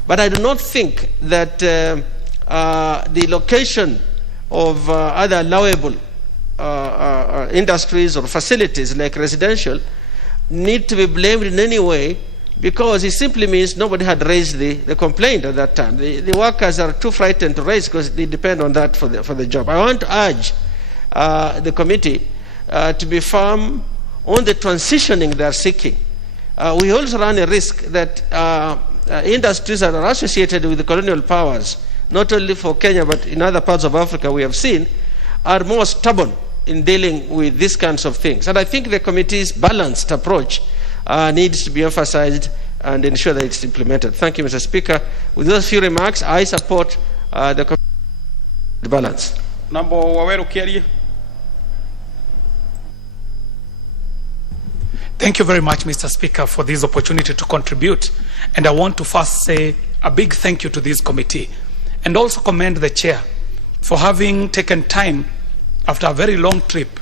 But I do not think that the location of other allowable industries or facilities like residential need to be blamed in any way, because it simply means nobody had raised the complaint at that time. The workers are too frightened to raise because they depend on that for the job. I want to urge the committee to be firm on the transitioning they are seeking. We also run a risk that industries that are associated with the colonial powers, not only for Kenya but in other parts of Africa we have seen, are more stubborn in dealing with these kinds of things. And I think the committee's balanced approach needs to be emphasized and ensure that it's implemented. Thank you, Mr. Speaker. With those few remarks, I support the balance. Number Waweru Keria. Thank you very much, Mr. Speaker, for this opportunity to contribute. And I want to first say a big thank you to this committee and also commend the chair for having taken time after a very long trip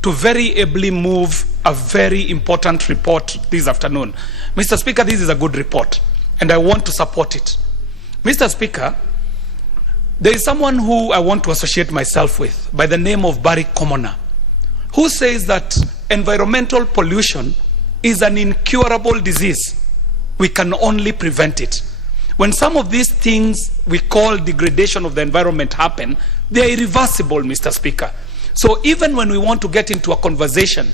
to very ably move a very important report this afternoon. Mr. Speaker, this is a good report and I want to support it. Mr. Speaker, there is someone who I want to associate myself with by the name of Barry Commoner, who says that environmental pollution is an incurable disease. We can only prevent it. When some of these things we call degradation of the environment happen, they are irreversible, Mr. Speaker. So even when we want to get into a conversation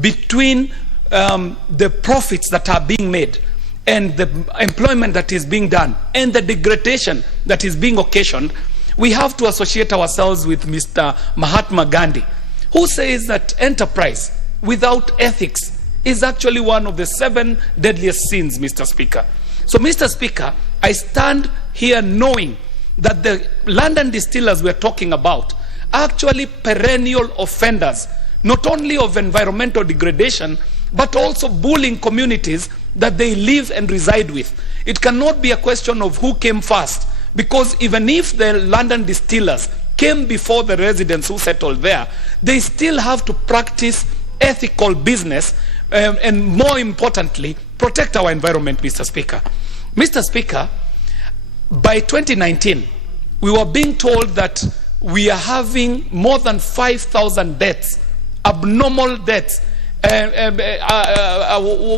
between the profits that are being made and the employment that is being done and the degradation that is being occasioned, we have to associate ourselves with Mr. Mahatma Gandhi, who says that enterprise without ethics is actually one of the 7 deadliest sins, Mr. Speaker. So, Mr. Speaker, I stand here knowing that the London distillers we're talking about are actually perennial offenders, not only of environmental degradation, but also bullying communities that they live and reside with. It cannot be a question of who came first, because even if the London distillers came before the residents who settled there, they still have to practice ethical business and more importantly, protect our environment, Mr. Speaker. Mr. Speaker, by 2019, we were being told that we are having more than 5,000 deaths, abnormal deaths,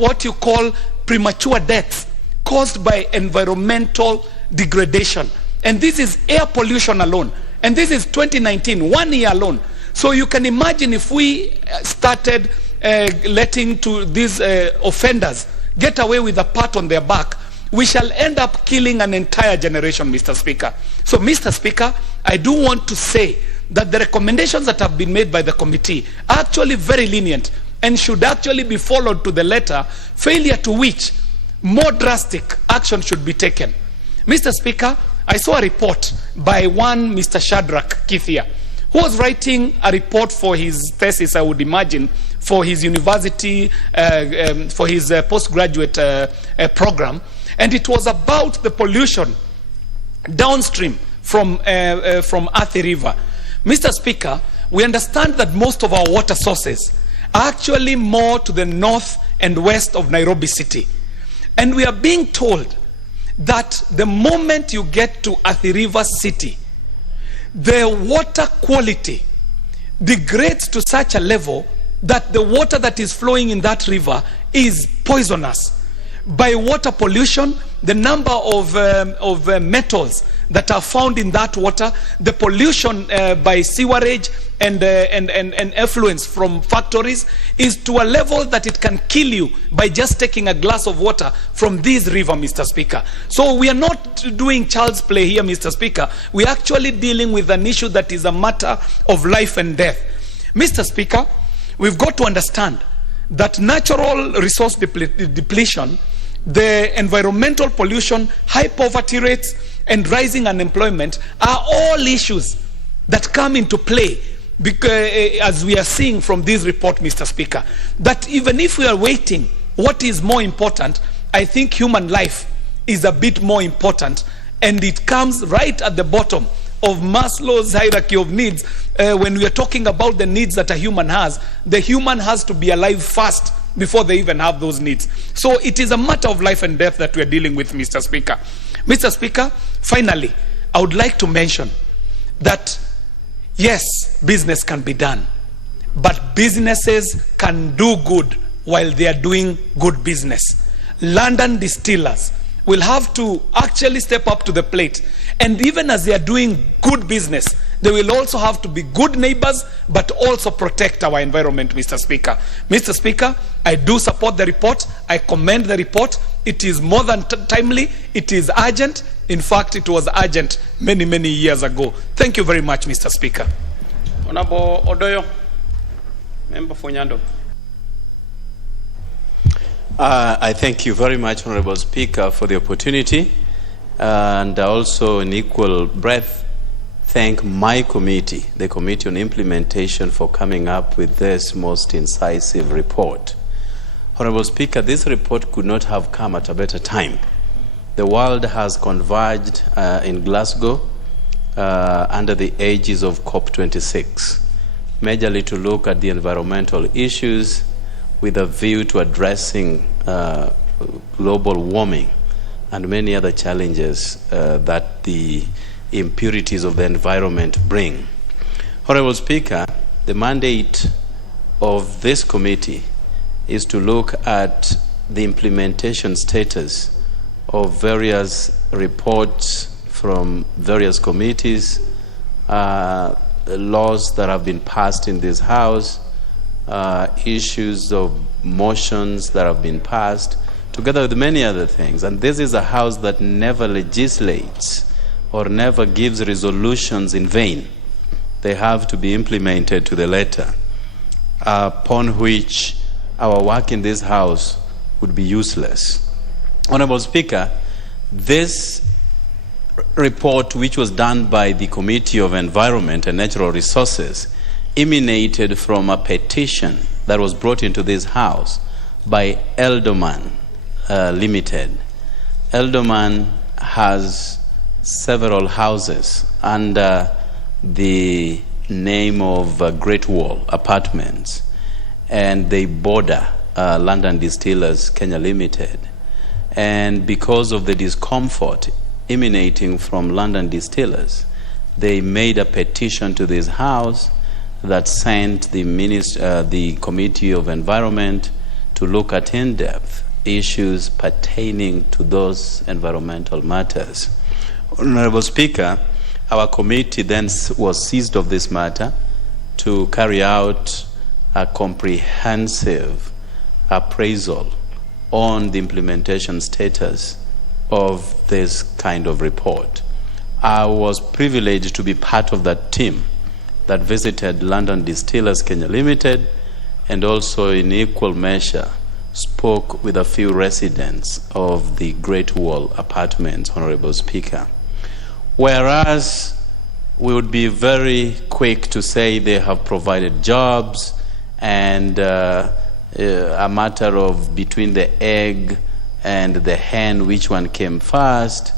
what you call premature deaths caused by environmental degradation. And this is air pollution alone. And this is 2019, 1 year alone. So you can imagine if we started letting to these offenders get away with a pat on their back, we shall end up killing an entire generation, Mr. Speaker. So, Mr. Speaker, I do want to say that the recommendations that have been made by the committee are actually very lenient and should actually be followed to the letter, failure to which more drastic action should be taken. Mr. Speaker, I saw a report by one Mr. Shadrach Kithia, who was writing a report for his thesis, I would imagine, for his university, for his postgraduate program, and it was about the pollution downstream from Athi River. Mr. Speaker, we understand that most of our water sources are actually more to the north and west of Nairobi City. And we are being told that the moment you get to Athi River City, the water quality degrades to such a level that the water that is flowing in that river is poisonous. By water pollution, the number of metals that are found in that water, the pollution by sewerage and effluents from factories is to a level that it can kill you by just taking a glass of water from this river, Mr. Speaker. So we are not doing child's play here, Mr. Speaker. We are actually dealing with an issue that is a matter of life and death. Mr. Speaker, we've got to understand that natural resource depletion, the environmental pollution, high poverty rates, and rising unemployment are all issues that come into play because, as we are seeing from this report, Mr. Speaker, that even if we are waiting, what is more important, I think human life is a bit more important, and it comes right at the bottom of Maslow's hierarchy of needs. When we are talking about the needs that a human has, the human has to be alive first before they even have those needs. So it is a matter of life and death that we are dealing with, Mr. Speaker. Mr. Speaker, finally, I would like to mention that, yes, business can be done, but businesses can do good while they are doing good business. London distillers will have to actually step up to the plate, and even as they are doing good business, they will also have to be good neighbors, but also protect our environment, Mr. Speaker. Mr. Speaker, I do support the report. I commend the report. It is more than timely. It is urgent. In fact, it was urgent many, many years ago. Thank you very much, Mr. Speaker. Honorable Odoyo, Member for Nyando. I thank you very much, Honorable Speaker, for the opportunity, and also in equal breath thank my committee, the Committee on Implementation, for coming up with this most incisive report. Honorable Speaker, this report could not have come at a better time. The world has converged in Glasgow under the aegis of COP26, majorly to look at the environmental issues with a view to addressing global warming and many other challenges that the impurities of the environment bring. Honorable Speaker, the mandate of this committee is to look at the implementation status of various reports from various committees, laws that have been passed in this House, issues of motions that have been passed, together with many other things. And this is a House that never legislates or never gives resolutions in vain. They have to be implemented to the letter, upon which our work in this House would be useless. Honorable Speaker, this report, which was done by the Committee of Environment and Natural Resources, emanated from a petition that was brought into this House by Elderman Limited. Elderman has several houses under the name of Great Wall Apartments, and they border London Distillers Kenya Limited. And because of the discomfort emanating from London Distillers, they made a petition to this House that sent the Committee of Environment to look at in-depth issues pertaining to those environmental matters. Honorable Speaker, our committee then was seized of this matter to carry out a comprehensive appraisal on the implementation status of this kind of report. I was privileged to be part of that team that visited London Distillers Kenya Limited, and also in equal measure spoke with a few residents of the Great Wall Apartments, Honorable Speaker. Whereas we would be very quick to say they have provided jobs and a matter of between the egg and the hen, which one came first.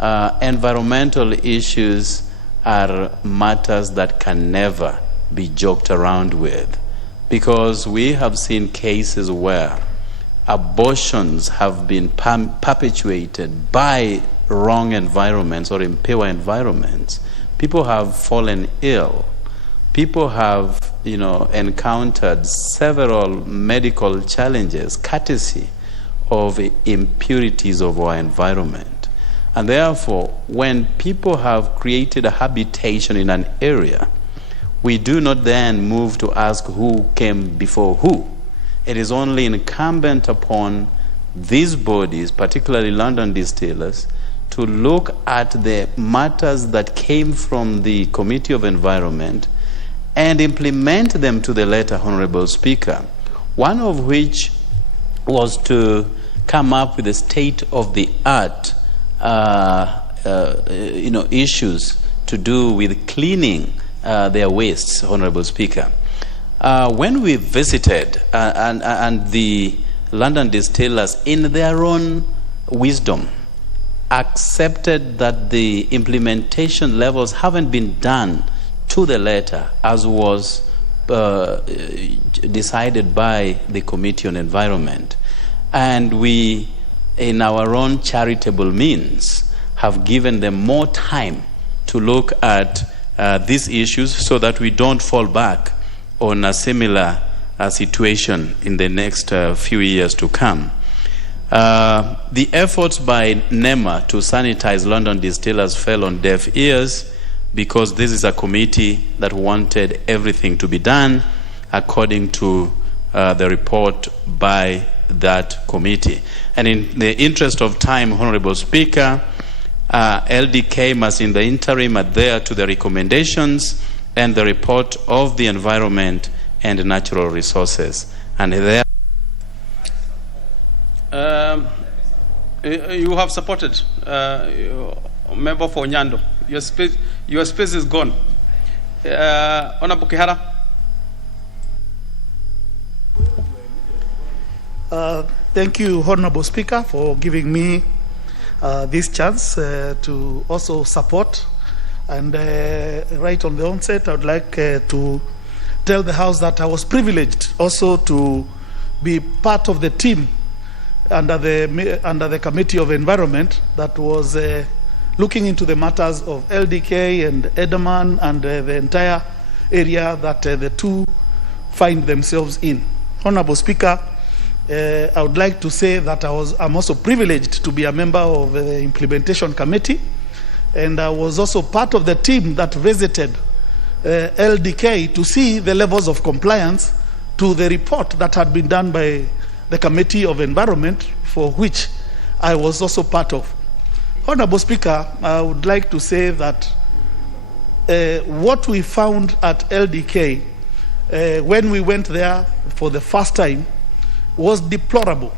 Environmental issues are matters that can never be joked around with, because we have seen cases where abortions have been perpetuated by wrong environments or impure environments. People have fallen ill. People have, encountered several medical challenges courtesy of impurities of our environment. And therefore, when people have created a habitation in an area, we do not then move to ask who came before who. It is only incumbent upon these bodies, particularly London Distillers, to look at the matters that came from the Committee of Environment and implement them to the letter, Honorable Speaker. One of which was to come up with a state-of-the-art issues to do with cleaning their wastes, Honorable Speaker. When we visited and the London Distillers, in their own wisdom, accepted that the implementation levels haven't been done to the letter as was decided by the Committee on Environment. And we, in our own charitable means, have given them more time to look at these issues so that we don't fall back on a similar situation in the next few years to come. The efforts by NEMA to sanitize London Distillers fell on deaf ears, because this is a committee that wanted everything to be done according to the report by that committee. And in the interest of time, Honorable Speaker, LDK must in the interim adhere to the recommendations and the report of the Environment and Natural Resources. And there you have supported Member for Nyando. Your space is gone. Honorable Kihara. Thank you, Honorable Speaker, for giving me this chance to also support. And right on the onset, I would like to tell the House that I was privileged also to be part of the team under the Committee of Environment that was looking into the matters of LDK and Edelman and the entire area that the two find themselves in. Honorable Speaker, I would like to say that I'm also privileged to be a member of the implementation committee, and I was also part of the team that visited LDK to see the levels of compliance to the report that had been done by the Committee of Environment, for which I was also part of. Honorable Speaker, I would like to say that what we found at LDK when we went there for the first time was deplorable.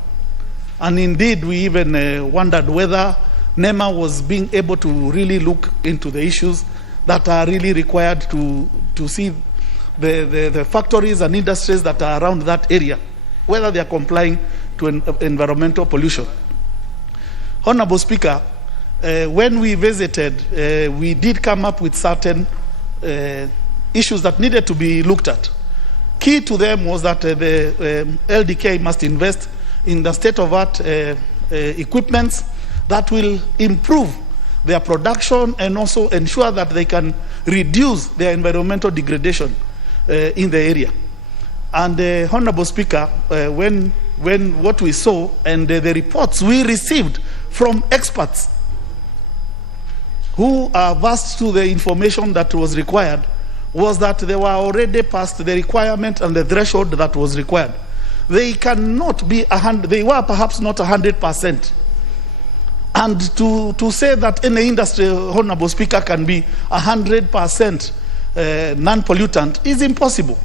And indeed, we even wondered whether NEMA was being able to really look into the issues that are really required to see the factories and industries that are around that area, whether they are complying to environmental pollution. Honorable Speaker, when we visited, we did come up with certain issues that needed to be looked at. Key to them was that the LDK must invest in the state-of-art equipments that will improve their production and also ensure that they can reduce their environmental degradation in the area. And Honorable Speaker, when what we saw and the reports we received from experts who are versed to the information that was required, was that they were already past the requirement and the threshold that was required. They cannot be 100, they were perhaps not 100%. And to say that any industry, Honorable Speaker, can be 100% non-pollutant is impossible.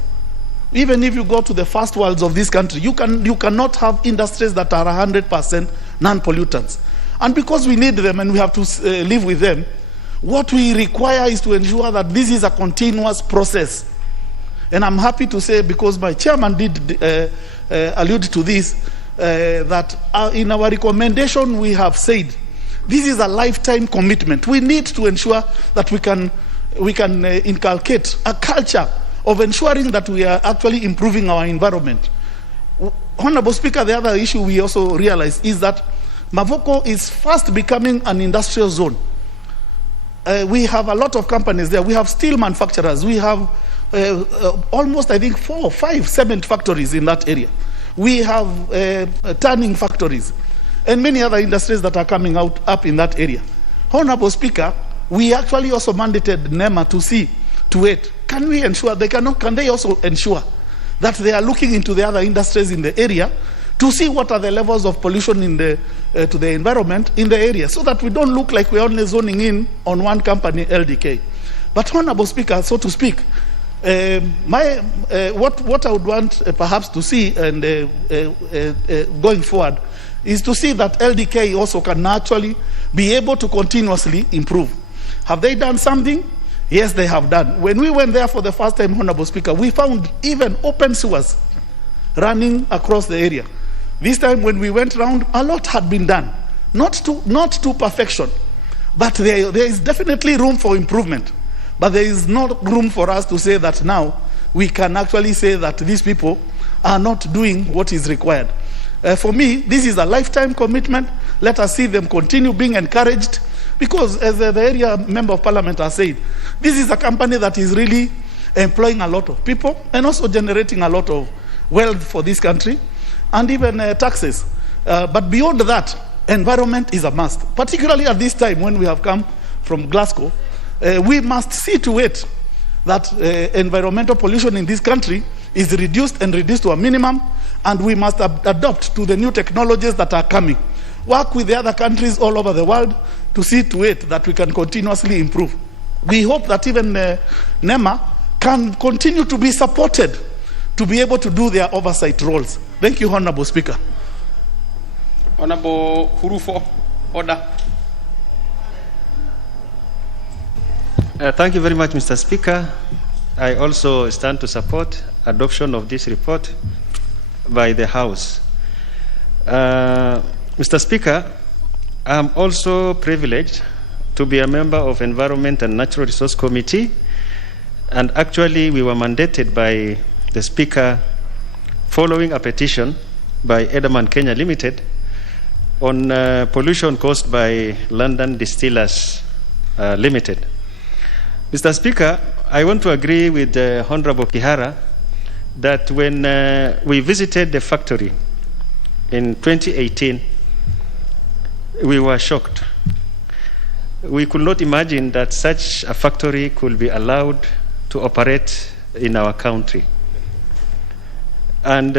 Even if you go to the first worlds of this country, you cannot have industries that are 100% non-pollutants. And because we need them and we have to live with them, what we require is to ensure that this is a continuous process. And I'm happy to say, because my chairman did allude to this, that in our recommendation we have said this is a lifetime commitment. We need to ensure that we can inculcate a culture of ensuring that we are actually improving our environment. Honorable Speaker, the other issue we also realize is that Mavoko is fast becoming an industrial zone. We have a lot of companies there. We have steel manufacturers. We have almost, I think, 4 or 5 cement factories in that area. We have tanning factories and many other industries that are coming up in that area. Honorable Speaker, we actually also mandated NEMA to see to it. Can we ensure can they also ensure that they are looking into the other industries in the area to see what are the levels of pollution in to the environment in the area, so that we don't look like we're only zoning in on one company, LDK. But Honorable Speaker, so to speak, what I would want perhaps to see and going forward is to see that LDK also can actually be able to continuously improve. Have they done something? Yes, they have done. When we went there for the first time, Honorable Speaker, we found even open sewers running across the area. This time when we went around, a lot had been done. Not to perfection, but there is definitely room for improvement. But there is not room for us to say that now we can actually say that these people are not doing what is required. For me, this is a lifetime commitment. Let us see them continue being encouraged, because as the area member of parliament has said, this is a company that is really employing a lot of people and also generating a lot of wealth for this country and even taxes. But beyond that, environment is a must, particularly at this time when we have come from Glasgow. We must see to it that environmental pollution in this country is reduced to a minimum, and we must adopt to the new technologies that are coming. Work with the other countries all over the world to see to it that we can continuously improve. We hope that even NEMA can continue to be supported to be able to do their oversight roles. Thank you, Honorable Speaker. Honorable Hurufo, order. Thank you very much, Mr. Speaker. I also stand to support adoption of this report by the House. Mr. Speaker, I am also privileged to be a member of Environment and Natural Resource Committee, and actually we were mandated by the Speaker following a petition by Edelman Kenya Limited on pollution caused by London Distillers Limited. Mr. Speaker, I want to agree with Honorable Kihara that when we visited the factory in 2018, we were shocked. We could not imagine that such a factory could be allowed to operate in our country. And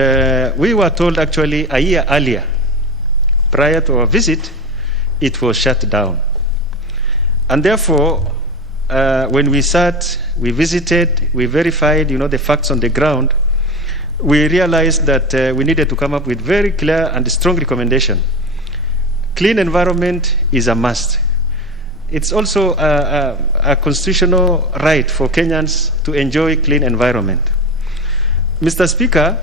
we were told actually a year earlier, prior to our visit, it was shut down. And therefore, when we sat, we visited, we verified, the facts on the ground, we realized that we needed to come up with very clear and strong recommendation. Clean environment is a must. It's also a constitutional right for Kenyans to enjoy clean environment. Mr. Speaker,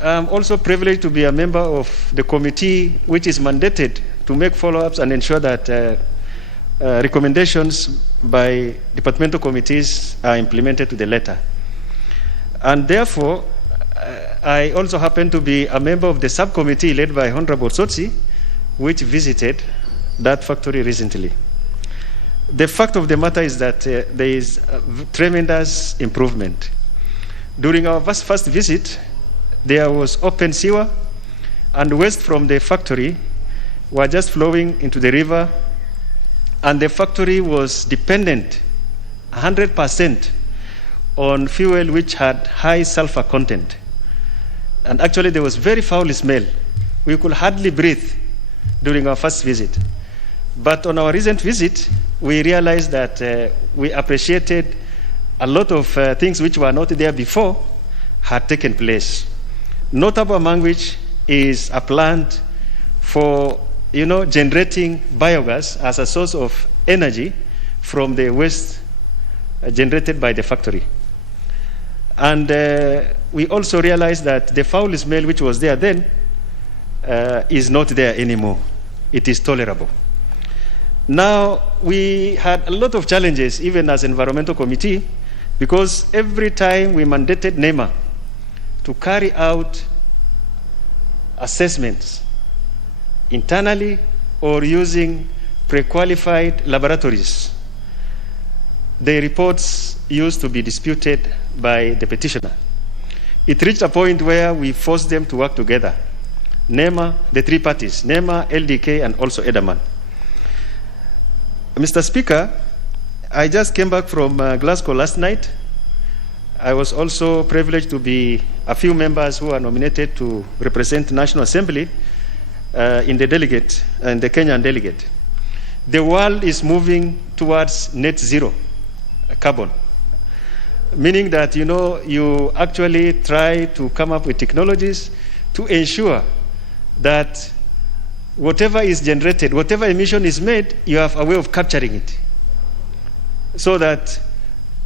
I'm also privileged to be a member of the committee which is mandated to make follow-ups and ensure that recommendations by departmental committees are implemented to the letter. And therefore, I also happen to be a member of the subcommittee led by Honorable Sotsi, which visited that factory recently. The fact of the matter is that there is tremendous improvement. During our first visit, there was open sewer, and waste from the factory were just flowing into the river, and the factory was dependent 100% on fuel which had high sulfur content. And actually there was very foul smell. We could hardly breathe during our first visit. But on our recent visit, we realized that we appreciated a lot of things which were not there before had taken place. Notable among which is a plant for generating biogas as a source of energy from the waste generated by the factory. And we also realized that the foul smell which was there then is not there anymore. It is tolerable. Now, we had a lot of challenges, even as environmental committee, because every time we mandated NEMA to carry out assessments internally or using pre-qualified laboratories, the reports used to be disputed by the petitioner. It reached a point where we forced them to work together. NEMA, the three parties, NEMA, LDK, and also EDAMAN. Mr. Speaker, I just came back from Glasgow last night. I was also privileged to be a few members who are nominated to represent the National Assembly in the Kenyan delegate. The world is moving towards net zero carbon, meaning that you actually try to come up with technologies to ensure that whatever is generated, whatever emission is made, you have a way of capturing it, so that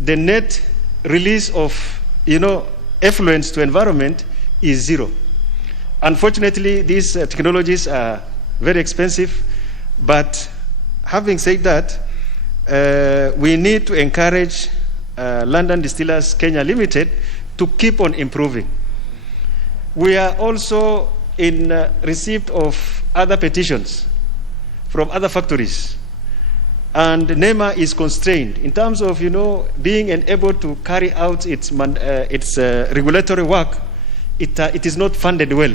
the net release of effluents to environment is zero. Unfortunately, these technologies are very expensive, but having said that, we need to encourage London Distillers Kenya Limited to keep on improving. We are also in receipt of other petitions from other factories, and NEMA is constrained in terms of being unable to carry out its regulatory work. It is not funded well.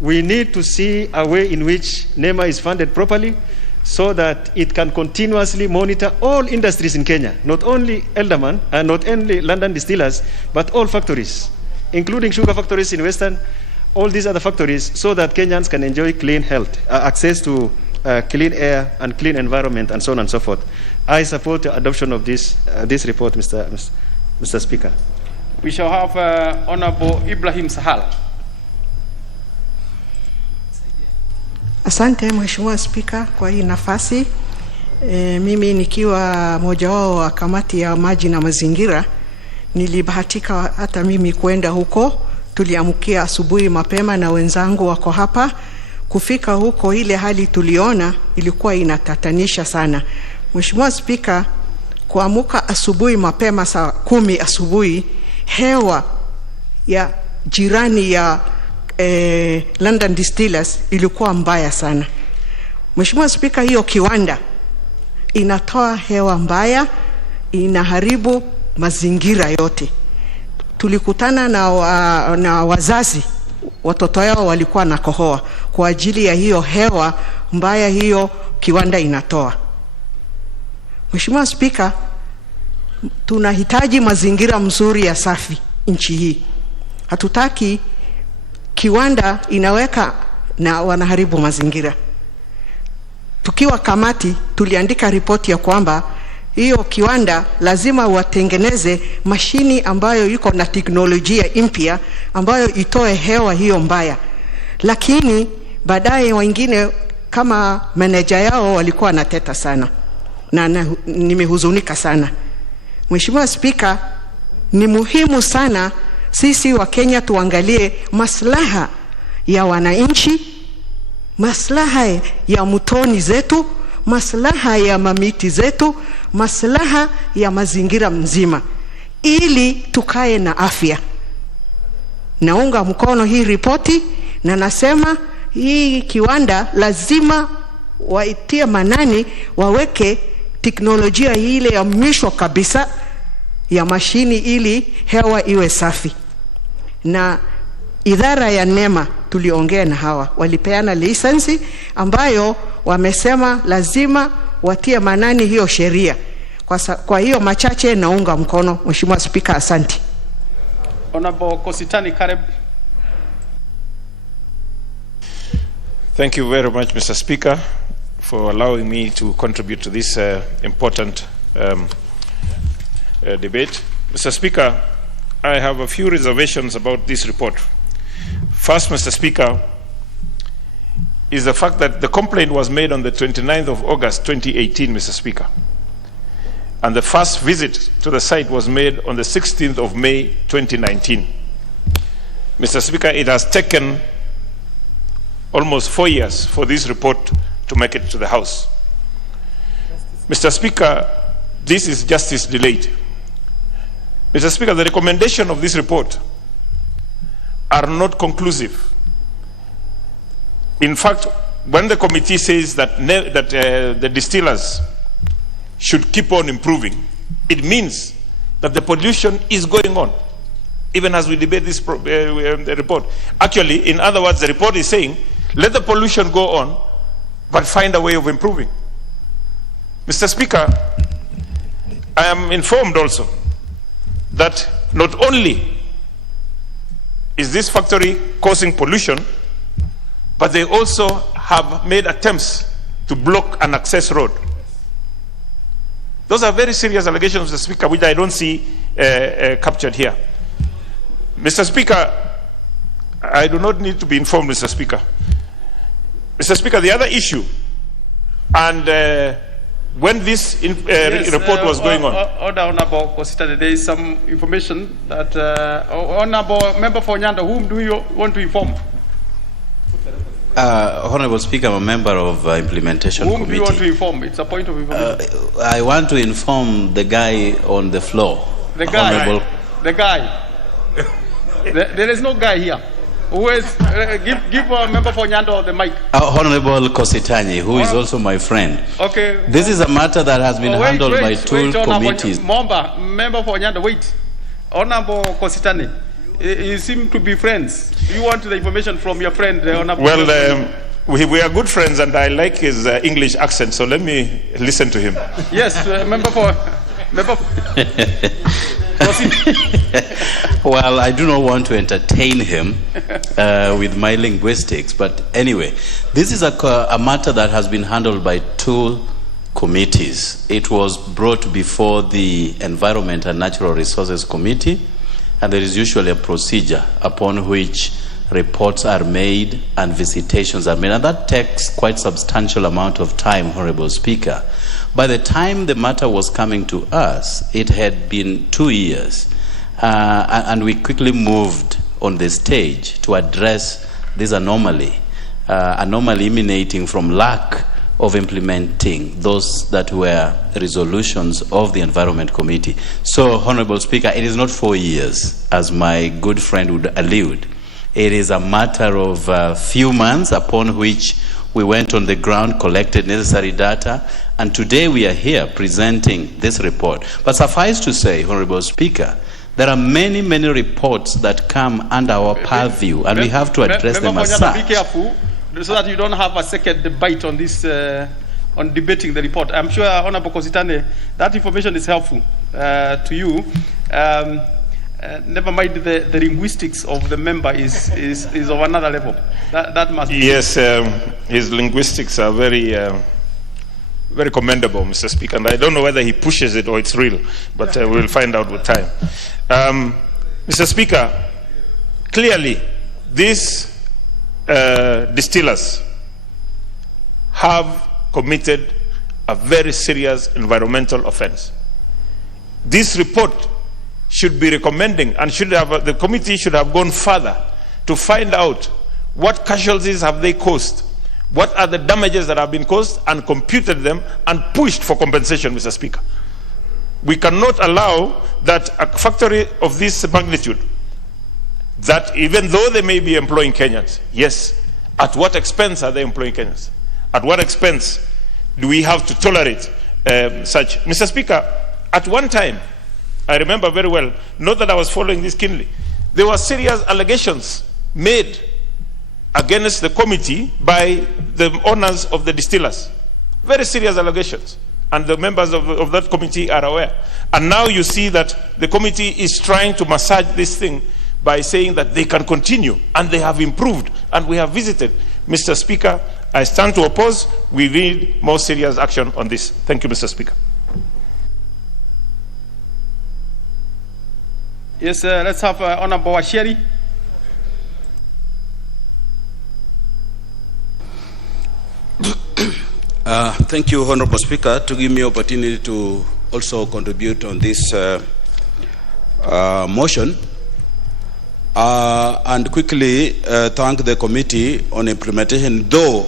We need to see a way in which NEMA is funded properly, so that it can continuously monitor all industries in Kenya, not only Elderman and not only London Distillers, but all factories, including sugar factories in Western, all these other factories, so that Kenyans can enjoy clean health, access to clean air and clean environment, and so on and so forth. I support the adoption of this report, Mr. Speaker. We shall have Honorable Ibrahim Sahal. Asante Mheshimiwa Spika kwa hii nafasi. Mimi nikiwa moja wao wa kamati ya maji na mazingira, nilibahatika hata mimi kwenda huko. Tuliamkia asubuhi mapema na wenzangu wako hapa. Kufika huko, ile hali tuliona ilikuwa inatatanisha sana. Mheshimiwa Spika, kuamka asubuhi mapema saa 10 asubuhi, hewa ya jirani ya London Distillers ilikuwa mbaya sana. Mheshimiwa Spika, hiyo kiwanda inatoa hewa mbaya, inaharibu mazingira yote. Tulikutana na wazazi watoto yao walikuwa na kohoa kwa ajili ya hiyo hewa mbaya hiyo kiwanda inatoa. Mheshimiwa Spika, tunahitaji mazingira mzuri ya safi nchi hii. Hatutaki kiwanda inaweka na wanaharibu mazingira. Tukiwa kamati tuliandika ripoti ya kwamba hiyo kiwanda lazima watengeneze mashini ambayo yuko na teknolojia mpya ambayo itoe hewa hiyo mbaya. Lakini baadaye wengine kama meneja yao walikuwa nateta sana na nimehuzunika sana. Mheshimiwa Spika, ni muhimu sana sisi wa Kenya tuangalie maslaha ya wananchi, maslaha ya mtoni zetu, maslaha ya mamiti zetu, maslaha ya mazingira mzima ili tukae na afya. Naunga mkono hii ripoti na nasema hii kiwanda lazima waitie manani, waweke teknolojia ile ya mwisho kabisa ya mashini ili hewa iwe safi. Na idara ya NEMA tuliongea na hawa, walipeana lisensi ambayo wamesema lazima watie manani hiyo sheria. Kwa hiyo machache naunga mkono. Mheshimiwa Spika, asante. Honorable Kositani Kareb. Thank you very much, Mr. Speaker, for allowing me to contribute to this important debate. Mr. Speaker, I have a few reservations about this report. First, Mr. Speaker, is the fact that the complaint was made on the 29th of August 2018, Mr. Speaker. And the first visit to the site was made on the 16th of May 2019. Mr. Speaker, it has taken almost 4 years for this report to make it to the House. Mr. Speaker, this is justice delayed. Mr. Speaker, the recommendation of this report are not conclusive. In fact, when the committee says that, the distillers should keep on improving, it means that the pollution is going on, even as we debate this report. Actually, in other words, the report is saying, let the pollution go on, but find a way of improving. Mr. Speaker, I am informed also that not only is this factory causing pollution, but they also have made attempts to block an access road. Those are very serious allegations, Mr. Speaker, which I don't see captured here. Mr. Speaker, I do not need to be informed, Mr. Speaker. Mr. Speaker, the other issue, and when this report was going on. Order, Honorable Kositani, there is some information that, Honorable Member for Nyanda, whom do you want to inform? Honorable Speaker, I'm a member of Implementation Committee. Whom do you want to inform? It's a point of information. I want to inform the guy on the floor. The guy. Honorable. The guy. There is no guy here. Who is, give a member for Nyando the mic. Honorable Kositani, who is also my friend. Okay. This is a matter that has been handled by two committees. Member for Nyando, wait. Honorable Kositani, you seem to be friends. You want the information from your friend, Honorable? Well, we are good friends, and I like his English accent, so let me listen to him. Yes, member for. Well, I do not want to entertain him with my linguistics, but anyway, this is a matter that has been handled by two committees. It was brought before the Environment and Natural Resources Committee, and there is usually a procedure upon which reports are made and visitations are made, and that takes quite substantial amount of time, Honorable Speaker. By the time the matter was coming to us, it had been 2 years, and we quickly moved on the stage to address this anomaly emanating from lack of implementing those that were resolutions of the Environment Committee. So, Honorable Speaker, it is not 4 years, as my good friend would allude. It is a matter of a few months upon which we went on the ground, collected necessary data, and today we are here presenting this report. But suffice to say, Honorable Speaker, There are many, many reports that come under our purview, and we have to address them as such. Be careful, so that you don't have a second debate on this, on debating the report. I'm sure, Honorable Kositane, that information is helpful to you. Never mind the linguistics of the member is of another level. That must be. Yes, his linguistics are very very commendable, Mr. Speaker, and I don't know whether he pushes it or it's real, but we'll find out with time. Mr. Speaker, clearly these distillers have committed a very serious environmental offense. This report should be recommending, and the committee should have gone further to find out what casualties have they caused, what are the damages that have been caused, and computed them and pushed for compensation, Mr. Speaker. We cannot allow that a factory of this magnitude, that even though they may be employing Kenyans, yes, at what expense are they employing Kenyans? At what expense do we have to tolerate such? Mr. Speaker, at one time, I remember very well, not that I was following this keenly, there were serious allegations made against the committee by the owners of the distillers. Very serious allegations. And the members of that committee are aware. And now you see that the committee is trying to massage this thing by saying that they can continue, and they have improved, and we have visited. Mr. Speaker, I stand to oppose. We need more serious action on this. Thank you, Mr. Speaker. Yes, let's have Honorable Washeri. Thank you, Honorable Speaker, to give me opportunity to also contribute on this motion, and quickly thank the committee on implementation. Though,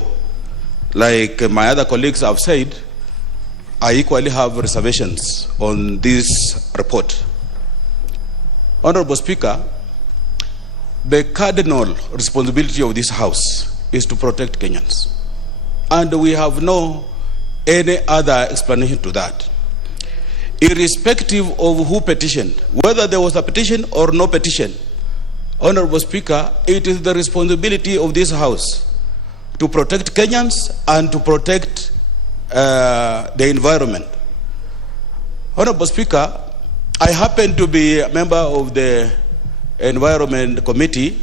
like my other colleagues have said, I equally have reservations on this report. Honorable Speaker, the cardinal responsibility of this House is to protect Kenyans. And we have no any other explanation to that. Irrespective of who petitioned, whether there was a petition or no petition, Honorable Speaker, it is the responsibility of this House to protect Kenyans and to protect the environment. Honorable Speaker, I happen to be a member of the Environment Committee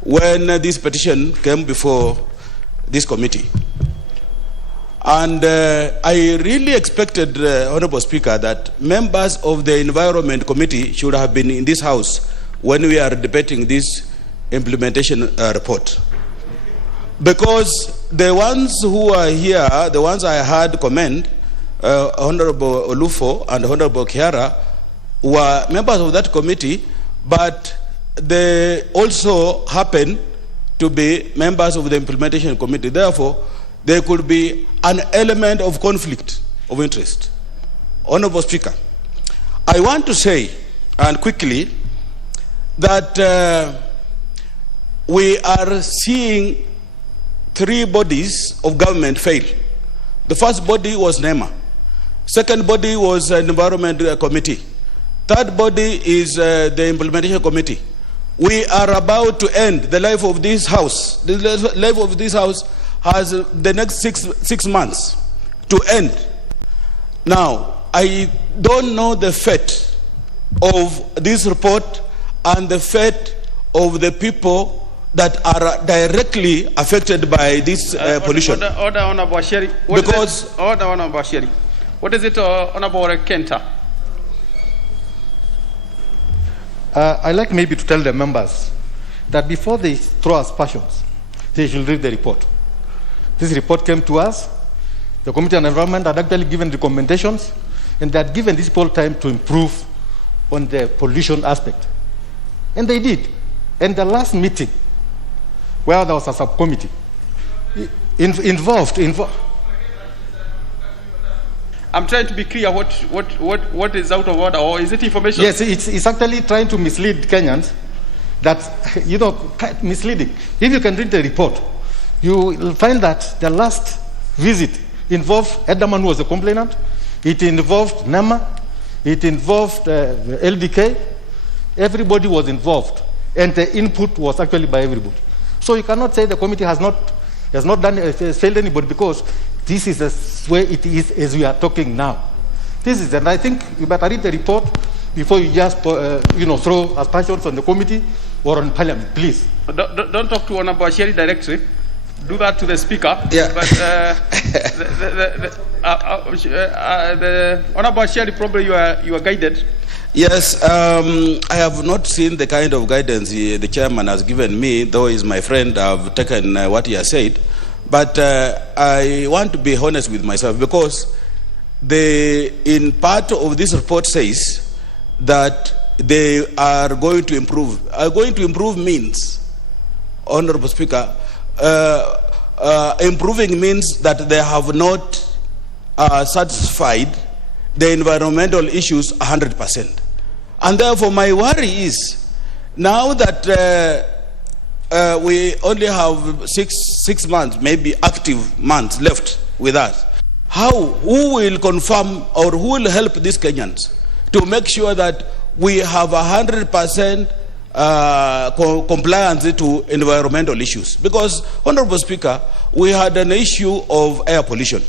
when this petition came before this committee. And I really expected, Honorable Speaker, that members of the Environment Committee should have been in this House when we are debating this implementation report. Because the ones who are here, the ones I had comment, Honorable Olufo and Honorable Kiara, were members of that committee, but they also happen to be members of the Implementation Committee. Therefore, there could be an element of conflict of interest. Honorable Speaker, I want to say, and quickly, that we are seeing three bodies of government fail. The first body was NEMA. Second body was an Environment Committee. Third body is the Implementation Committee. We are about to end the life of this House. The life of this House has the next six months to end. Now, I don't know the fate of this report and the fate of the people that are directly affected by this pollution. Order, Honorable Washeri. Order, Honorable Washeri. What is it, Honorable Kenta? I like maybe to tell the members that before they throw us passions, they should read the report. This report came to us. The Committee on Environment had actually given recommendations, and they had given these people time to improve on the pollution aspect. And they did. And the last meeting, where there was a subcommittee, involved. I'm trying to be clear what is out of order, or is it information? Yes, it's actually trying to mislead Kenyans. That's, misleading. If you can read the report, you will find that the last visit involved Edaman, who was the complainant. It involved NEMA. It involved LDK. Everybody was involved, and the input was actually by everybody. So you cannot say the committee has not failed anybody, because this is the way it is as we are talking now. This is, and I think you better read the report before you just throw aspersions on the committee or on Parliament, please. Don't talk to Honorable Asheri directly. Do that to the Speaker. Yeah. But the Honorable Asheri, probably you are guided. Yes, I have not seen the kind of guidance the chairman has given me, though he's my friend. I've taken what he has said. But I want to be honest with myself, because in part of this report says that they are going to improve. Are going to improve means, Honorable Speaker, improving means that they have not satisfied the environmental issues 100%. And therefore my worry is, now that we only have six months, maybe active months left with us, who will confirm or who will help these Kenyans to make sure that we have 100% compliance to environmental issues? Because, Honorable Speaker, we had an issue of air pollution.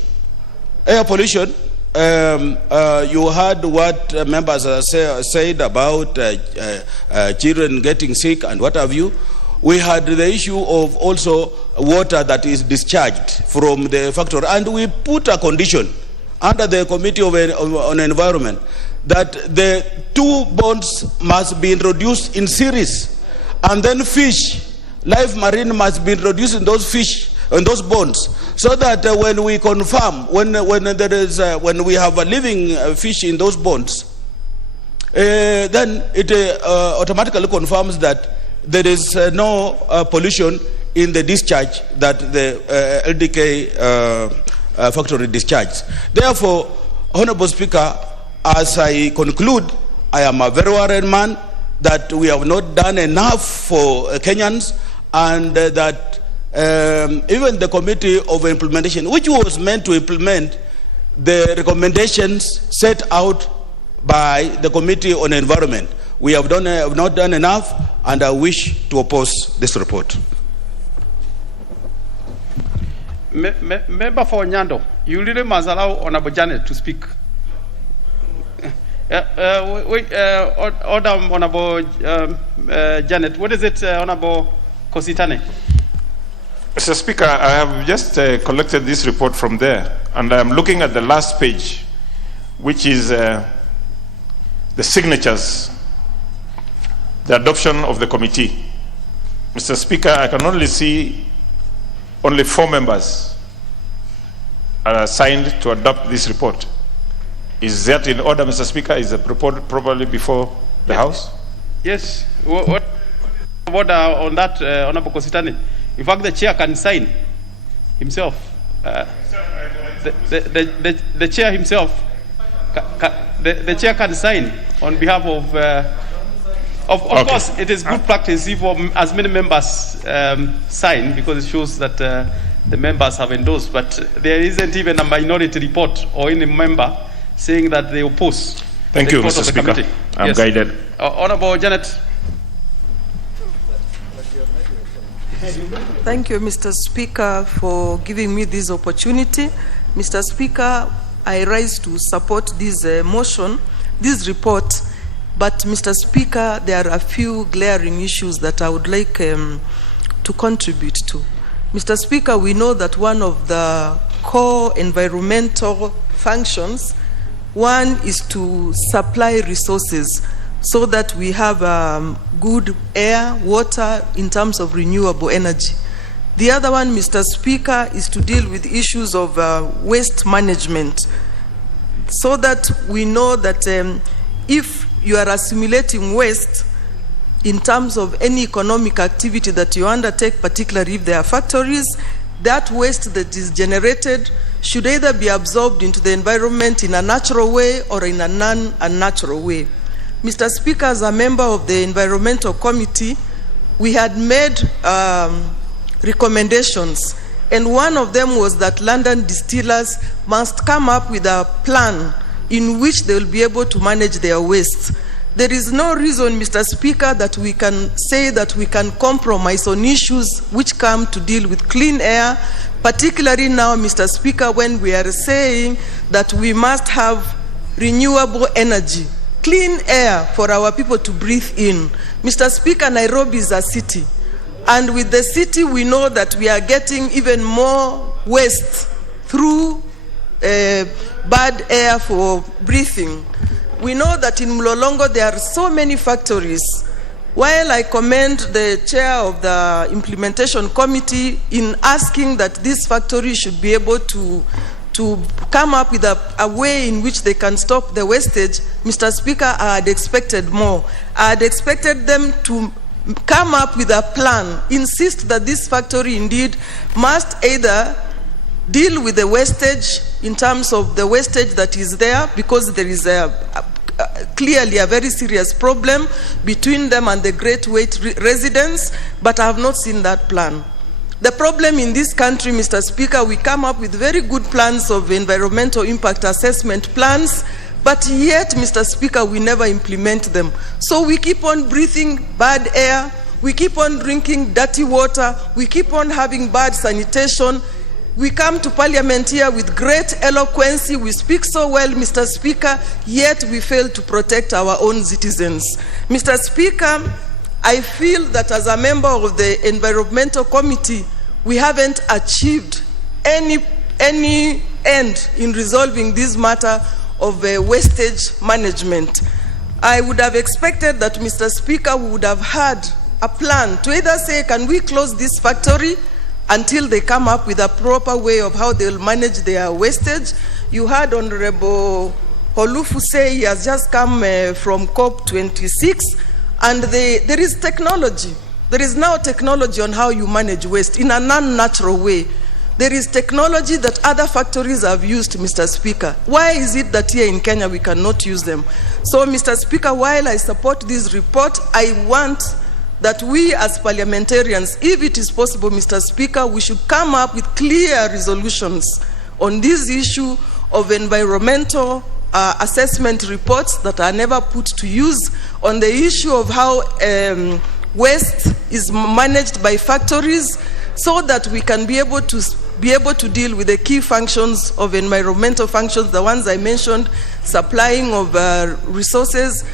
Air pollution, you heard what members said about children getting sick and what have you. We had the issue of also water that is discharged from the factory, and we put a condition under the Committee on Environment that the 2 bonds must be introduced in series, and then live marine must be introduced in those bonds, so that when we confirm, when we have a living fish in those bonds, then it automatically confirms that there is no pollution in the discharge that the LDK factory discharges. Therefore, Honorable Speaker, as I conclude, I am a very worried man that we have not done enough for Kenyans, and that even the Committee of Implementation, which was meant to implement the recommendations set out by the Committee on Environment, we have not done enough, and I wish to oppose this report. Member for Nyando, you really must allow Honorable Janet to speak. Order, Honorable Janet. What is it, Honorable Kositane? Mr. Speaker, I have just collected this report from there, and I'm looking at the last page, which is the signatures, the adoption of the committee. Mr. Speaker, I can only see only 4 members are signed to adopt this report. Is that in order, Mr. Speaker? Is the report properly before the House? Yes. What on that, Honorable Kositane? In fact, the chair can sign himself. The chair himself, the chair can sign on behalf of. Of okay. Course, it is good practice if as many members sign, because it shows that the members have endorsed. But there isn't even a minority report or any member saying that they oppose. Thank you, Mr. Speaker. I'm guided. Honorable Janet. Thank you, Mr. Speaker, for giving me this opportunity. Mr. Speaker, I rise to support this motion, this report. But, Mr. Speaker, there are a few glaring issues that I would like to contribute to. Mr. Speaker, we know that one of the core environmental functions, one is to supply resources so that we have good air, water in terms of renewable energy. The other one, Mr. Speaker, is to deal with issues of waste management, so that we know that if you are assimilating waste in terms of any economic activity that you undertake, particularly if there are factories, that waste that is generated should either be absorbed into the environment in a natural way or in a non-natural way. Mr. Speaker, as a member of the Environmental Committee, we had made recommendations, and one of them was that London distillers must come up with a plan in which they will be able to manage their waste. There is no reason, Mr. Speaker, that we can say that we can compromise on issues which come to deal with clean air, particularly now, Mr. Speaker, when we are saying that we must have renewable energy, clean air for our people to breathe in. Mr. Speaker, Nairobi is a city, and with the city we know that we are getting even more waste through bad air for breathing. We know that in Mlolongo there are so many factories. While I commend the chair of the implementation committee in asking that this factory should be able to come up with a way in which they can stop the wastage, Mr. Speaker, I had expected more. I had expected them to come up with a plan, insist that this factory indeed must either deal with the wastage in terms of the wastage that is there, because there is clearly a very serious problem between them and the Great Weight residents, but I have not seen that plan. The problem in this country, Mr. Speaker, we come up with very good plans of environmental impact assessment plans, but yet, Mr. Speaker, we never implement them. So we keep on breathing bad air, we keep on drinking dirty water, we keep on having bad sanitation. We come to Parliament here with great eloquence, we speak so well, Mr. Speaker, yet we fail to protect our own citizens. Mr. Speaker, I feel that as a member of the Environmental Committee, we haven't achieved any end in resolving this matter of wastage management. I would have expected that, Mr. Speaker, we would have had a plan to either say, can we close this factory until they come up with a proper way of how they'll manage their wastage. You heard Honorable Holufu say he has just come from COP26, and there is technology. There is now technology on how you manage waste in a non-natural way. There is technology that other factories have used, Mr. Speaker. Why is it that here in Kenya we cannot use them? So, Mr. Speaker, while I support this report, I want that we as parliamentarians, if it is possible, Mr. Speaker, we should come up with clear resolutions on this issue of environmental assessment reports that are never put to use, on the issue of how waste is managed by factories, so that we can be able to deal with the key functions of environmental functions, the ones I mentioned, supplying of resources,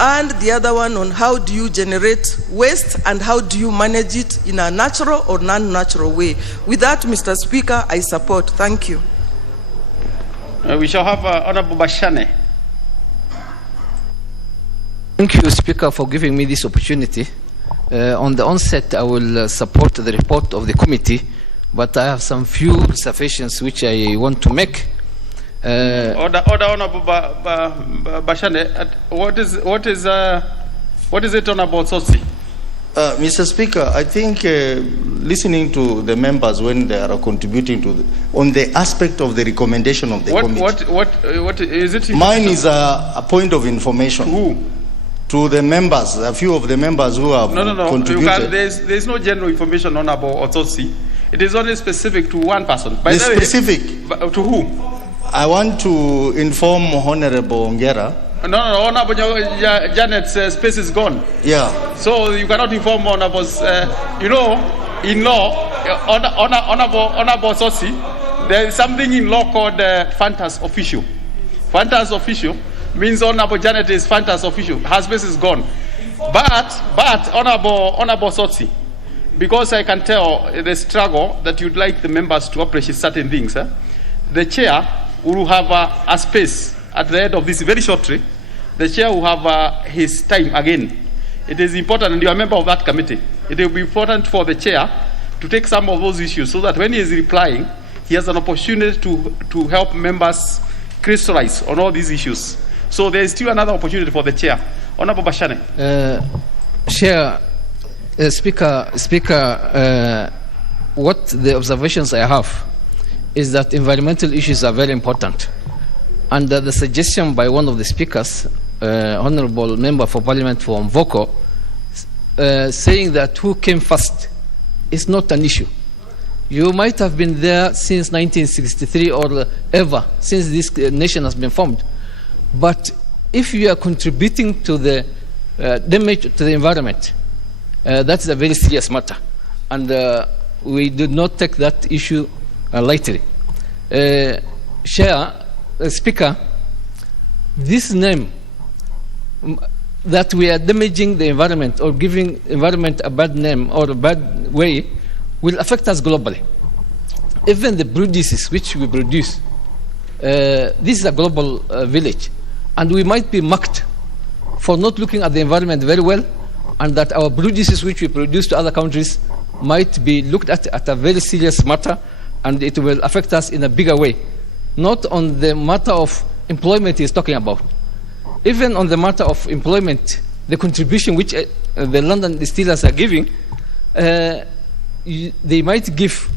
and the other one on how do you generate waste and how do you manage it in a natural or non-natural way. With that, Mr. Speaker, I support. Thank you. We shall have Honorable Bashane. Thank you, Speaker, for giving me this opportunity. On the onset, I will support the report of the committee, but I have some few reservations which I want to make. Order, Honorable Bashane. What is it on about Sotsi? Mr. Speaker, I think listening to the members when they are contributing to on the aspect of the recommendation of the committee. What is it? Mine is a point of information. To who? To the members, a few of the members who have contributed. There's no general information on about Ototsi. It is only specific to one person. Specific? To who? I want to inform Honorable Ongera. No, Honorable Janet's space is gone. Yeah. So you cannot inform Honorable, in law, Honorable Ototsi, there is something in law called Fantas official. Fantas official means Honorable Janet is Fantas official. Her space is gone. But Honorable Ototsi, because I can tell the struggle that you'd like the members to appreciate certain things, the chair will have a space at the end of this very shortly. The chair will have his time again. It is important, and you are a member of that committee. It will be important for the chair to take some of those issues so that when he is replying, he has an opportunity to help members crystallize on all these issues. So there is still another opportunity for the chair. Honorable Bashane. Speaker, what the observations I have is that environmental issues are very important. And the suggestion by one of the speakers, Honorable Member for Parliament from Mvoko, saying that who came first is not an issue. You might have been there since 1963 or ever, since this nation has been formed. But if you are contributing to the damage to the environment, that's a very serious matter. And we did not take that issue lightly. Speaker, this name that we are damaging the environment or giving environment a bad name or a bad way will affect us globally. Even the produces which we produce, this is a global village, and we might be mocked for not looking at the environment very well, and that our produces which we produce to other countries might be looked at a very serious matter, and it will affect us in a bigger way. Not on the matter of employment he's talking about. Even on the matter of employment, the contribution which the London distillers are giving, they might give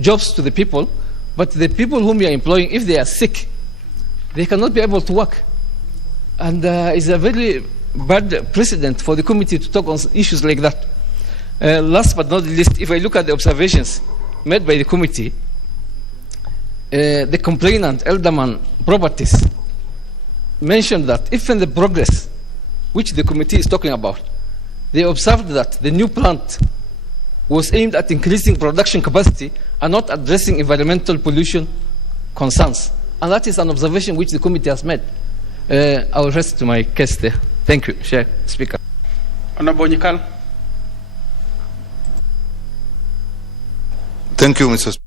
jobs to the people, but the people whom you are employing, if they are sick, they cannot be able to work. And it's a very bad precedent for the committee to talk on issues like that. Last but not least, if I look at the observations made by the committee, the complainant, Elderman Properties, mentioned that even the progress which the committee is talking about, they observed that the new plant was aimed at increasing production capacity and not addressing environmental pollution concerns. And that is an observation which the committee has made. I will rest to my case there. Thank you, Chair, Speaker. Honorable Nyikal. Thank you, Mr. Speaker.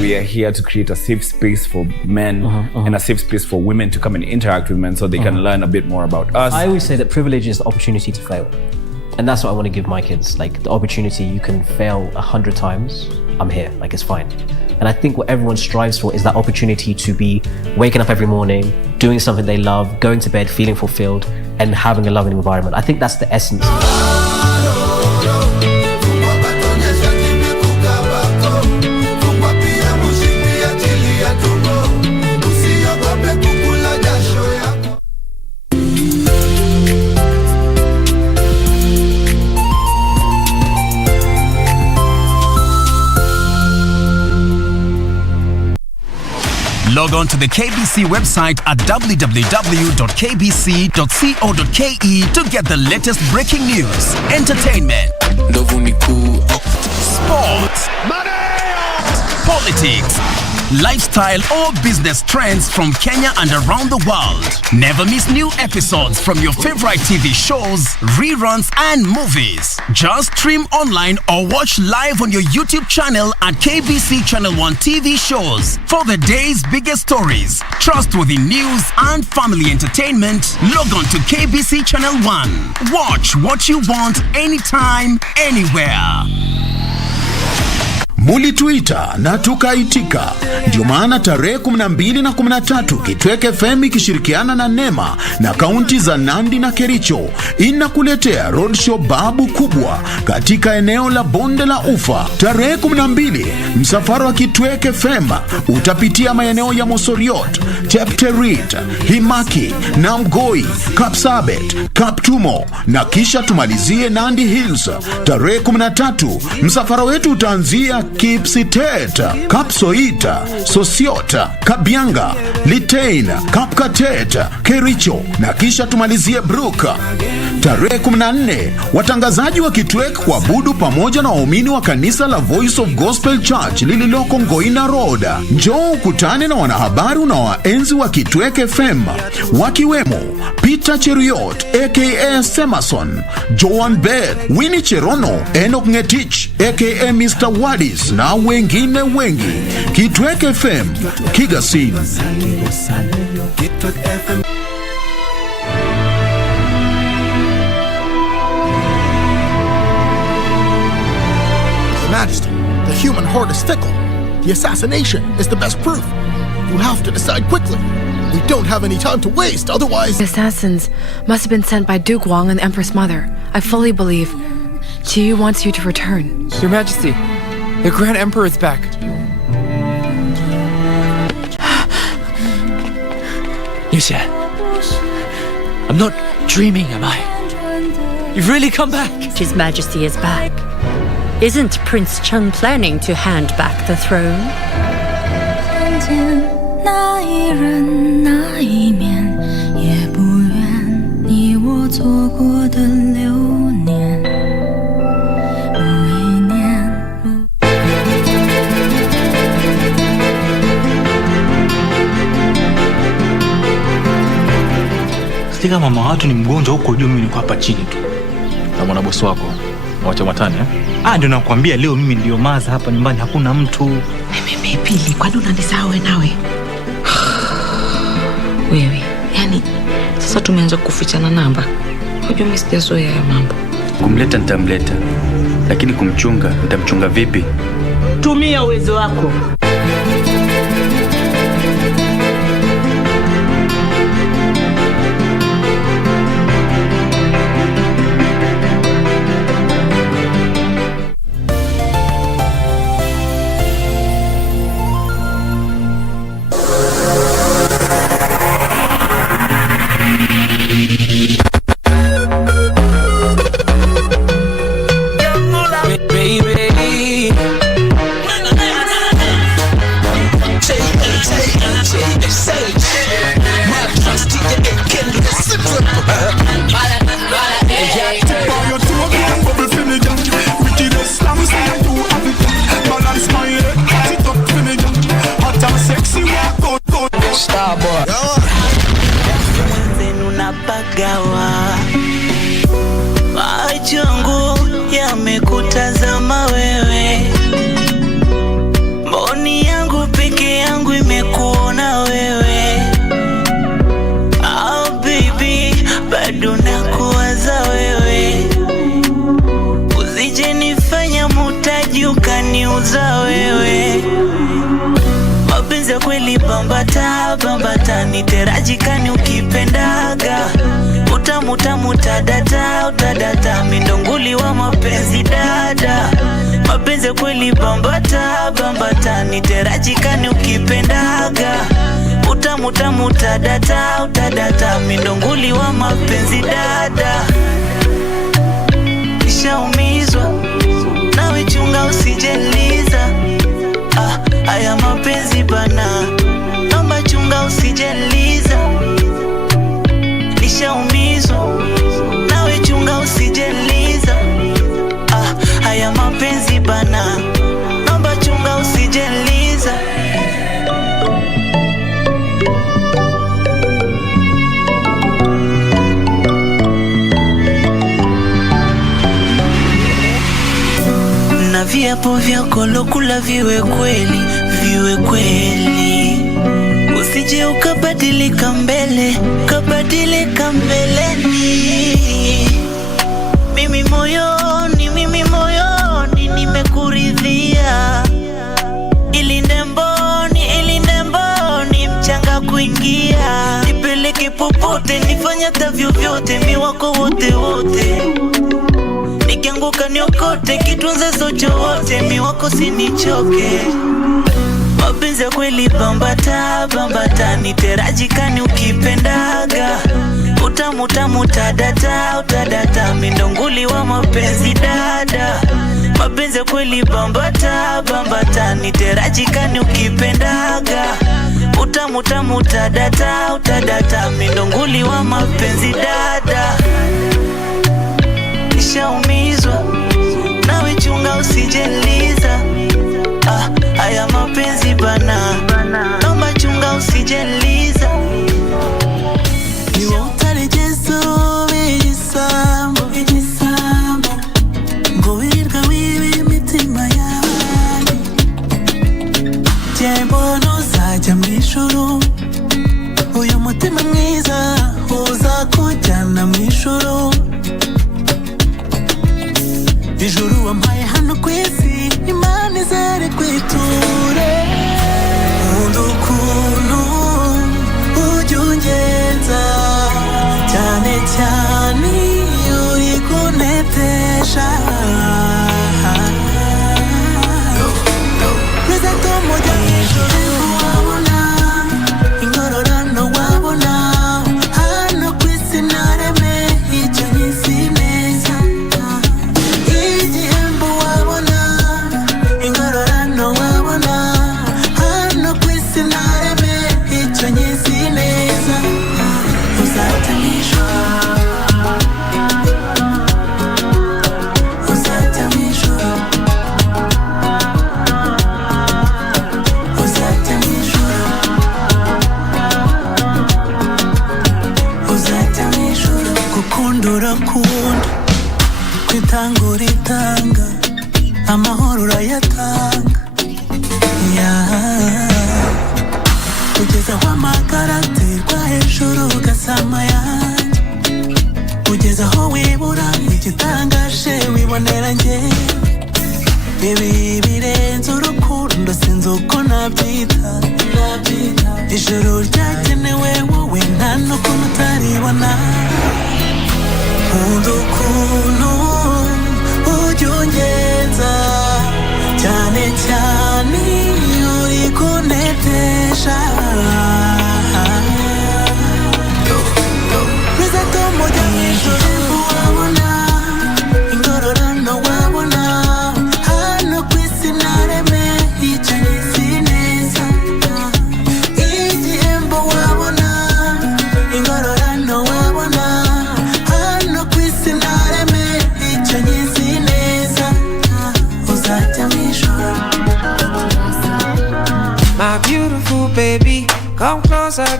We are here to create a safe space for men and a safe space for women to come and interact with men so they can learn a bit more about us. I always say that privilege is the opportunity to fail. And that's what I want to give my kids, like the opportunity. You can fail 100 times, I'm here, like it's fine. And I think what everyone strives for is that opportunity to be waking up every morning, doing something they love, going to bed, feeling fulfilled, and having a loving environment. I think that's the essence. Log on to the KBC website at www.kbc.co.ke to get the latest breaking news, entertainment, sports, politics, lifestyle or business trends from Kenya and around the world. Never miss new episodes from your favorite TV shows, reruns and movies. Just stream online or watch live on your YouTube channel at KBC Channel 1 TV shows. For the day's biggest stories, trustworthy news and family entertainment, log on to KBC Channel 1. Watch what you want anytime, anywhere. Mulituita na tukaitika. Ndio maana tarehe 12 na 13 Kitweke FM ikishirikiana na NEMA na kaunti za Nandi na Kericho inakuletea roadshow babu kubwa katika eneo la Bonde la Ufa. Tarehe 12 msafara wa Kitweke FM utapitia maeneo ya Mosoriot, Chepterit, Himaki, Namgoi, Kapsabet, Kaptumo na kisha tumalizie Nandi Hills. Tarehe 13 msafara wetu utaanzia Kipsitet, Kapsoita, Sosiota, Kabianga, Litein, Kapkatet, Kericho na kisha tumalizie Bruka. Tarehe 14 watangazaji wa Kitwek kuabudu pamoja na waumini wa kanisa la Voice of Gospel Church lililoko Ngoina Road. Njoo ukutane na wanahabari na waenzi wa Kitwek FM wakiwemo Peter Cheriot aka Semason, Joan Bell, Winnie Cherono, Enoch Ngetich aka Mr. Wadis na wengine wengi. Kitwek FM, Kigasin. Majesty, the human heart is fickle. The assassination is the best proof. You have to decide quickly. We don't have any time to waste, otherwise... The assassins must have been sent by Duke Wang and the Empress Mother. I fully believe Qiyu wants you to return. Your Majesty, the Grand Emperor is back. Yuxia, I'm not dreaming, am I? You've really come back. His Majesty is back. Isn't Prince Cheng planning to hand back the throne? Stika mama watu ni mgonjwa huko juu, mimi niko hapa chini tu. Na mwana bosi wako, mwacha matani ndio nakwambia leo mimi ndio maza hapa nyumbani, hakuna mtu. Mimi Pili, kwani unanisahau nawe? Wewe, yani sasa tumeanza kufichana namba. Unajua mimi sijazoea ya mambo. Kumleta nitamleta, lakini kumchunga nitamchunga vipi? Tumia uwezo wako. Yamekutazama wewe, mboni yangu peke yangu imekuona wewe. Oh baby, bado nakuwaza wewe, usije nifanya mutaji ukaniuza wewe. Mapenzi kweli bambata bambata, niterajikani ukipendaga. Utamu tamu tadata utadata, mindonguli wa mapenzi dada. Mapenzi kweli bambata bambata, niterajikani ukipendaga. Utamu tamu tadata utadata, mindonguli wa mapenzi dada. Nishaumizwa nawe, chunga usijeliza. Haya mapenzi bana, naomba chunga usijeliza. Nishaumizwa nawe, chunga usijeliza. Haya mapenzi bana, naomba chunga usijeliza. Na viapo vyako lokula viwe kweli, viwe kweli. Usije ukabadilika mbele, kabadilika mbeleni. Mimi moyoni nimekuridhia. Ilinde mboni mchanga kuingia. Nipeleke popote, nifanya tavyo vyote, mi wako wote wote. Nikianguka niokote, kitunze socho wote, mi wako sinichoke. Mapenzi kweli bambata bambata, niterajikani ukipendaga. Utamu tamu tadata utadata, mindonguli wa mapenzi dada. Mapenzi kweli bambata bambata, niterajikani ukipendaga. Utamu tamu tadata utadata, mindonguli wa mapenzi dada. Nishaumizwa nawe, chunga usijeliza. Haya mapenzi bana, naomba chunga usijeliza. Niwe utalejezo vijisambo, ngoirga wiwi mitima yawe. Jembono zaja mwishuru, uyu mutima mwiza uza kujana mwishuru. Ijuru wampaye hano kwisi, imana izere kwiture. Nkunda ukuntu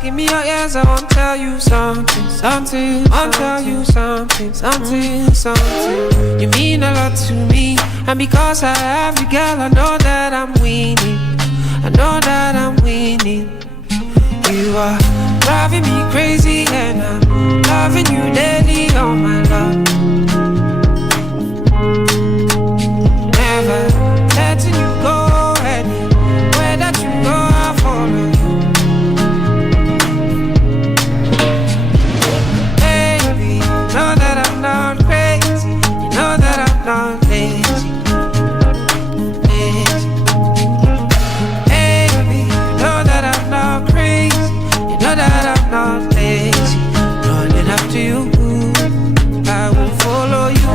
Give me your ears, I want to tell you something, something. I want to tell you something, something, something. You mean a lot to me, and because I have you, girl, I know that I'm winning. I know that I'm winning. You are driving me crazy, and I'm loving you daily, oh my love. Never letting you go, anywhere that you go, I'll follow you. Know that I'm not crazy. You know that I'm not lazy. Baby, you know that I'm not crazy. You know that I'm not lazy. Running after you, I will follow you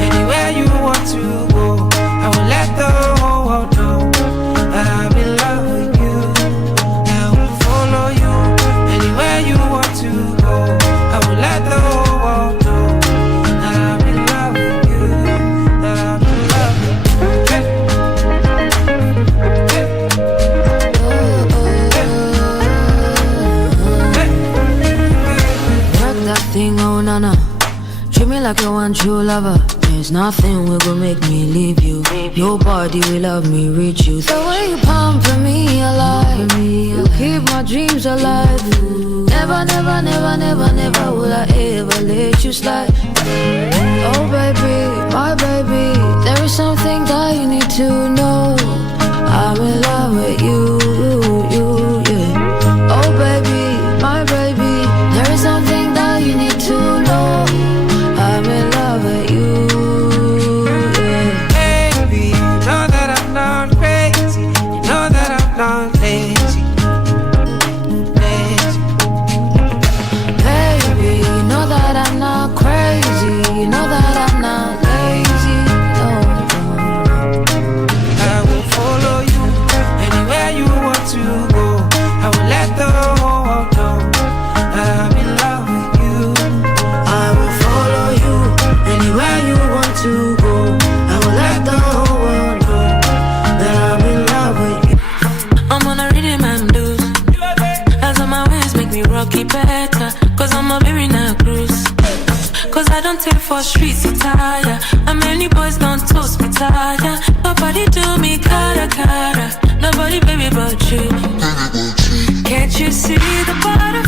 anywhere you want to go. I will let the whole world know that I'm in love with you. I will follow you anywhere you want to go. I will let the whole world know that I'm in love with you, that I'm in love with you. Work that thing, oh nana. Treat me like you want true lover. There's nothing will go make me leave you. Nobody will love me, reach you. The way you pumping me alive, you keep my dreams alive. Never, never, never, never, never will I ever let you slide. Oh baby, my baby, there is something that you need to know. I'm in love with you, yeah. Oh baby, my baby, there is something that you need to know. I'm in love with you, yeah. Baby, you know that I'm not crazy. You know that I'm not lazy. Baby, you know that I'm not crazy. You know that I'm not lazy. No. I will follow you anywhere you want to go. I will let the whole world know that I'm in love with you. I will follow you anywhere you want to go. I will let the whole world know that I'm in love with you. I'm on a rhythm and blues. As on my ways make me rocky better. Cause I'm a baby na cruise. Cause I don't take for streets to tire. And many boys don't toast me tire. Nobody do me cara cara. Nobody baby but you. Can't you see the butterfly